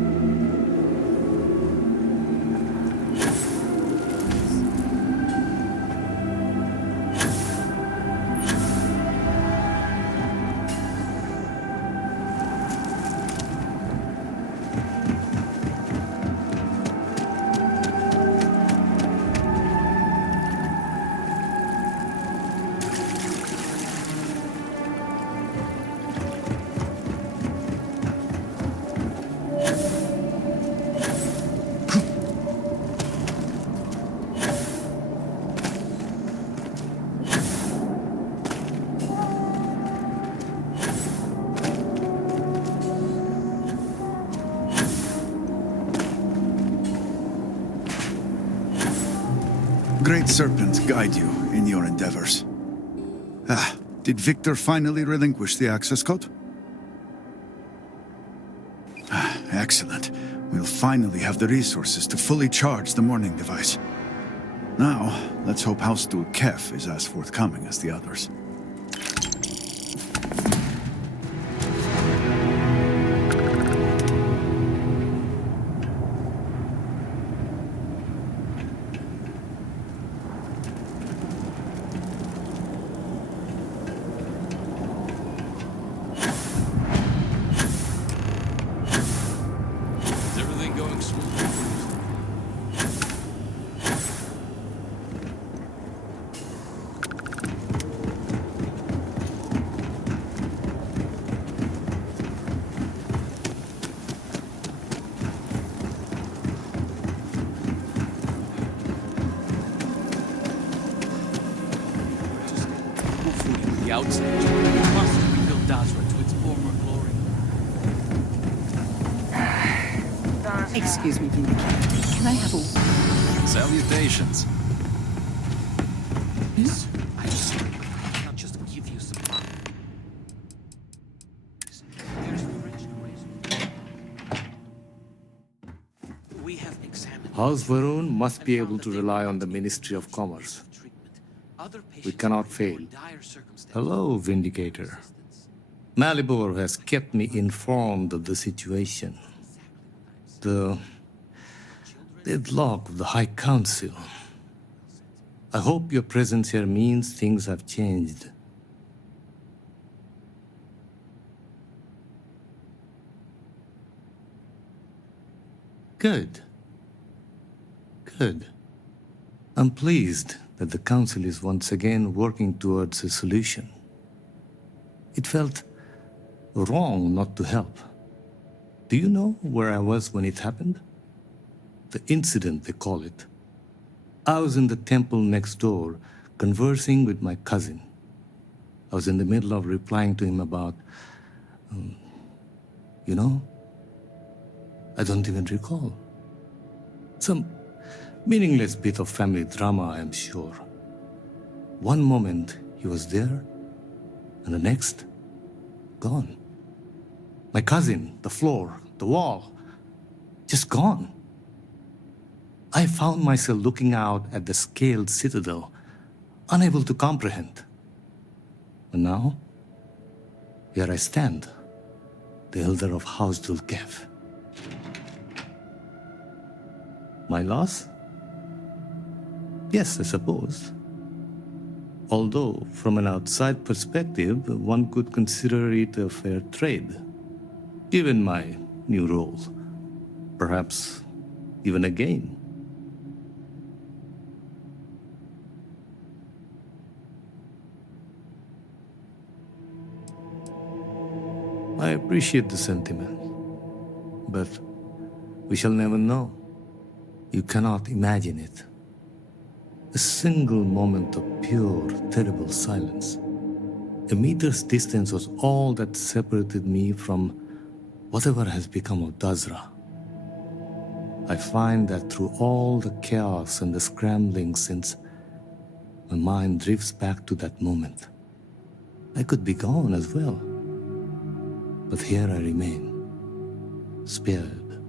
Great Serpent guide you in your endeavors. Did Victor finally relinquish the access code? Excellent. We'll finally have the resources to fully charge the morning device. Now, let's hope House Dul Kef is as forthcoming as the others. Is everything going smoothly? The outside. We must rebuild Dazra to its former glory. Excuse me, Vindicator. Can I have a... Salutations. Yes, I'm sorry. I cannot just give you supply. Here's the rich grace. We have examined... House Varun must be able to rely on the Ministry of Commerce. We cannot fail. Hello, Vindicator. Malibor has kept me informed of the situation. The deadlock of the High Council. I hope your presence here means things have changed. Good. Good. I'm pleased that the Council is once again working towards a solution. It felt wrong not to help. Do you know where I was when it happened? The incident, they call it. I was in the temple next door, conversing with my cousin. I was in the middle of replying to him about, you know, I don't even recall. Some meaningless bit of family drama, I am sure. One moment he was there, and the next, gone. My cousin, the floor, the wall, just gone. I found myself looking out at the scaled citadel, unable to comprehend. And now, here I stand, the elder of House Dul Kef. My loss? Yes, I suppose. Although, from an outside perspective, one could consider it a fair trade. Given my new role, perhaps even a gain. I appreciate the sentiment, but we shall never know. You cannot imagine it. A single moment of pure, terrible silence. A meter's distance was all that separated me from whatever has become of Dazra. I find that through all the chaos and the scrambling since, my mind drifts back to that moment. I could be gone as well. But here I remain, spared.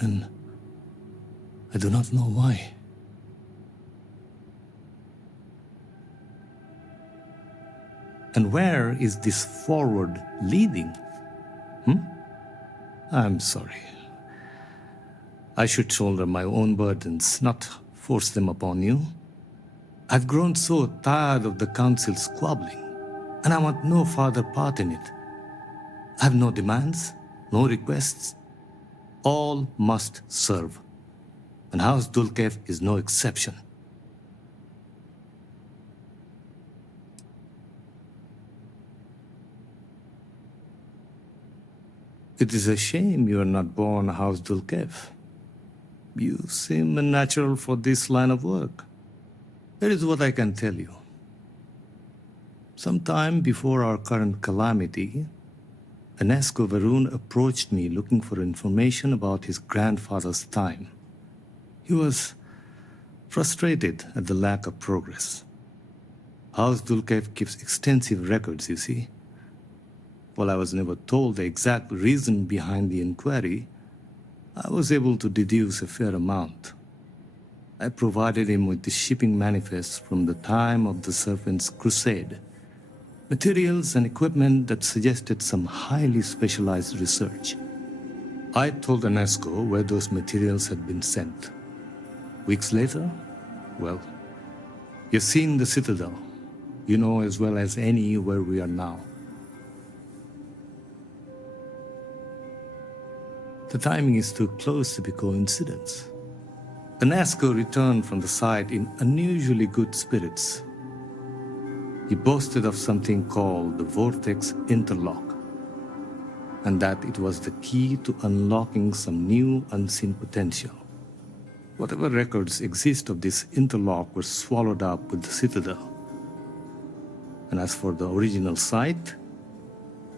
And I do not know why. And where is this forward leading? I'm sorry. I should shoulder my own burdens, not force them upon you. I've grown so tired of the council squabbling, and I want no further part in it. I have no demands, no requests. All must serve. And House Dul Kef is no exception. It is a shame you are not born House Dul Kef. You seem unnatural for this line of work. Here is what I can tell you. Sometime before our current calamity, Enesco Varun approached me looking for information about his grandfather's time. He was frustrated at the lack of progress. House Dul Kef keeps extensive records, you see. While I was never told the exact reason behind the inquiry, I was able to deduce a fair amount. I provided him with the shipping manifest from the time of the Serpent's crusade. Materials and equipment that suggested some highly specialized research. I told Anasco where those materials had been sent. Weeks later, well, you've seen the Citadel. You know as well as any where we are now. The timing is too close to be coincidence. Anasco returned from the site in unusually good spirits. He boasted of something called the Vortex Interlock, and that it was the key to unlocking some new unseen potential. Whatever records exist of this interlock were swallowed up with the Citadel. And as for the original site,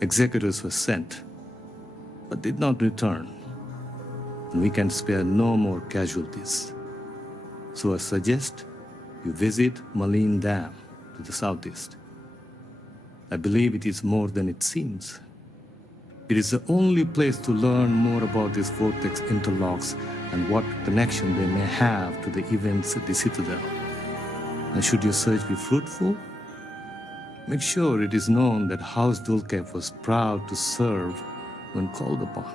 executors were sent, but did not return. And we can spare no more casualties. So I suggest you visit Malin Dam to the southeast. I believe it is more than it seems. It is the only place to learn more about these vortex interlocks and what connection they may have to the events at the Citadel. And should your search be fruitful, make sure it is known that House Dulceff was proud to serve when called upon.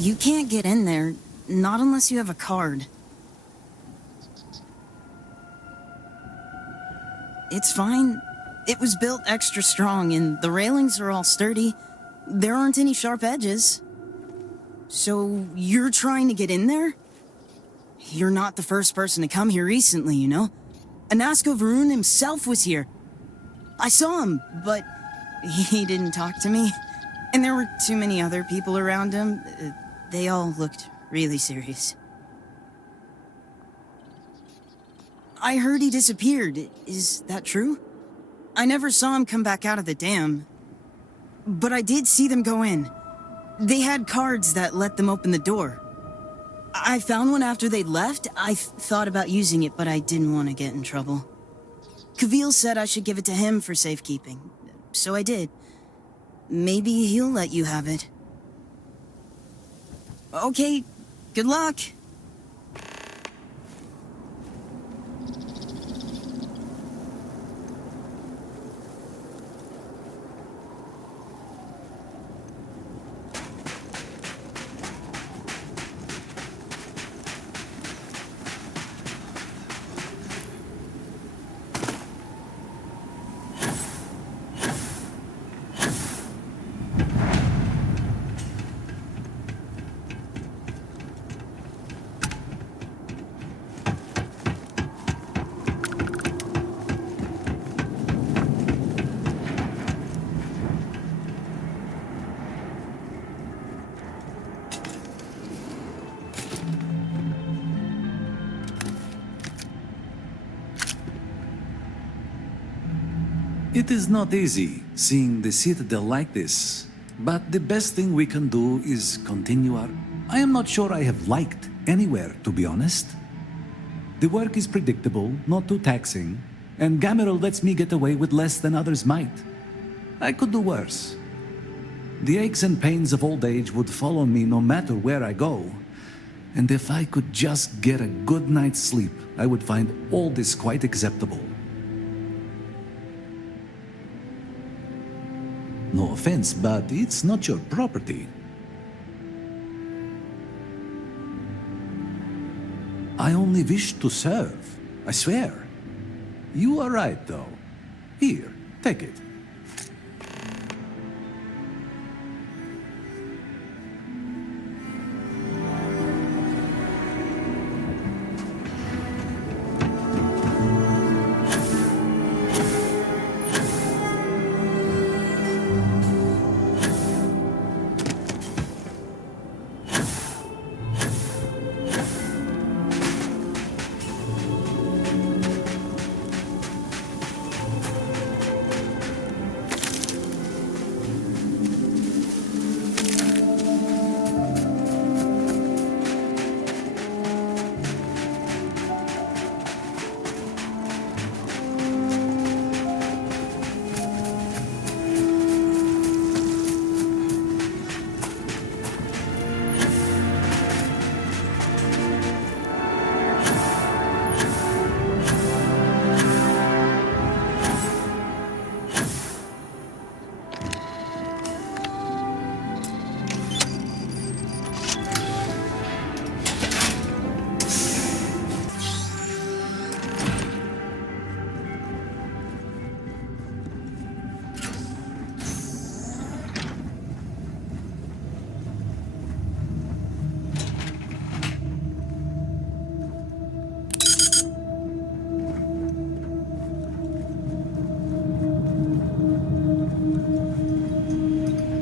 You can't get in there, not unless you have a card. It's fine. It was built extra strong, and the railings are all sturdy. There aren't any sharp edges. So, you're trying to get in there? You're not the first person to come here recently, you know? Anasco Varun himself was here. I saw him, but he didn't talk to me. And there were too many other people around him. They all looked really serious. I heard he disappeared. Is that true? I never saw him come back out of the dam. But I did see them go in. They had cards that let them open the door. I found one after they'd left. I thought about using it, but I didn't want to get in trouble. Kavil said I should give it to him for safekeeping. So I did. Maybe he'll let you have it. Okay, good luck. It is not easy seeing the Citadel like this, but the best thing we can do is continue our... I am not sure I have liked anywhere, to be honest. The work is predictable, not too taxing, and Gamerel lets me get away with less than others might. I could do worse. The aches and pains of old age would follow me no matter where I go, and if I could just get a good night's sleep, I would find all this quite acceptable. No offense, but it's not your property. I only wish to serve, I swear. You are right, though. Here, take it.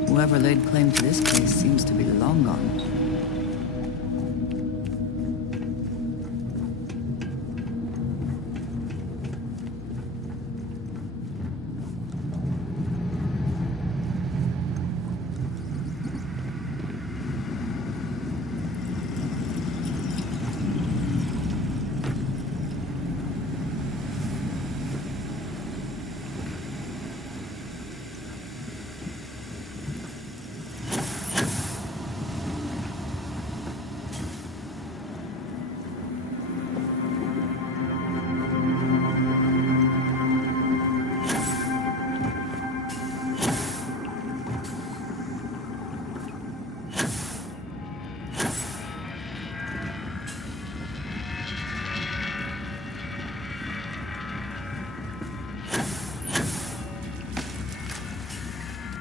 Whoever laid claim to this place seems to be long gone.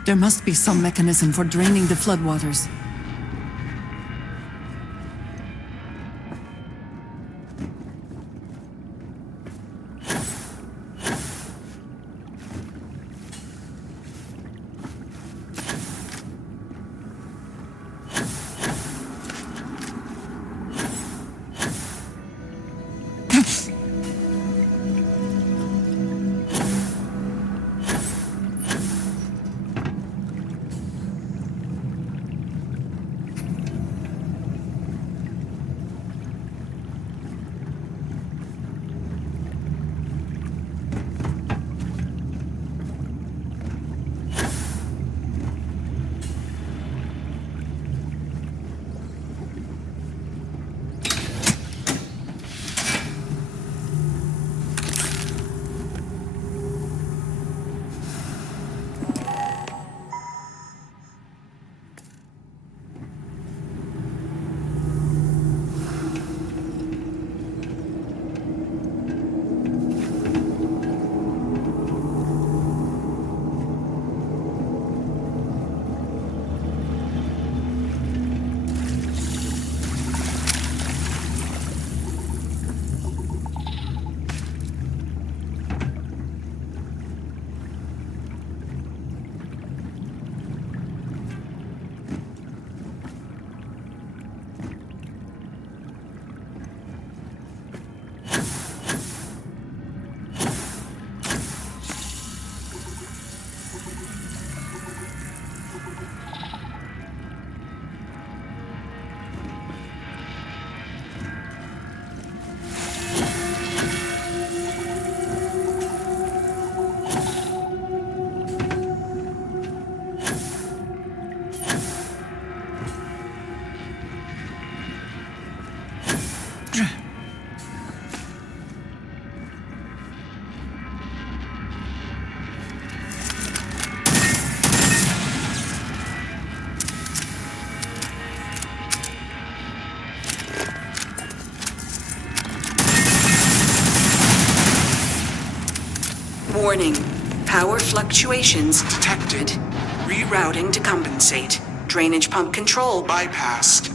There must be some mechanism for draining the floodwaters. Warning. Power fluctuations detected. Rerouting to compensate. Drainage pump control bypassed.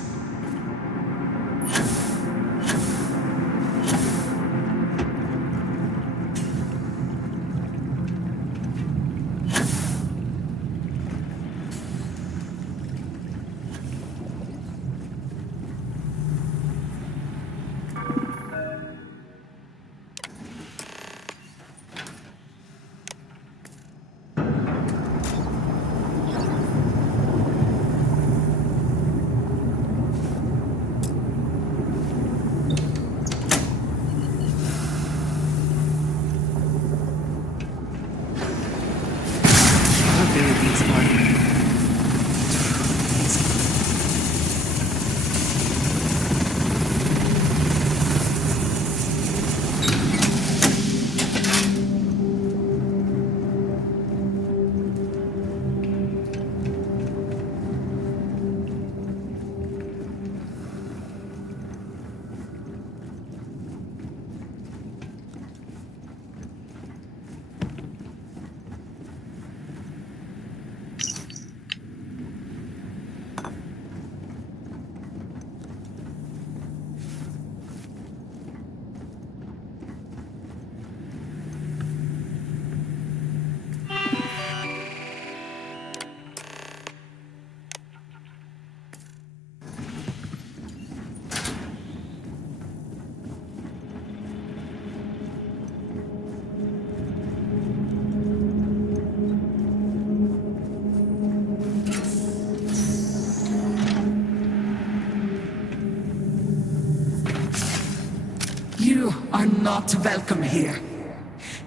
You are not welcome here.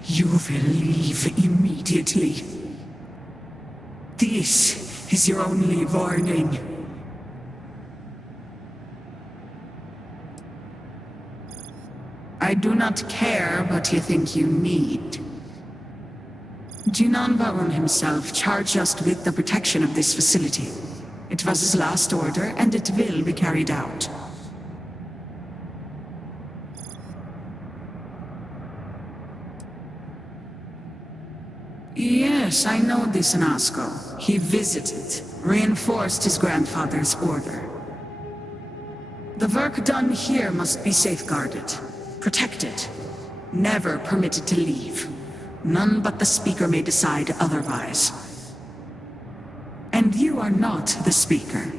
You will leave immediately. This is your only warning. I do not care what you think you need. Jinan Baron himself charged us with the protection of this facility. It was his last order, and it will be carried out. Yes, I know this Nazco. He visited, reinforced his grandfather's order. The work done here must be safeguarded, protected, never permitted to leave. None but the Speaker may decide otherwise. And you are not the Speaker.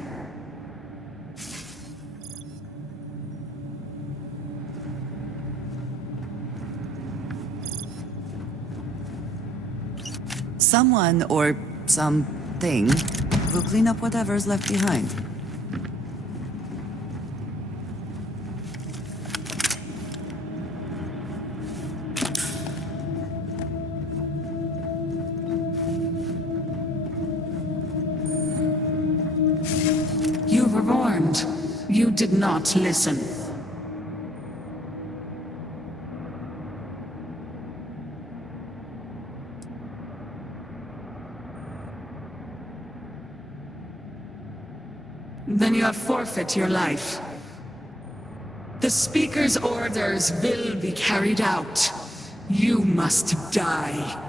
Someone or something will clean up whatever's left behind. You were warned. You did not listen. Then you have forfeit your life. The Speaker's orders will be carried out. You must die.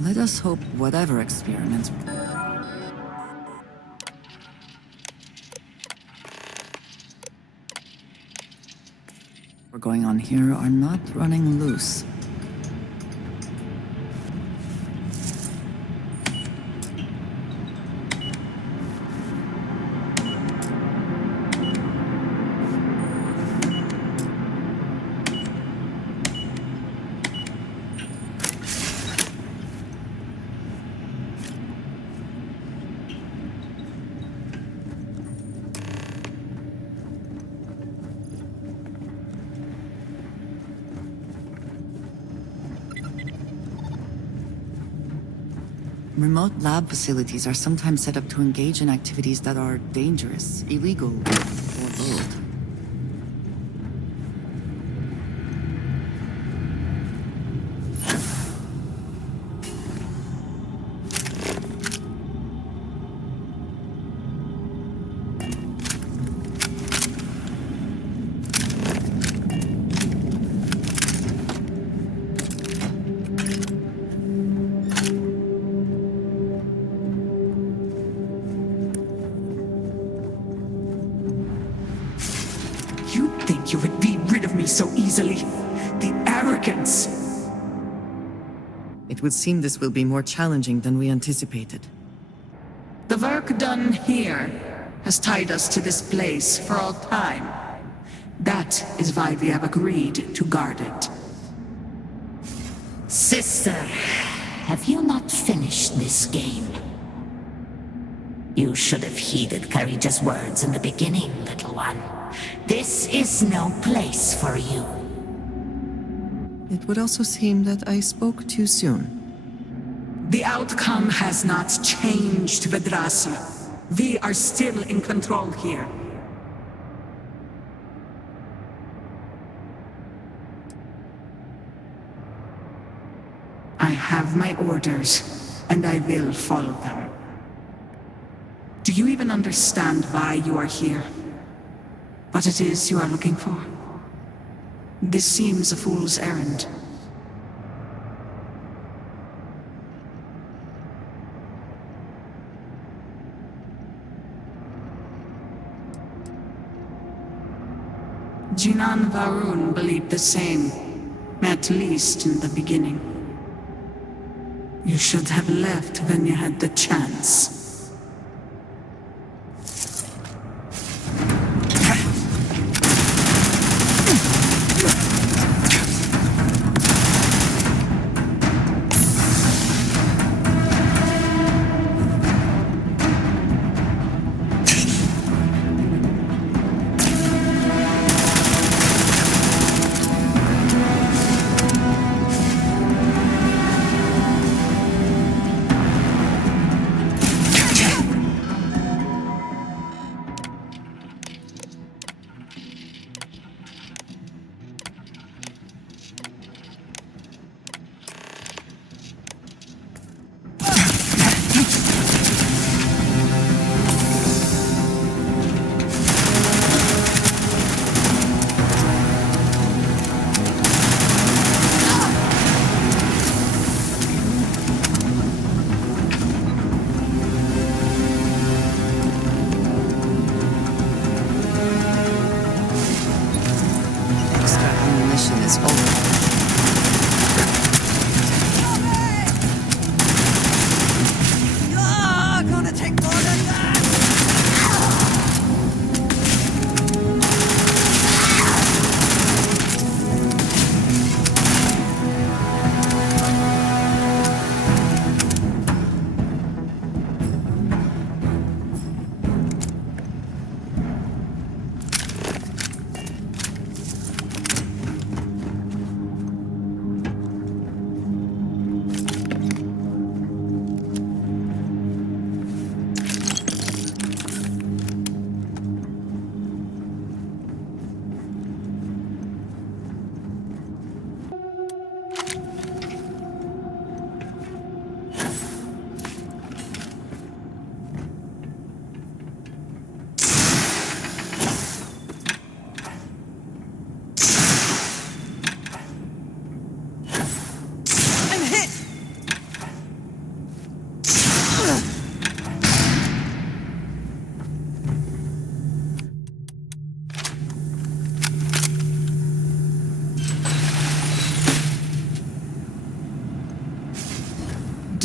Let us hope whatever experiments... going on here are not running loose. Remote lab facilities are sometimes set up to engage in activities that are dangerous, illegal, or both. You would be rid of me so easily. The arrogance! It would seem this will be more challenging than we anticipated. The work done here has tied us to this place for all time. That is why we have agreed to guard it. Sister, have you not finished this game? You should have heeded Courageous words in the beginning, little one. This is no place for you. It would also seem that I spoke too soon. The outcome has not changed, Vedrasi. We are still in control here. I have my orders, and I will follow them. Do you even understand why you are here? What it is you are looking for? This seems a fool's errand. Jinan Varun believed the same, at least in the beginning. You should have left when you had the chance.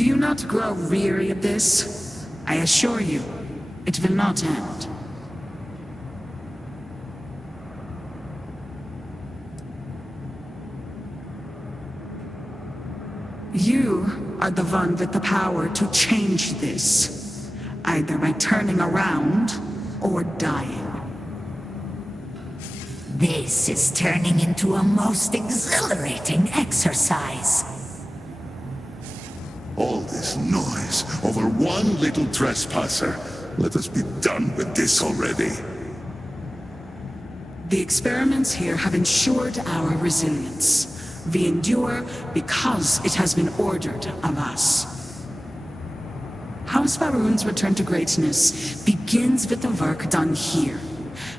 Do you not grow weary of this? I assure you, it will not end. You are the one with the power to change this, either by turning around or dying. This is turning into a most exhilarating exercise. All this noise over one little trespasser. Let us be done with this already. The experiments here have ensured our resilience. We endure because it has been ordered of us. House Faroon's return to greatness begins with the work done here.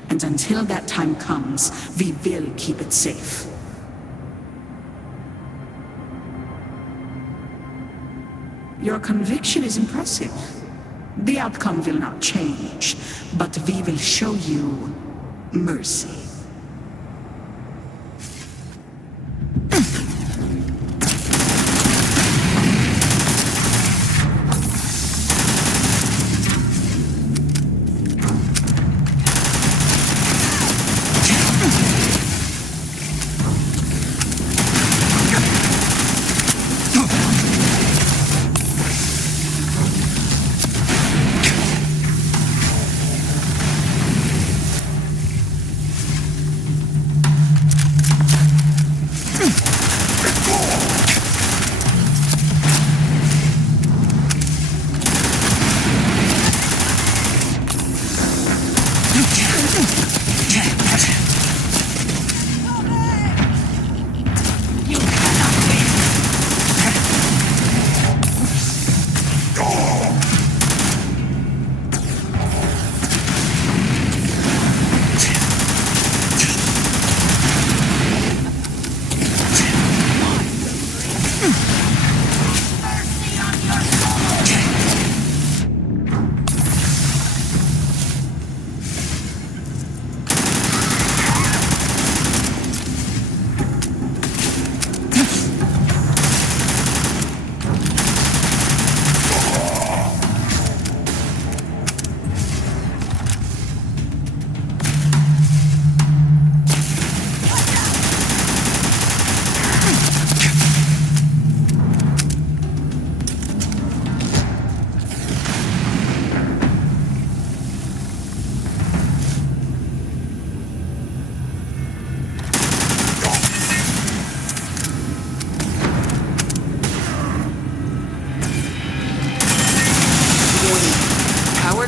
And until that time comes, we will keep it safe. Your conviction is impressive. The outcome will not change, but we will show you mercy.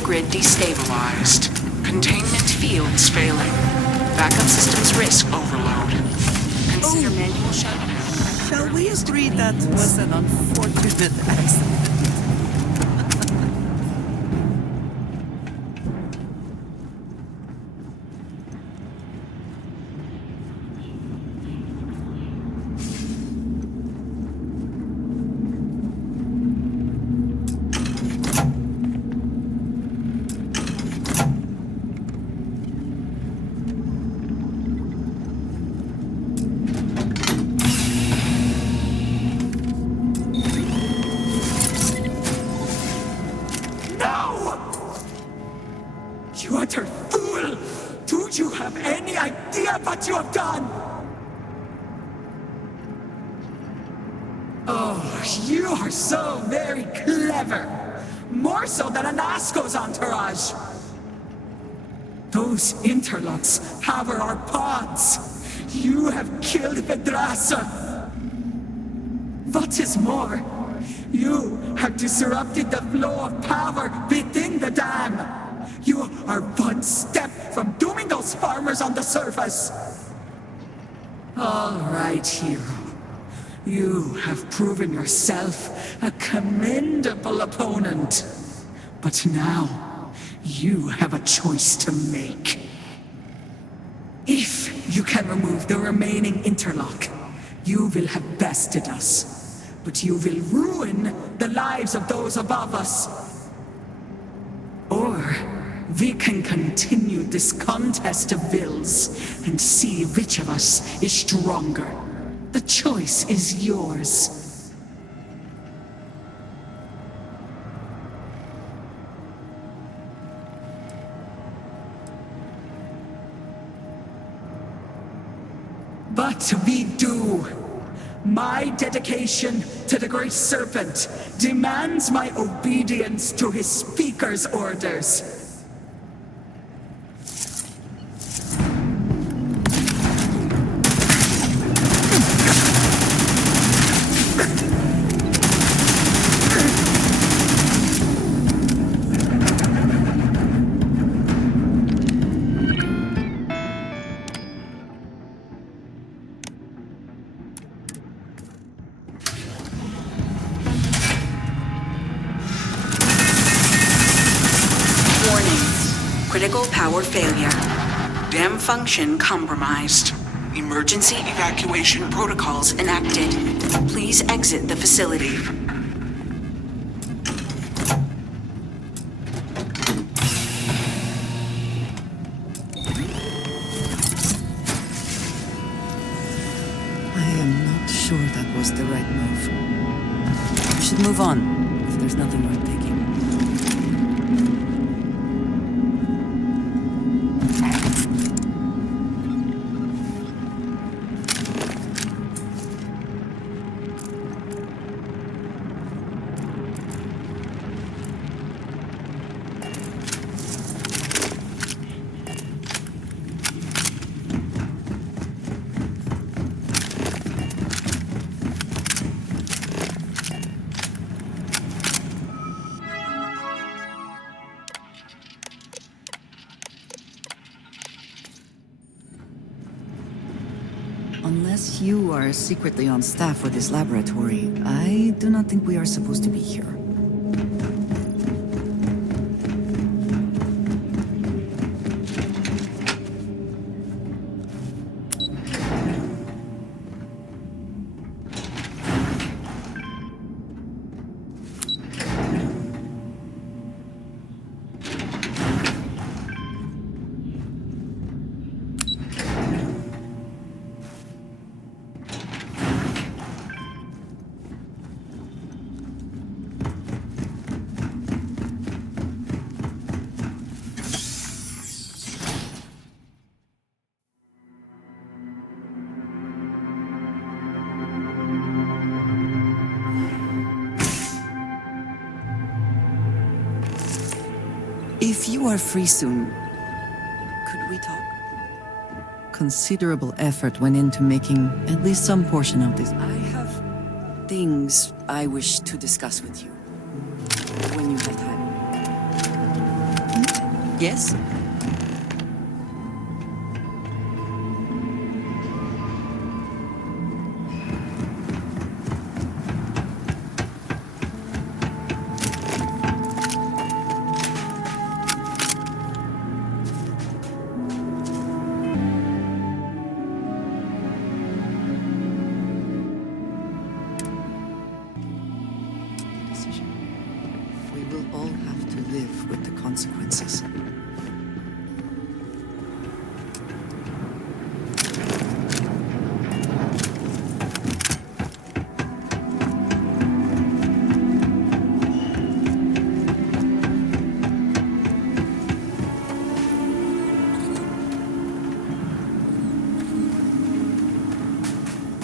Grid destabilized. Containment fields failing. Backup systems risk overload. Consider manual shutdown. Shall we agree that was an unfortunate accident? You utter fool! Do you have any idea what you have done? Oh, you are so very clever. More so than Anasco's entourage. Those interlocks power our pods. You have killed Vedrasa. What is more, you have disrupted the flow of power within the dam. You are one step from dooming those farmers on the surface. All right, hero. You have proven yourself a commendable opponent. But now, you have a choice to make. If you can remove the remaining interlock, you will have bested us. But you will ruin the lives of those above us. Or we can continue this contest of wills and see which of us is stronger. The choice is yours. But we do. My dedication to the Great Serpent demands my obedience to his speaker's orders. Critical power failure. Dam function compromised. Emergency evacuation protocols enacted. Please exit the facility. I am not sure that was the right move. We should move on, if there's nothing worth taking. Unless you are secretly on staff with this laboratory, I do not think we are supposed to be here. If you are free soon, could we talk? Considerable effort went into making at least some portion of this. I have things I wish to discuss with you. When you have time. Yes? We will all have to live with the consequences.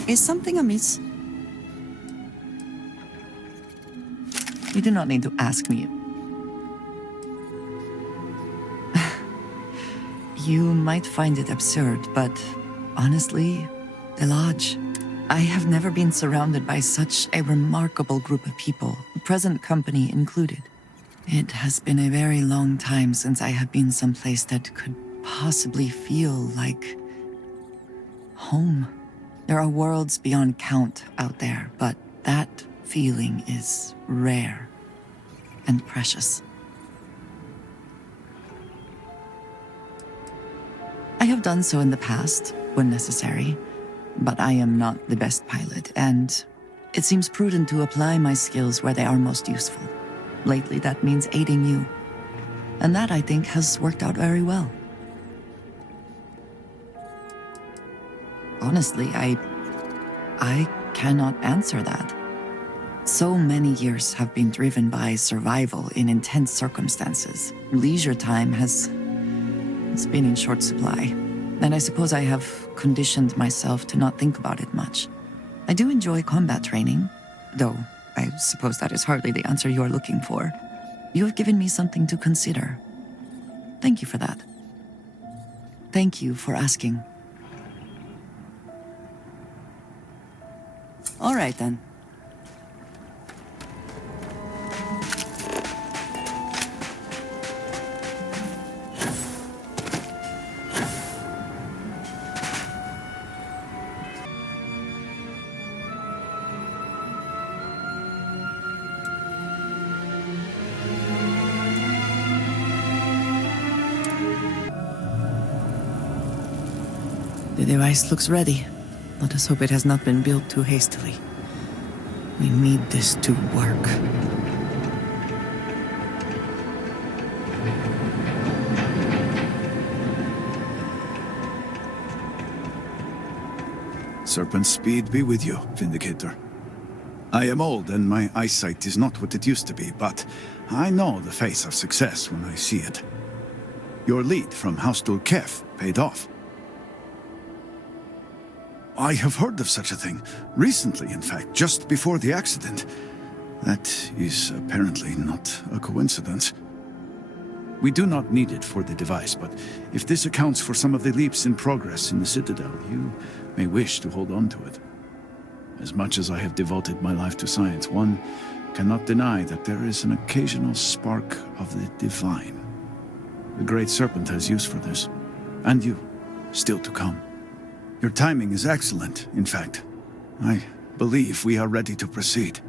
Is something amiss? You do not need to ask me. You might find it absurd, but honestly, the Lodge. I have never been surrounded by such a remarkable group of people, present company included. It has been a very long time since I have been someplace that could possibly feel like home. There are worlds beyond count out there, but that feeling is rare and precious. I have done so in the past, when necessary, but I am not the best pilot, and it seems prudent to apply my skills where they are most useful. Lately, that means aiding you, and that, I think, has worked out very well. Honestly, I cannot answer that. So many years have been driven by survival in intense circumstances. Leisure time has been in short supply. and I suppose I have conditioned myself to not think about it much. I do enjoy combat training, though I suppose that is hardly the answer you are looking for. You have given me something to consider. Thank you for that. Thank you for asking. All right, then. The device looks ready. Let us hope it has not been built too hastily. We need this to work. Serpent speed be with you, Vindicator. I am old and my eyesight is not what it used to be, but I know the face of success when I see it. Your lead from Haustul Kef paid off. I have heard of such a thing. Recently, in fact, just before the accident. That is apparently not a coincidence. We do not need it for the device, but if this accounts for some of the leaps in progress in the Citadel, you may wish to hold on to it. As much as I have devoted my life to science, one cannot deny that there is an occasional spark of the divine. The Great Serpent has use for this, and you, still to come. Your timing is excellent, in fact. I believe we are ready to proceed.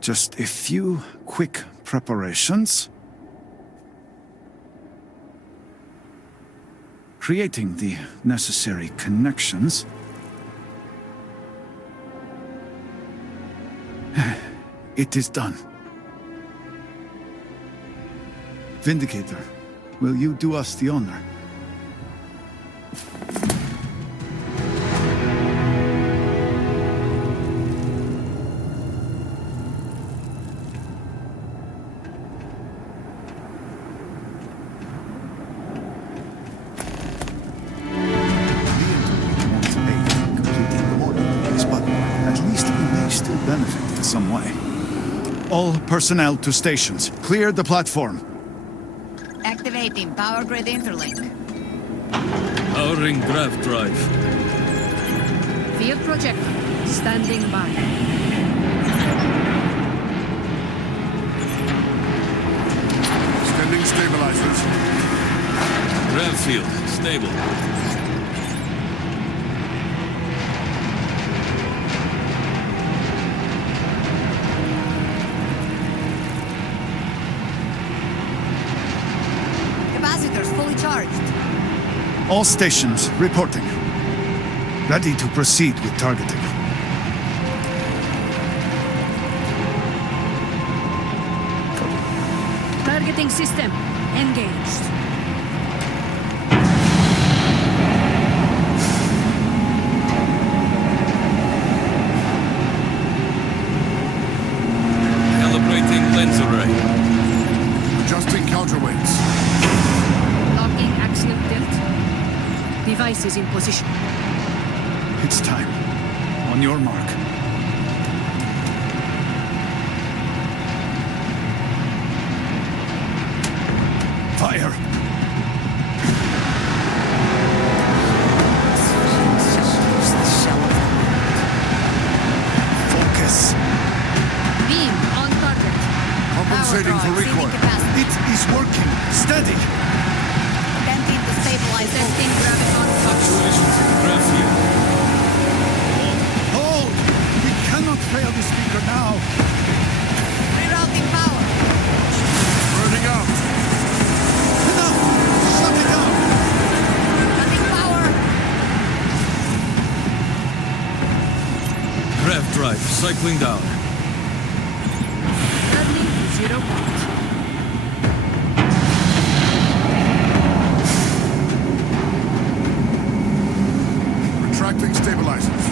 Just a few quick preparations. Creating the necessary connections. It is done. Vindicator, will you do us the honor? All personnel to stations. Clear the platform. Activating power grid interlink. Powering grav drive. Field projector. Standing by. Extending stabilizers. Grav field. Stable. All stations reporting. Ready to proceed with targeting. Targeting system engaged. Calibrating lens array. Adjusting counterweights. Locking axial tilt. Device is in position. It's time. On your mark. Fire! Focus. Beam on target. Compensating for recoil. It is working. Steady. Attempting to stabilize. Testing graviton. Fluctuations in grav field. Hold! We cannot fail the speaker now. Rerouting power. Burning out. Enough! Shut it down! Cutting power. Grav drive. Cycling down. Turning 0 point. Retracting stabilizers.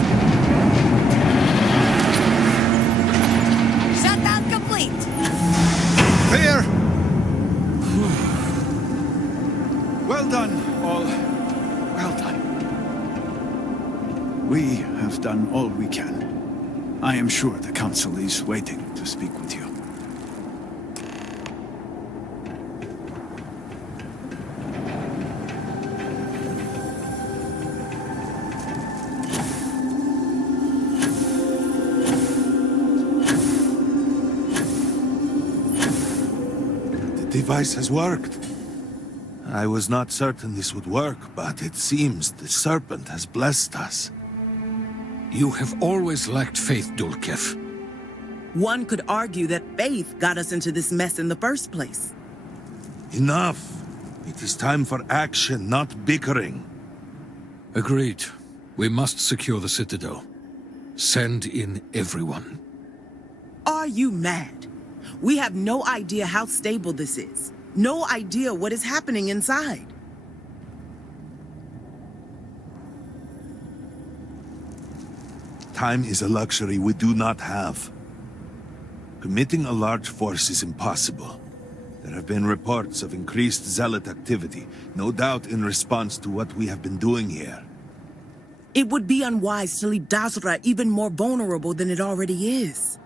Well done, all. Well done. We have done all we can. I am sure the Council is waiting to speak with you. The device has worked. I was not certain this would work, but it seems the Serpent has blessed us. You have always lacked faith, Dulkef. One could argue that faith got us into this mess in the first place. Enough. It is time for action, not bickering. Agreed. We must secure the Citadel. Send in everyone. Are you mad? We have no idea how stable this is. No idea what is happening inside. Time is a luxury we do not have. Committing a large force is impossible. There have been reports of increased zealot activity, no doubt in response to what we have been doing here. It would be unwise to leave Dazra even more vulnerable than it already is.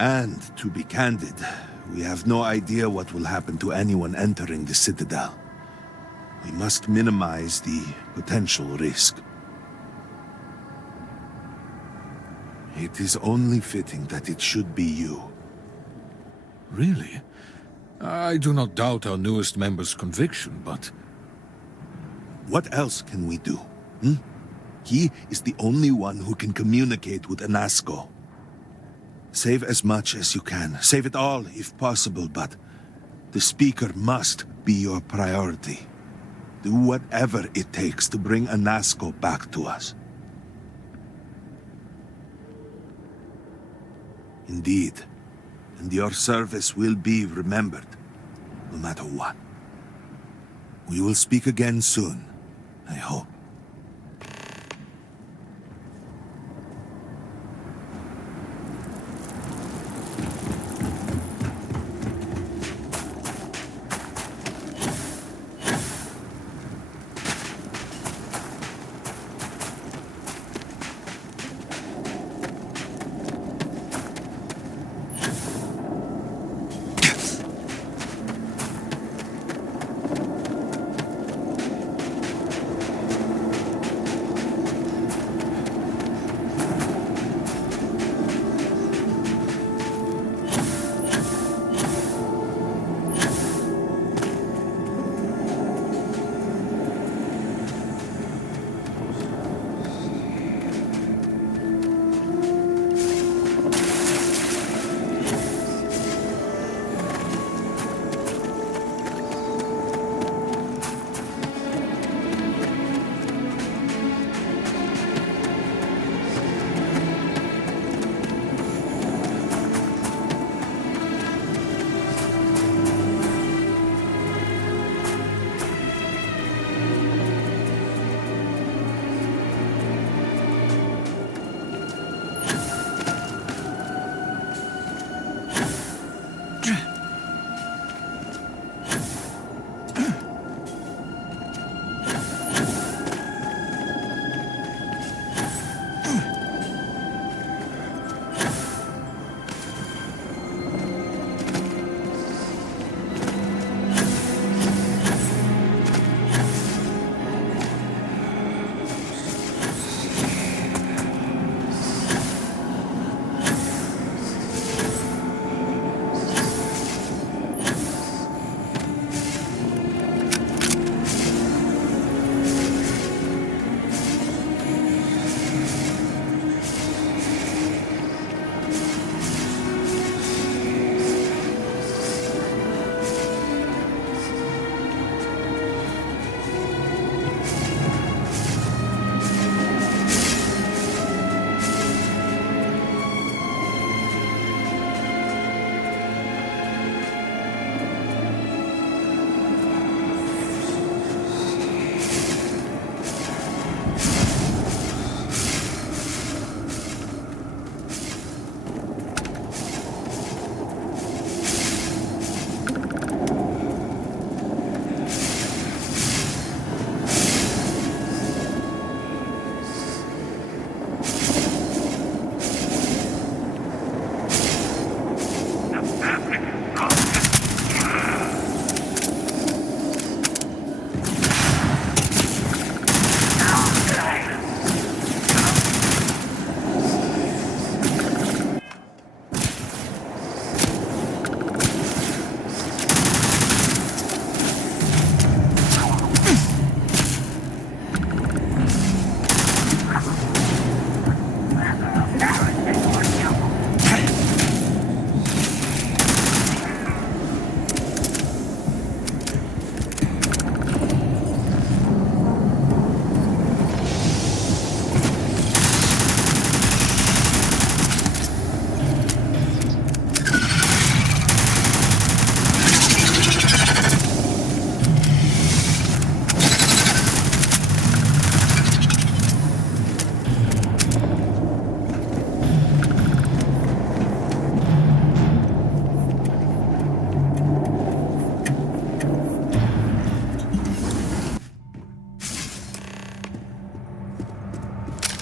And, to be candid, we have no idea what will happen to anyone entering the Citadel. We must minimize the potential risk. It is only fitting that it should be you. Really? I do not doubt our newest member's conviction, but... What else can we do? He is the only one who can communicate with Anasco. Save as much as you can. Save it all, if possible, but the Speaker must be your priority. Do whatever it takes to bring Anasco back to us. Indeed, and your service will be remembered, no matter what. We will speak again soon, I hope.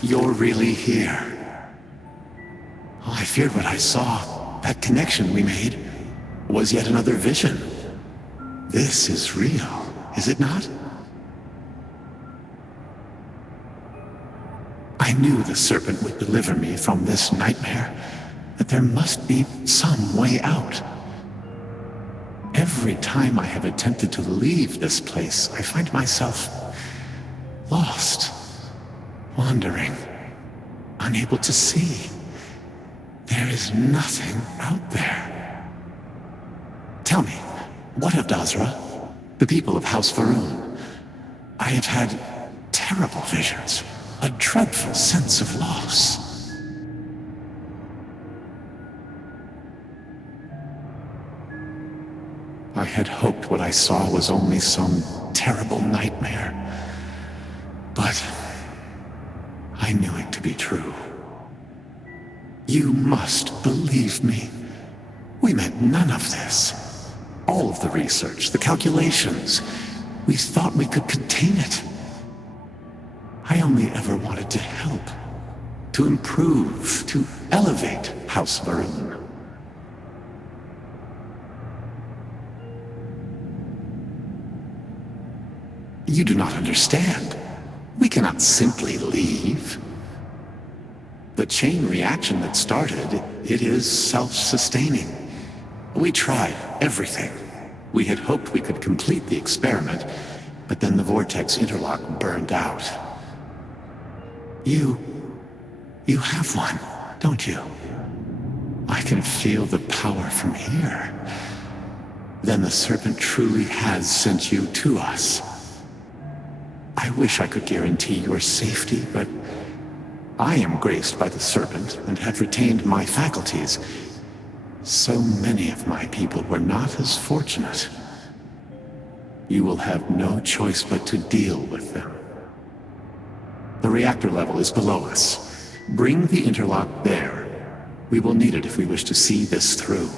you're really here. Oh, I feared what I saw. That connection we made was yet another vision. This is real, is it not? I knew the serpent would deliver me from this nightmare, that there must be some way out. Every time I have attempted to leave this place, I find myself lost, wandering, unable to see. There is nothing out there. Tell me, what of Dazra? The people of House Faroon? I have had terrible visions, a dreadful sense of loss. I had hoped what I saw was only some terrible nightmare, but I knew it to be true. You must believe me. We meant none of this. All of the research, the calculations, we thought we could contain it. I only ever wanted to help, to improve, to elevate House Faroon. You do not understand. We cannot simply leave. The chain reaction that started, it is self-sustaining. We tried everything. We had hoped we could complete the experiment, but then the vortex interlock burned out. You have one, don't you? I can feel the power from here. Then the serpent truly has sent you to us. I wish I could guarantee your safety, but I am graced by the serpent and have retained my faculties. So many of my people were not as fortunate. You will have no choice but to deal with them. The reactor level is below us. Bring the interlock there. We will need it if we wish to see this through.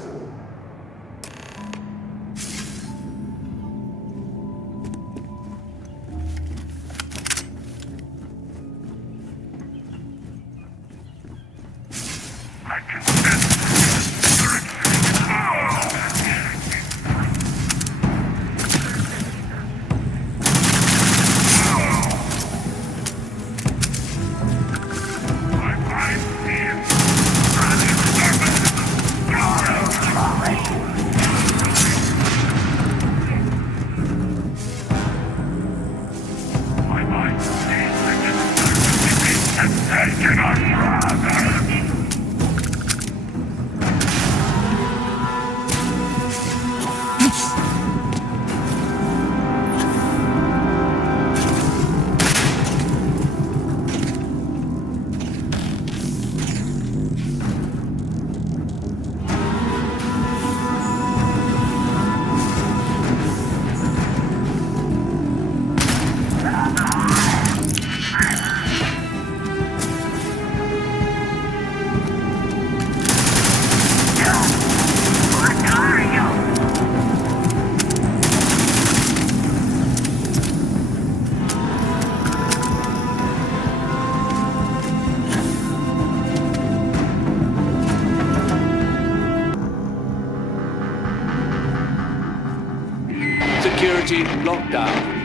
Security lockdown.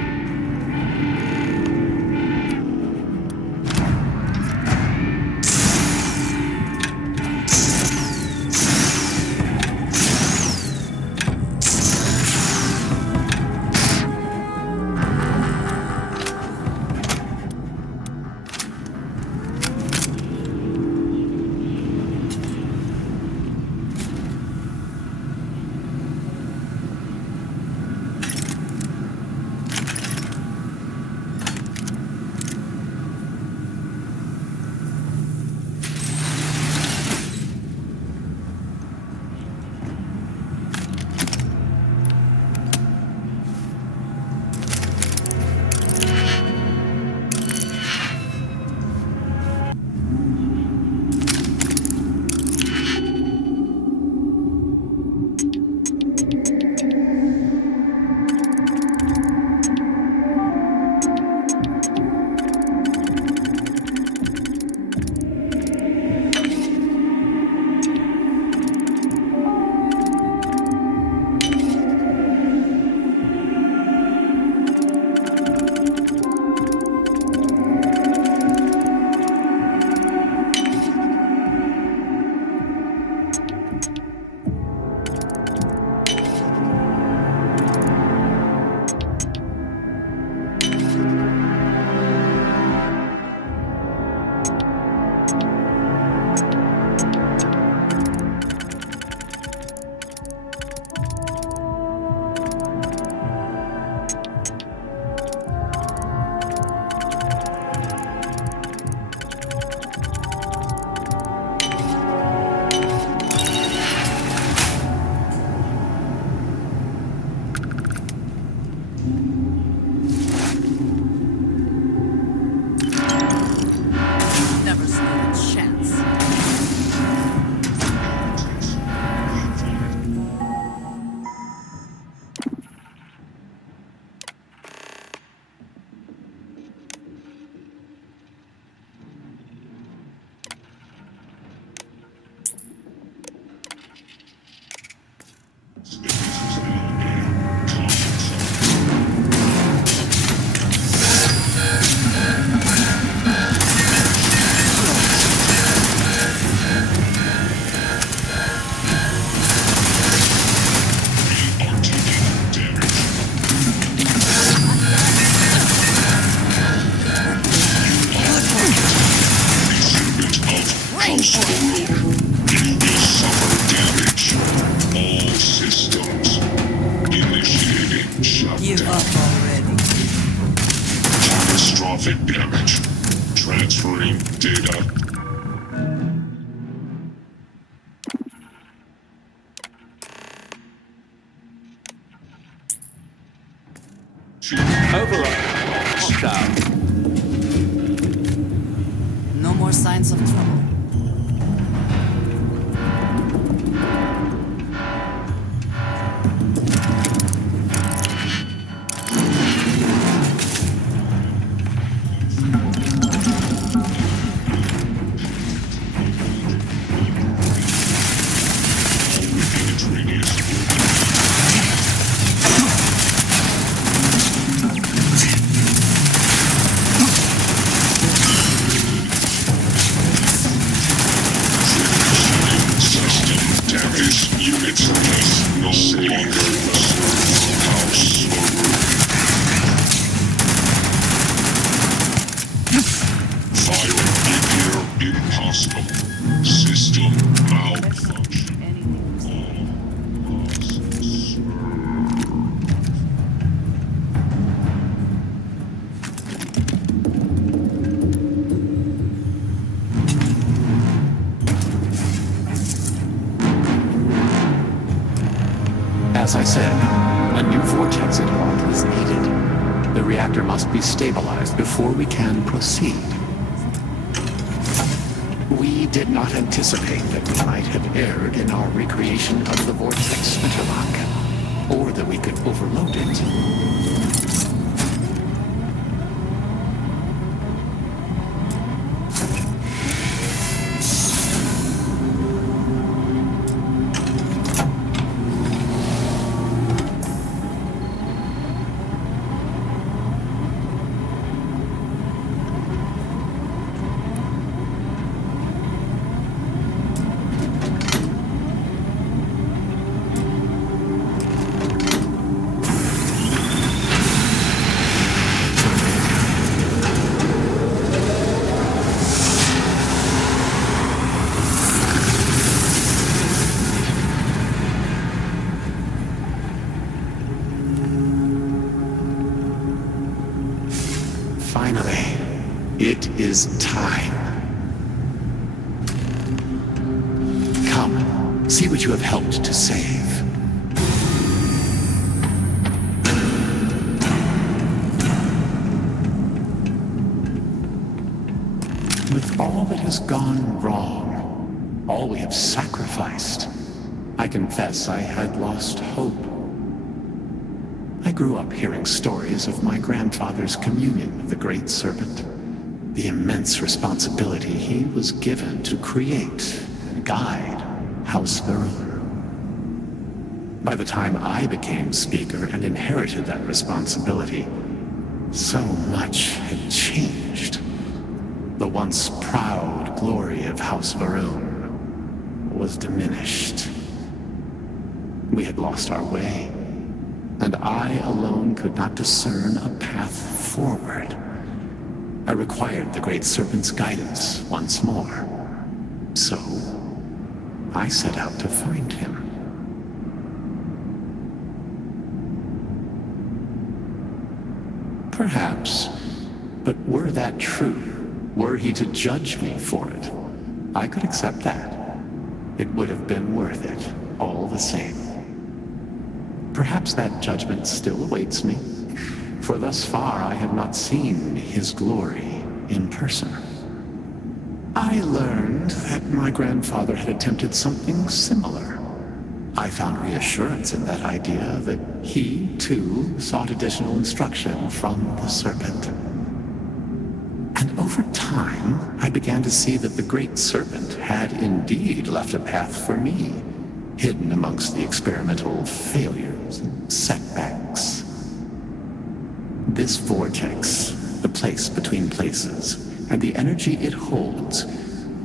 Catastrophic damage. Transferring data. Override. Lockdown. No more signs of trouble. As I said, a new vortex in orbit is needed. The reactor must be stabilized before we can proceed. We did not anticipate that we might have erred in our recreation of the vortex interlock, or that we could overload it. Finally, it is time. Come, see what you have helped to save. With all that has gone wrong, all we have sacrificed, I confess I had lost hope. I grew up hearing stories of my grandfather's communion with the Great Serpent, the immense responsibility he was given to create and guide House Varun. By the time I became Speaker and inherited that responsibility, so much had changed. The once proud glory of House Varun was diminished. We had lost our way, and I alone could not discern a path forward. I required the Great Serpent's guidance once more. So, I set out to find him. Perhaps, but were that true, were he to judge me for it, I could accept that. It would have been worth it, all the same. Perhaps that judgment still awaits me, for thus far I have not seen his glory in person. I learned that my grandfather had attempted something similar. I found reassurance in that idea that he, too, sought additional instruction from the Serpent. And over time, I began to see that the Great Serpent had indeed left a path for me, hidden amongst the experimental failures and setbacks. This vortex, the place between places, and the energy it holds,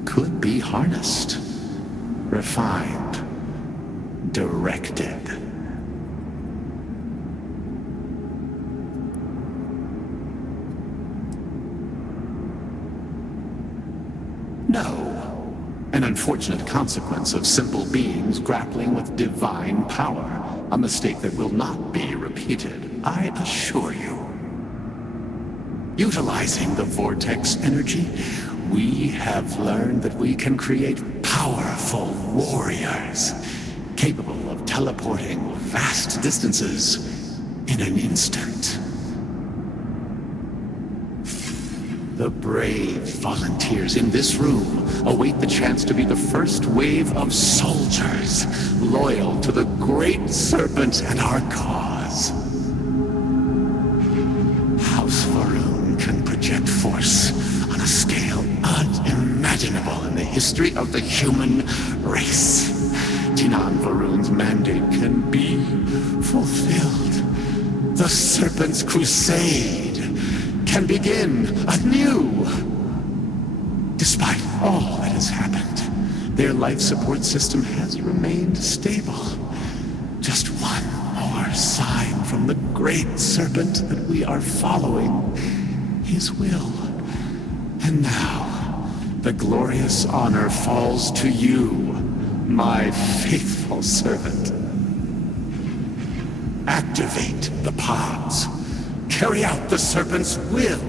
could be harnessed, refined, directed. No. An unfortunate consequence of simple beings grappling with divine power. A mistake that will not be repeated, I assure you. Utilizing the vortex energy, we have learned that we can create powerful warriors, capable of teleporting vast distances in an instant. The brave volunteers in this room await the chance to be the first wave of soldiers loyal to the Great Serpent and our cause. House Varun can project force on a scale unimaginable in the history of the human race. Jinan Varun's mandate can be fulfilled. The Serpent's crusade can begin anew. Despite all that has happened, their life support system has remained stable. Just one more sign from the Great Serpent that we are following his will. And now, the glorious honor falls to you, my faithful servant. Activate the pods. Carry out the Serpent's will,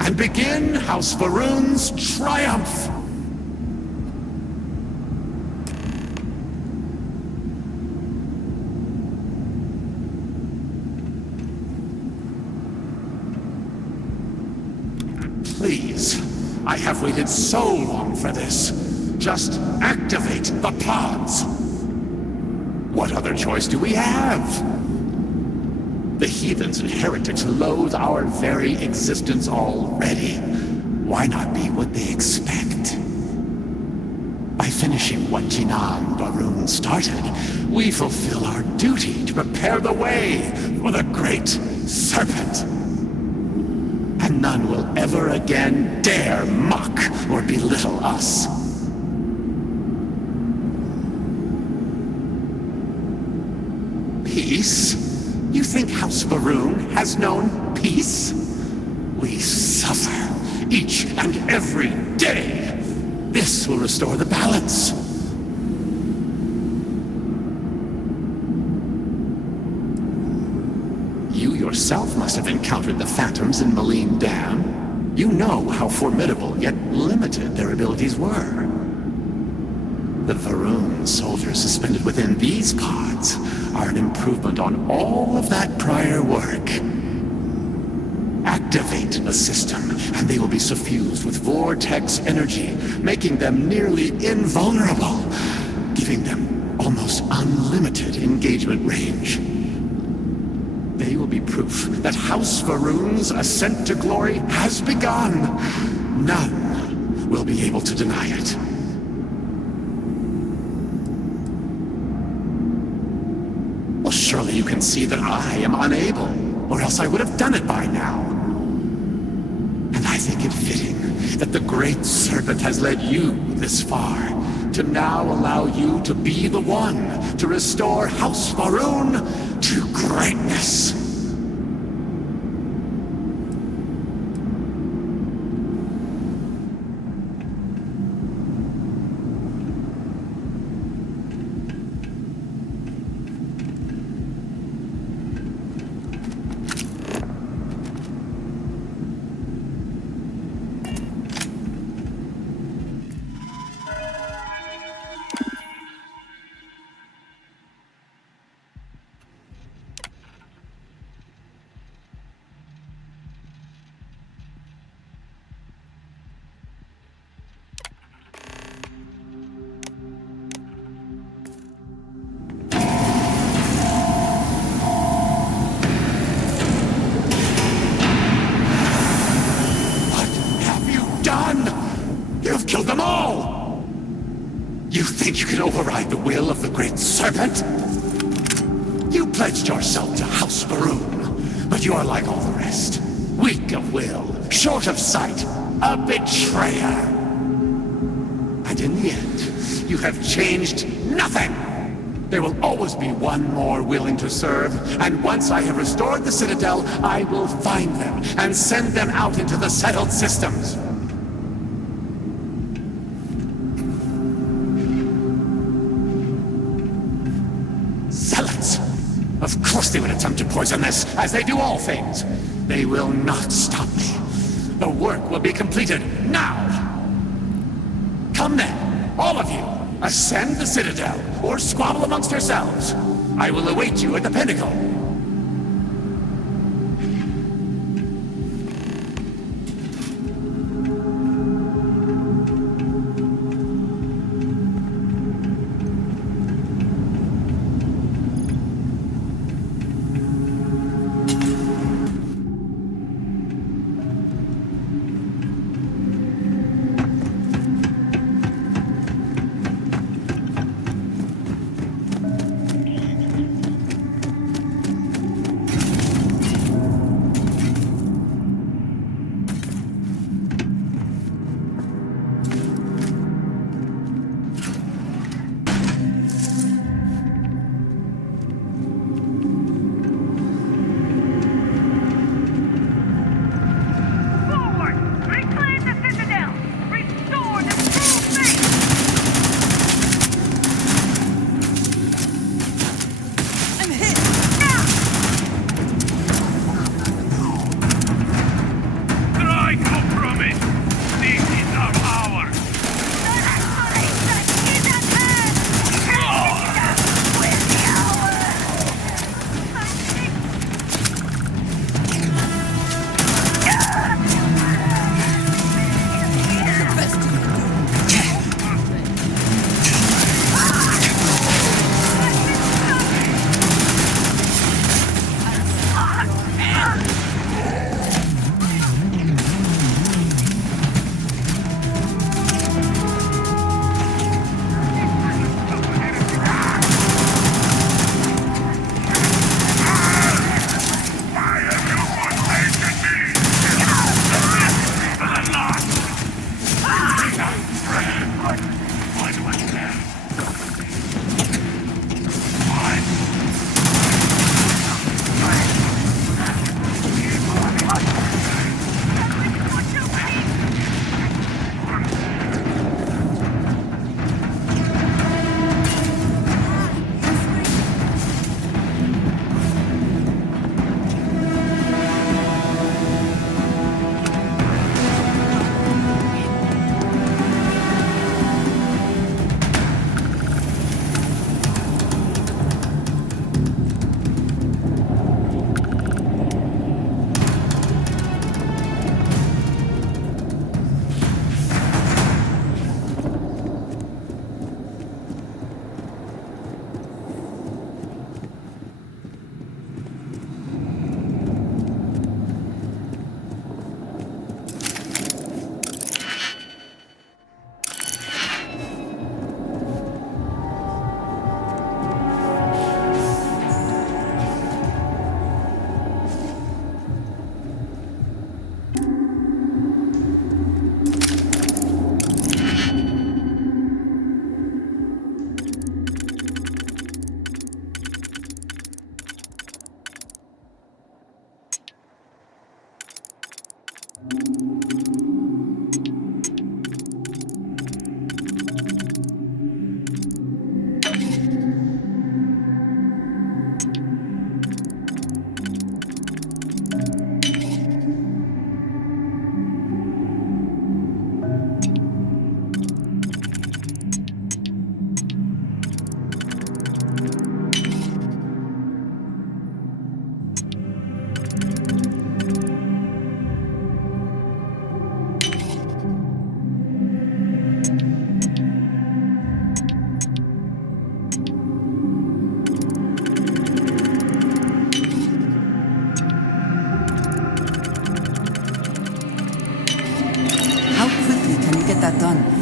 and begin House Varun's triumph! Please, I have waited so long for this. Just activate the pods. What other choice do we have? The heathens and heretics loathe our very existence already. Why not be what they expect? By finishing what Jinan Varun started, we fulfill our duty to prepare the way for the Great Serpent. And none will ever again dare mock or belittle us. Peace? You think House Varun has known peace? We suffer each and every day. This will restore the balance. You yourself must have encountered the phantoms in Malign Dam. You know how formidable yet limited their abilities were. The Varun soldiers suspended within these pods are an improvement on all of that prior work. Activate the system, and they will be suffused with vortex energy, making them nearly invulnerable, giving them almost unlimited engagement range. They will be proof that House Varun's ascent to glory has begun. None will be able to deny it. Well, surely you can see that I am unable, or else I would have done it by now. And I think it fitting that the Great Serpent has led you this far, to now allow you to be the one to restore House Varun to greatness. You've killed them all! You think you can override the will of the Great Serpent? You pledged yourself to House Varun, but you are like all the rest. Weak of will, short of sight, a betrayer. And in the end, you have changed nothing! There will always be one more willing to serve, and once I have restored the Citadel, I will find them and send them out into the settled systems. Zealots! Of course they would attempt to poison this, as they do all things. They will not stop me. The work will be completed now! Come then, all of you! Ascend the Citadel, or squabble amongst yourselves! I will await you at the pinnacle! that done.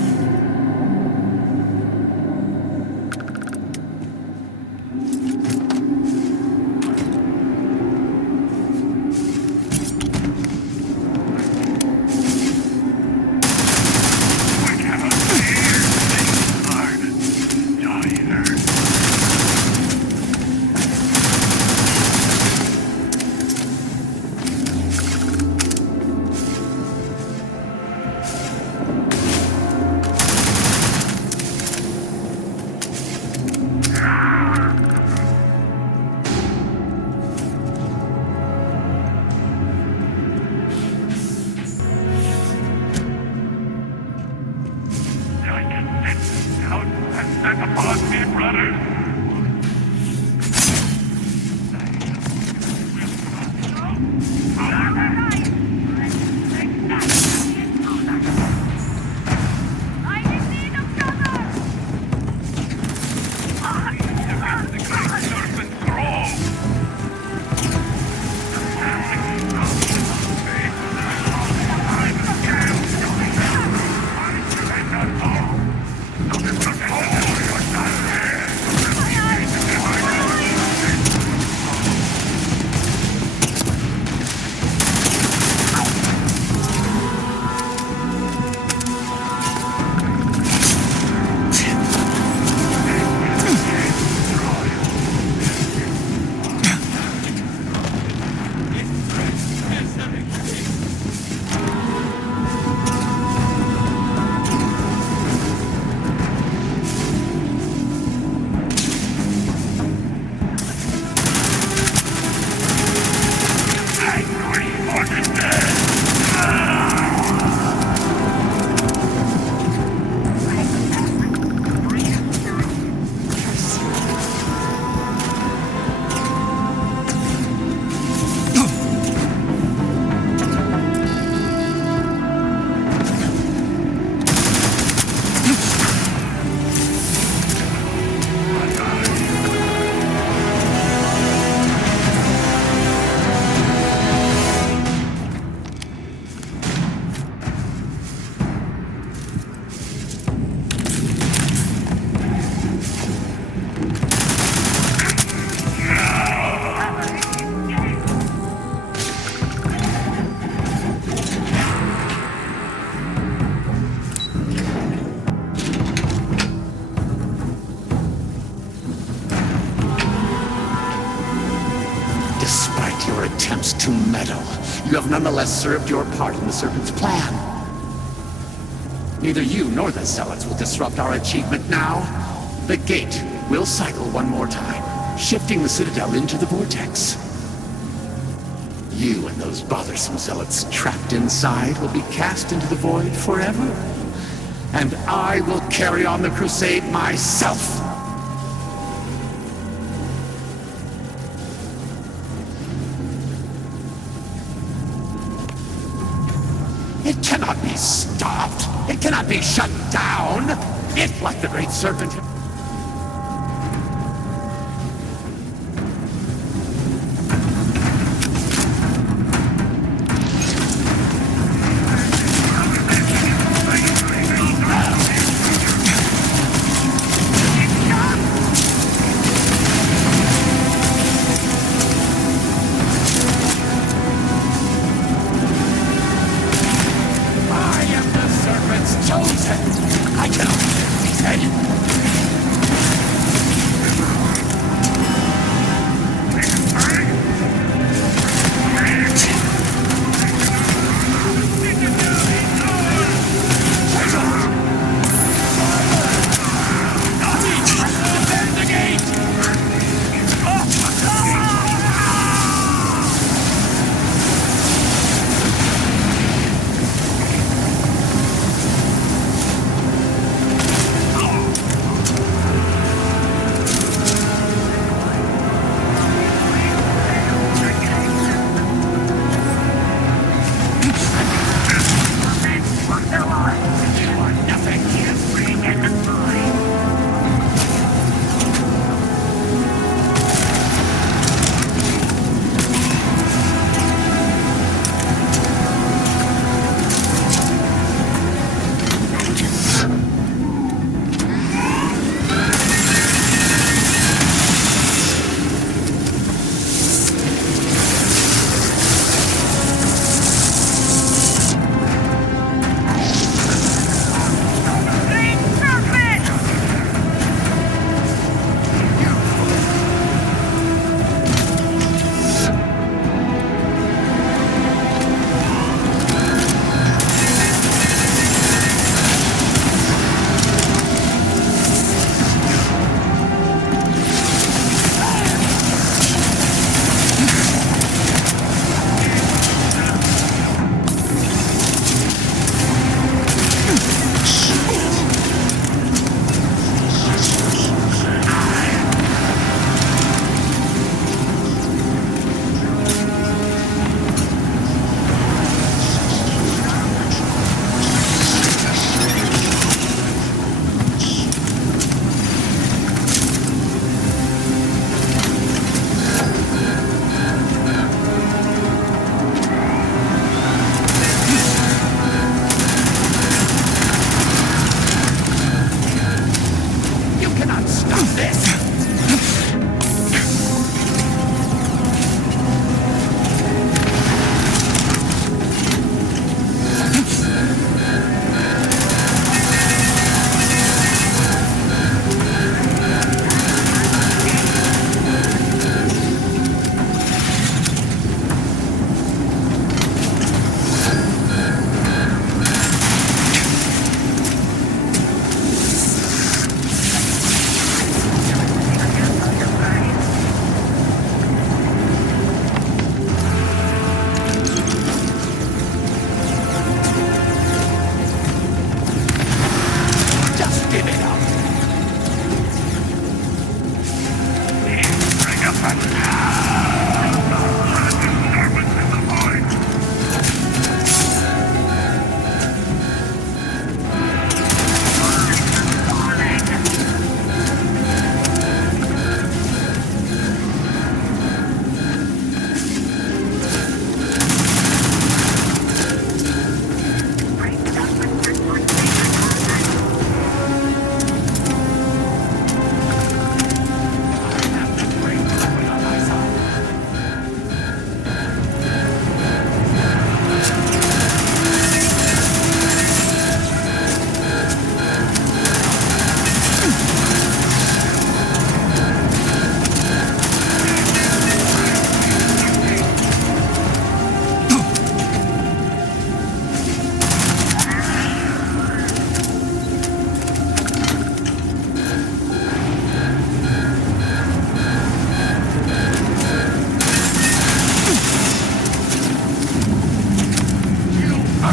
nonetheless served your part in the Serpent's plan. Neither you nor the Zealots will disrupt our achievement now. The gate will cycle one more time, shifting the Citadel into the Vortex. You and those bothersome Zealots trapped inside will be cast into the void forever. And I will carry on the crusade myself. It cannot be stopped. It cannot be shut down. It, like the Great Serpent... I cannot be said.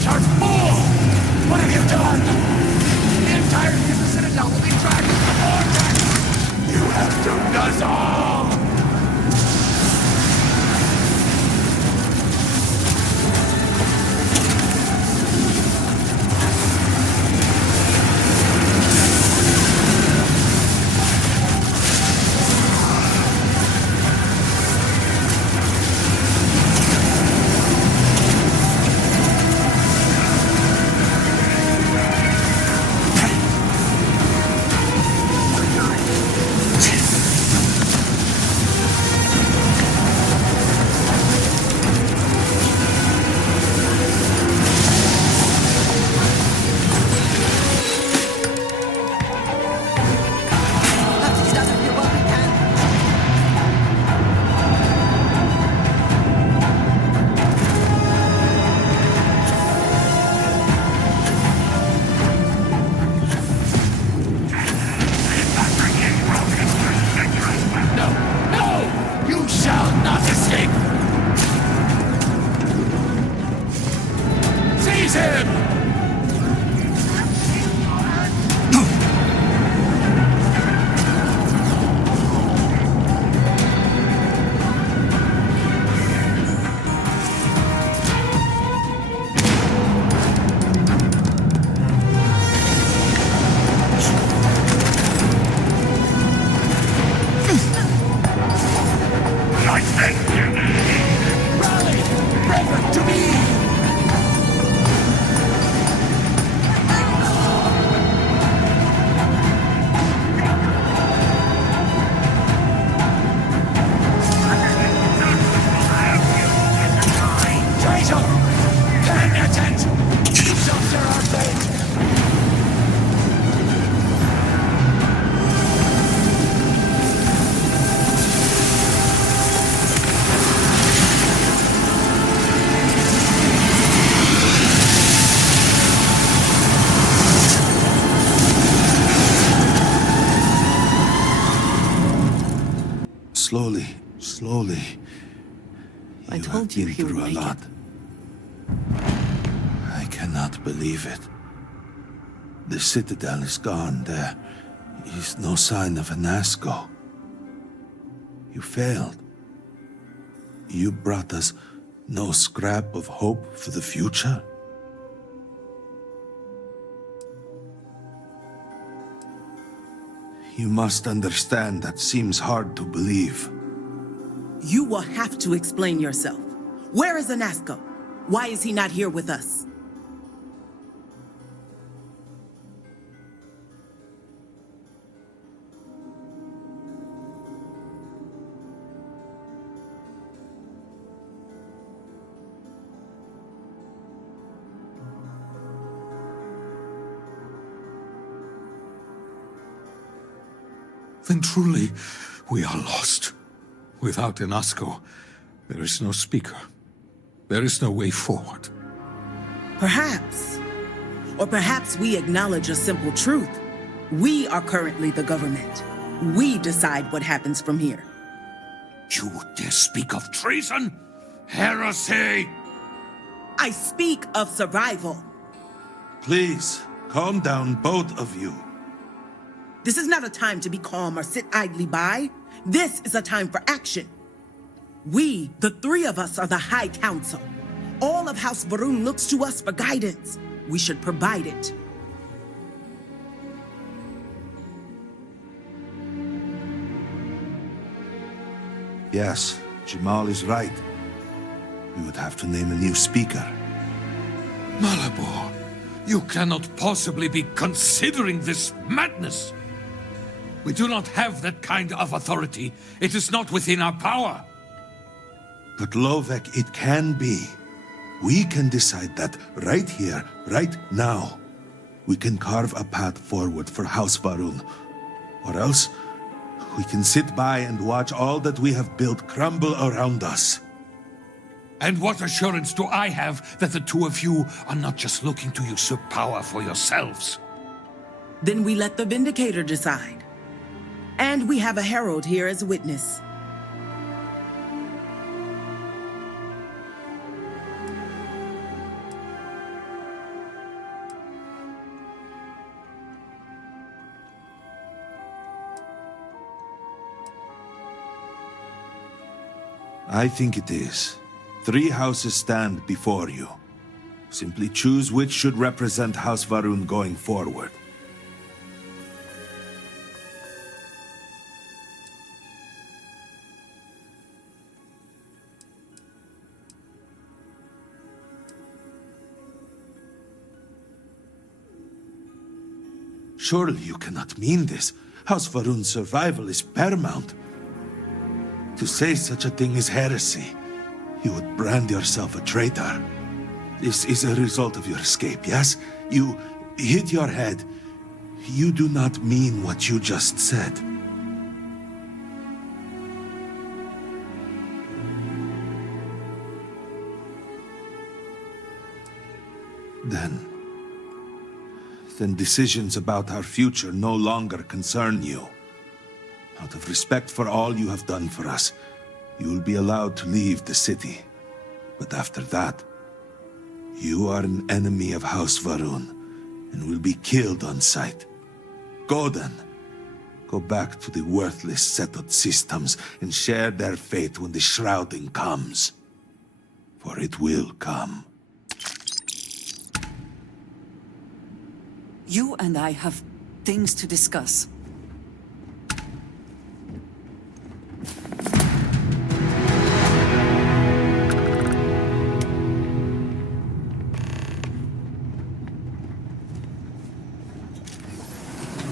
utter fool! What have you done? The entirety of the Citadel will be dragged into the vortex! You have doomed us all! Slowly. I told you he would through a make lot. I cannot believe it. The Citadel is gone. There is no sign of Anasco. You failed. You brought us no scrap of hope for the future. You must understand that seems hard to believe. You will have to explain yourself. Where is Anasco? Why is he not here with us? Then truly, we are lost. Without Anasco, there is no speaker. There is no way forward. Perhaps. Or perhaps we acknowledge a simple truth. We are currently the government. We decide what happens from here. You dare speak of treason? Heresy! I speak of survival. Please, calm down, both of you. This is not a time to be calm or sit idly by. This is a time for action. We, the three of us, are the High Council. All of House Varun looks to us for guidance. We should provide it. Yes, Jamal is right. We would have to name a new speaker. Malabor, you cannot possibly be considering this madness. We do not have that kind of authority. It is not within our power. But Lovek, it can be. We can decide that right here, right now. We can carve a path forward for House Varun. Or else, we can sit by and watch all that we have built crumble around us. And what assurance do I have that the two of you are not just looking to usurp power for yourselves? Then we let the Vindicator decide. And we have a herald here as a witness. I think it is. 3 houses stand before you. Simply choose which should represent House Varun going forward. Surely you cannot mean this. House Varun's survival is paramount. To say such a thing is heresy. You would brand yourself a traitor. This is a result of your escape, yes? You hit your head. You do not mean what you just said. Then decisions about our future no longer concern you. Out of respect for all you have done for us, you will be allowed to leave the city. But after that, you are an enemy of House Varun and will be killed on sight. Go then. Go back to the worthless settled systems and share their fate when the shrouding comes. For it will come. You and I have things to discuss.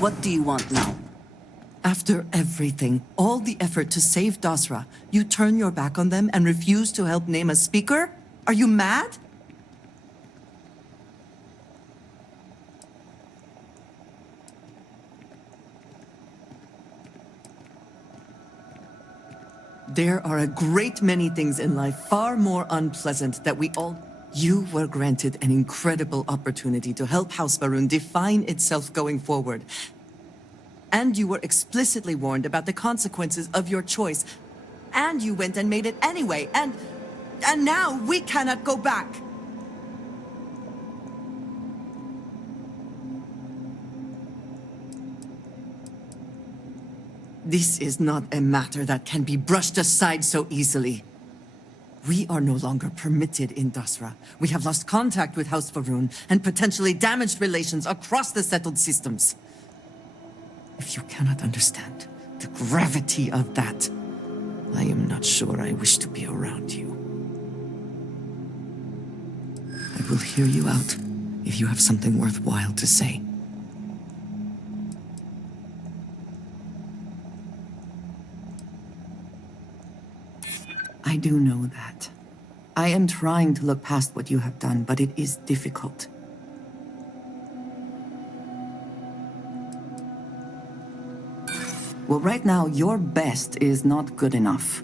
What do you want now? After everything, all the effort to save Dasra, you turn your back on them and refuse to help name a speaker? Are you mad? There are a great many things in life far more unpleasant that we all... You were granted an incredible opportunity to help House Varun define itself going forward. And you were explicitly warned about the consequences of your choice. And you went and made it anyway, and now we cannot go back. This is not a matter that can be brushed aside so easily. We are no longer permitted in Dasra. We have lost contact with House Varun and potentially damaged relations across the settled systems. If you cannot understand the gravity of that, I am not sure I wish to be around you. I will hear you out if you have something worthwhile to say. I do know that. I am trying to look past what you have done, but it is difficult. Well, right now, your best is not good enough.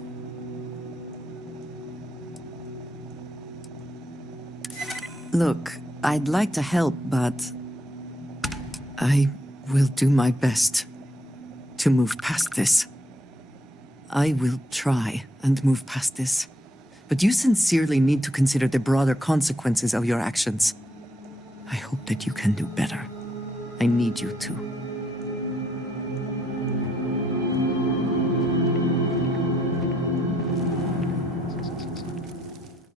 Look, I'd like to help, but I will do my best to move past this. I will try and move past this. But you sincerely need to consider the broader consequences of your actions. I hope that you can do better. I need you to.